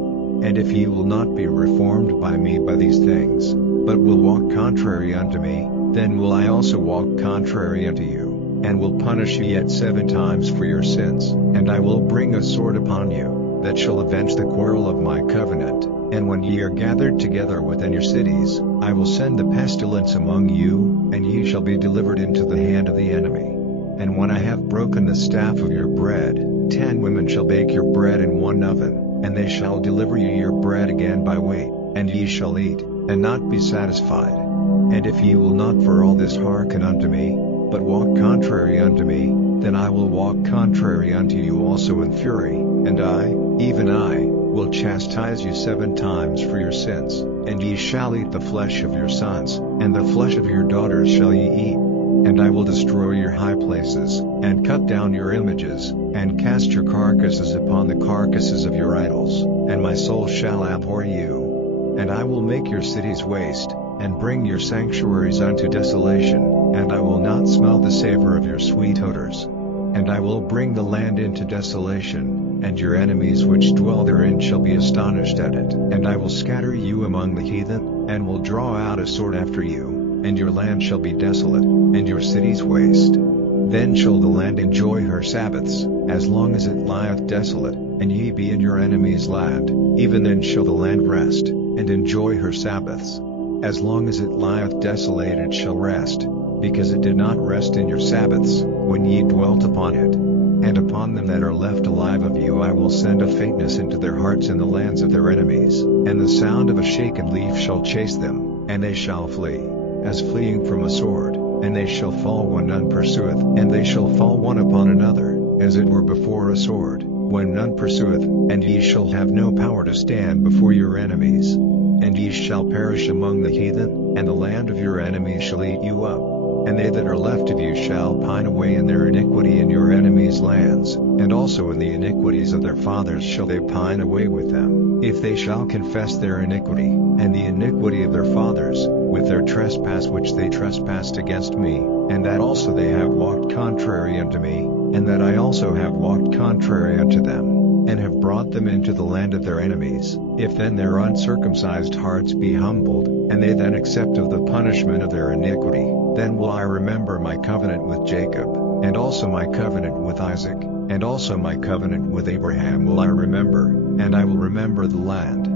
And if ye will not be reformed by me by these things, but will walk contrary unto me, then will I also walk contrary unto you, and will punish you yet 7 times for your sins. And I will bring a sword upon you, that shall avenge the quarrel of my covenant. And when ye are gathered together within your cities, I will send the pestilence among you, and ye shall be delivered into the hand of the enemy. And when I have broken the staff of your bread, 10 women shall bake your bread in one oven, and they shall deliver you your bread again by weight, and ye shall eat, and not be satisfied. And if ye will not for all this hearken unto me, but walk contrary unto me, then I will walk contrary unto you also in fury, and I, even I, will chastise you 7 times for your sins, and ye shall eat the flesh of your sons, and the flesh of your daughters shall ye eat. And I will destroy your high places, and cut down your images, and cast your carcasses upon the carcasses of your idols, and my soul shall abhor you. And I will make your cities waste, and bring your sanctuaries unto desolation, and I will not smell the savor of your sweet odors. And I will bring the land into desolation, and your enemies which dwell therein shall be astonished at it. And I will scatter you among the heathen, and will draw out a sword after you, and your land shall be desolate, and your cities waste. Then shall the land enjoy her Sabbaths, as long as it lieth desolate, and ye be in your enemy's land. Even then shall the land rest, and enjoy her Sabbaths. As long as it lieth desolate it shall rest, because it did not rest in your Sabbaths, when ye dwelt upon it. And upon them that are left alive of you I will send a faintness into their hearts in the lands of their enemies, and the sound of a shaken leaf shall chase them, and they shall flee, as fleeing from a sword, and they shall fall when none pursueth, and they shall fall one upon another, as it were before a sword, when none pursueth, and ye shall have no power to stand before your enemies. And ye shall perish among the heathen, and the land of your enemies shall eat you up. And they that are left of you shall pine away in their iniquity in your enemies' lands, and also in the iniquities of their fathers shall they pine away with them, if they shall confess their iniquity, and the iniquity of their fathers, with their trespass which they trespassed against me, and that also they have walked contrary unto me, and that I also have walked contrary unto them, and have brought them into the land of their enemies. If then their uncircumcised hearts be humbled, and they then accept of the punishment of their iniquity, then will I remember my covenant with Jacob, and also my covenant with Isaac, and also my covenant with Abraham will I remember, and I will remember the land.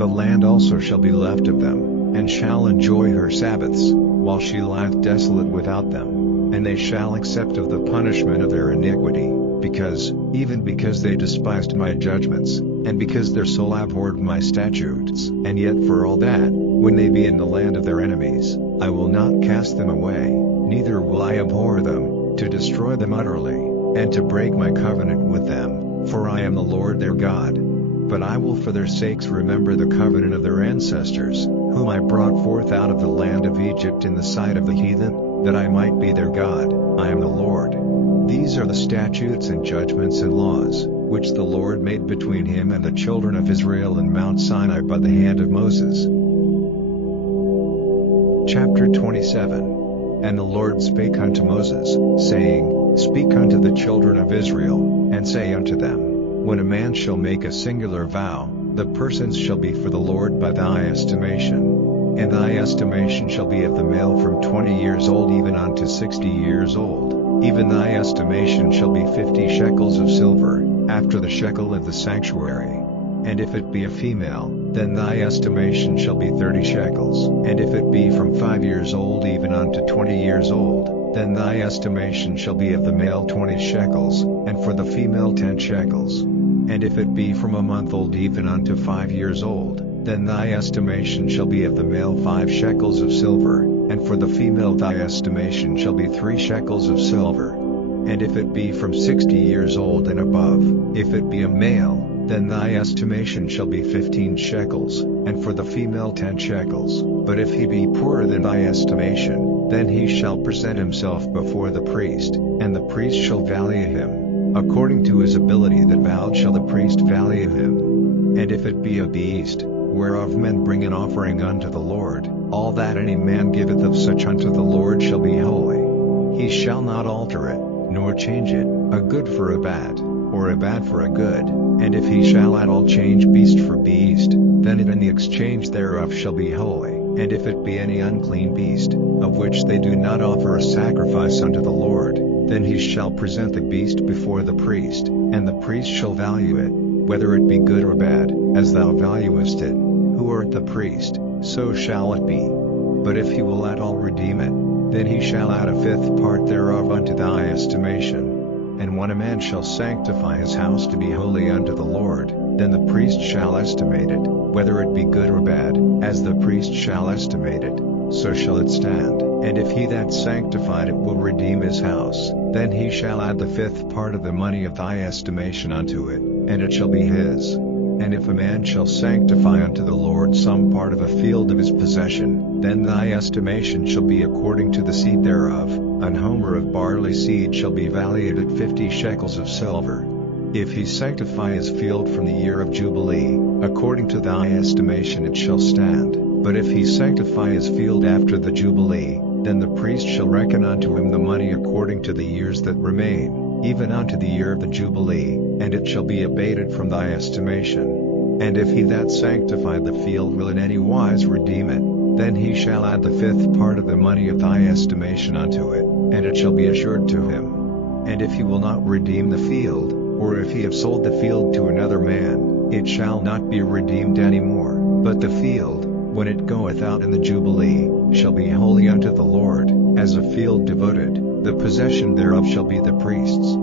The land also shall be left of them, and shall enjoy her Sabbaths, while she lieth desolate without them, and they shall accept of the punishment of their iniquity, even because they despised my judgments, and because their soul abhorred my statutes. And yet for all that, when they be in the land of their enemies, I will not cast them away, neither will I abhor them, to destroy them utterly, and to break my covenant with them, for I am the Lord their God. But I will for their sakes remember the covenant of their ancestors, whom I brought forth out of the land of Egypt in the sight of the heathen, that I might be their God. I am the Lord. These are the statutes and judgments and laws, which the Lord made between him and the children of Israel in Mount Sinai by the hand of Moses. Chapter 27. And the Lord spake unto Moses, saying, Speak unto the children of Israel, and say unto them, When a man shall make a singular vow, the persons shall be for the Lord by thy estimation. And thy estimation shall be of the male from 20 years old even unto 60 years old. Even thy estimation shall be 50 shekels of silver, after the shekel of the sanctuary. And if it be a female, then thy estimation shall be 30 shekels. And if it be from 5 years old even unto 20 years old, then thy estimation shall be of the male 20 shekels, and for the female 10 shekels. And if it be from a month old even unto 5 years old, then thy estimation shall be of the male 5 shekels of silver, and for the female thy estimation shall be 3 shekels of silver. And if it be from 60 years old and above, if it be a male, then thy estimation shall be 15 shekels, and for the female 10 shekels. But if he be poorer than thy estimation, then he shall present himself before the priest, and the priest shall value him. According to his ability that vowed shall the priest value him. And if it be a beast, whereof men bring an offering unto the Lord, all that any man giveth of such unto the Lord shall be holy. He shall not alter it, nor change it, a good for a bad, or a bad for a good, and if he shall at all change beast for beast, then it in the exchange thereof shall be holy. And if it be any unclean beast, of which they do not offer a sacrifice unto the Lord, then he shall present the beast before the priest, and the priest shall value it, whether it be good or bad, as thou valuest it. Who art the priest, so shall it be. But if he will at all redeem it, then he shall add a fifth part thereof unto thy estimation. And when a man shall sanctify his house to be holy unto the Lord, then the priest shall estimate it, whether it be good or bad, as the priest shall estimate it, so shall it stand. And if he that sanctified it will redeem his house, then he shall add the fifth part of the money of thy estimation unto it, and it shall be his. And if a man shall sanctify unto the Lord some part of a field of his possession, then thy estimation shall be according to the seed thereof. An homer of barley seed shall be valued at 50 shekels of silver. If he sanctify his field from the year of Jubilee, according to thy estimation it shall stand. But if he sanctify his field after the Jubilee, then the priest shall reckon unto him the money according to the years that remain, even unto the year of the Jubilee, and it shall be abated from thy estimation. And if he that sanctified the field will in any wise redeem it, then he shall add the fifth part of the money of thy estimation unto it, and it shall be assured to him. And if he will not redeem the field, or if he have sold the field to another man, it shall not be redeemed any more, but the field, when it goeth out in the Jubilee, shall be holy unto the Lord, as a field devoted, the possession thereof shall be the priest's.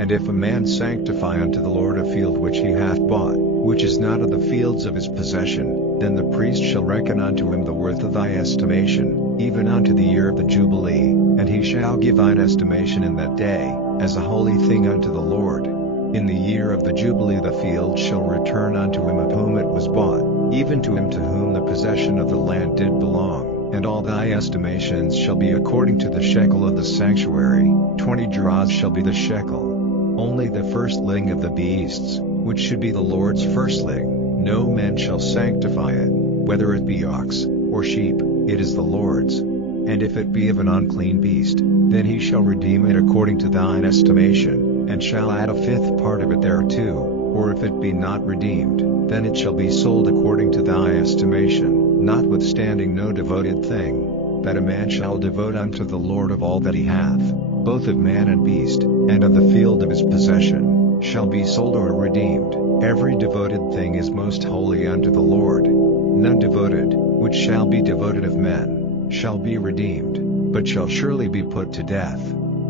And if a man sanctify unto the Lord a field which he hath bought, which is not of the fields of his possession, then the priest shall reckon unto him the worth of thy estimation, even unto the year of the Jubilee, and he shall give thine estimation in that day, as a holy thing unto the Lord. In the year of the Jubilee the field shall return unto him of whom it was bought, even to him to whom the possession of the land did belong, and all thy estimations shall be according to the shekel of the sanctuary. 20 drahs shall be the shekel. Only the firstling of the beasts, which should be the Lord's firstling, no man shall sanctify it, whether it be ox, or sheep, it is the Lord's. And if it be of an unclean beast, then he shall redeem it according to thine estimation, and shall add a fifth part of it thereto, or if it be not redeemed, then it shall be sold according to thy estimation, notwithstanding no devoted thing, that a man shall devote unto the Lord of all that he hath, both of man and beast, and of the field of his possession, shall be sold or redeemed. Every devoted thing is most holy unto the Lord. None devoted, which shall be devoted of men, shall be redeemed, but shall surely be put to death.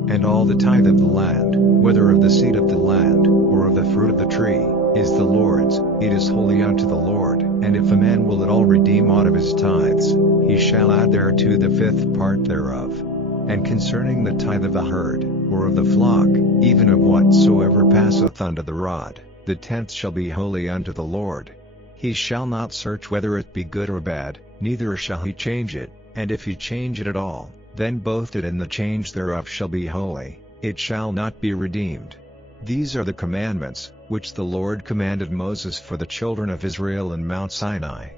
And all the tithe of the land, whether of the seed of the land, or of the fruit of the tree, is the Lord's, it is holy unto the Lord. And if a man will at all redeem aught of his tithes, he shall add thereto the fifth part thereof. And concerning the tithe of the herd, or of the flock, even of whatsoever passeth under the rod, the tenth shall be holy unto the Lord. He shall not search whether it be good or bad, neither shall he change it, and if he change it at all, then both it and the change thereof shall be holy, it shall not be redeemed. These are the commandments, which the Lord commanded Moses for the children of Israel in Mount Sinai.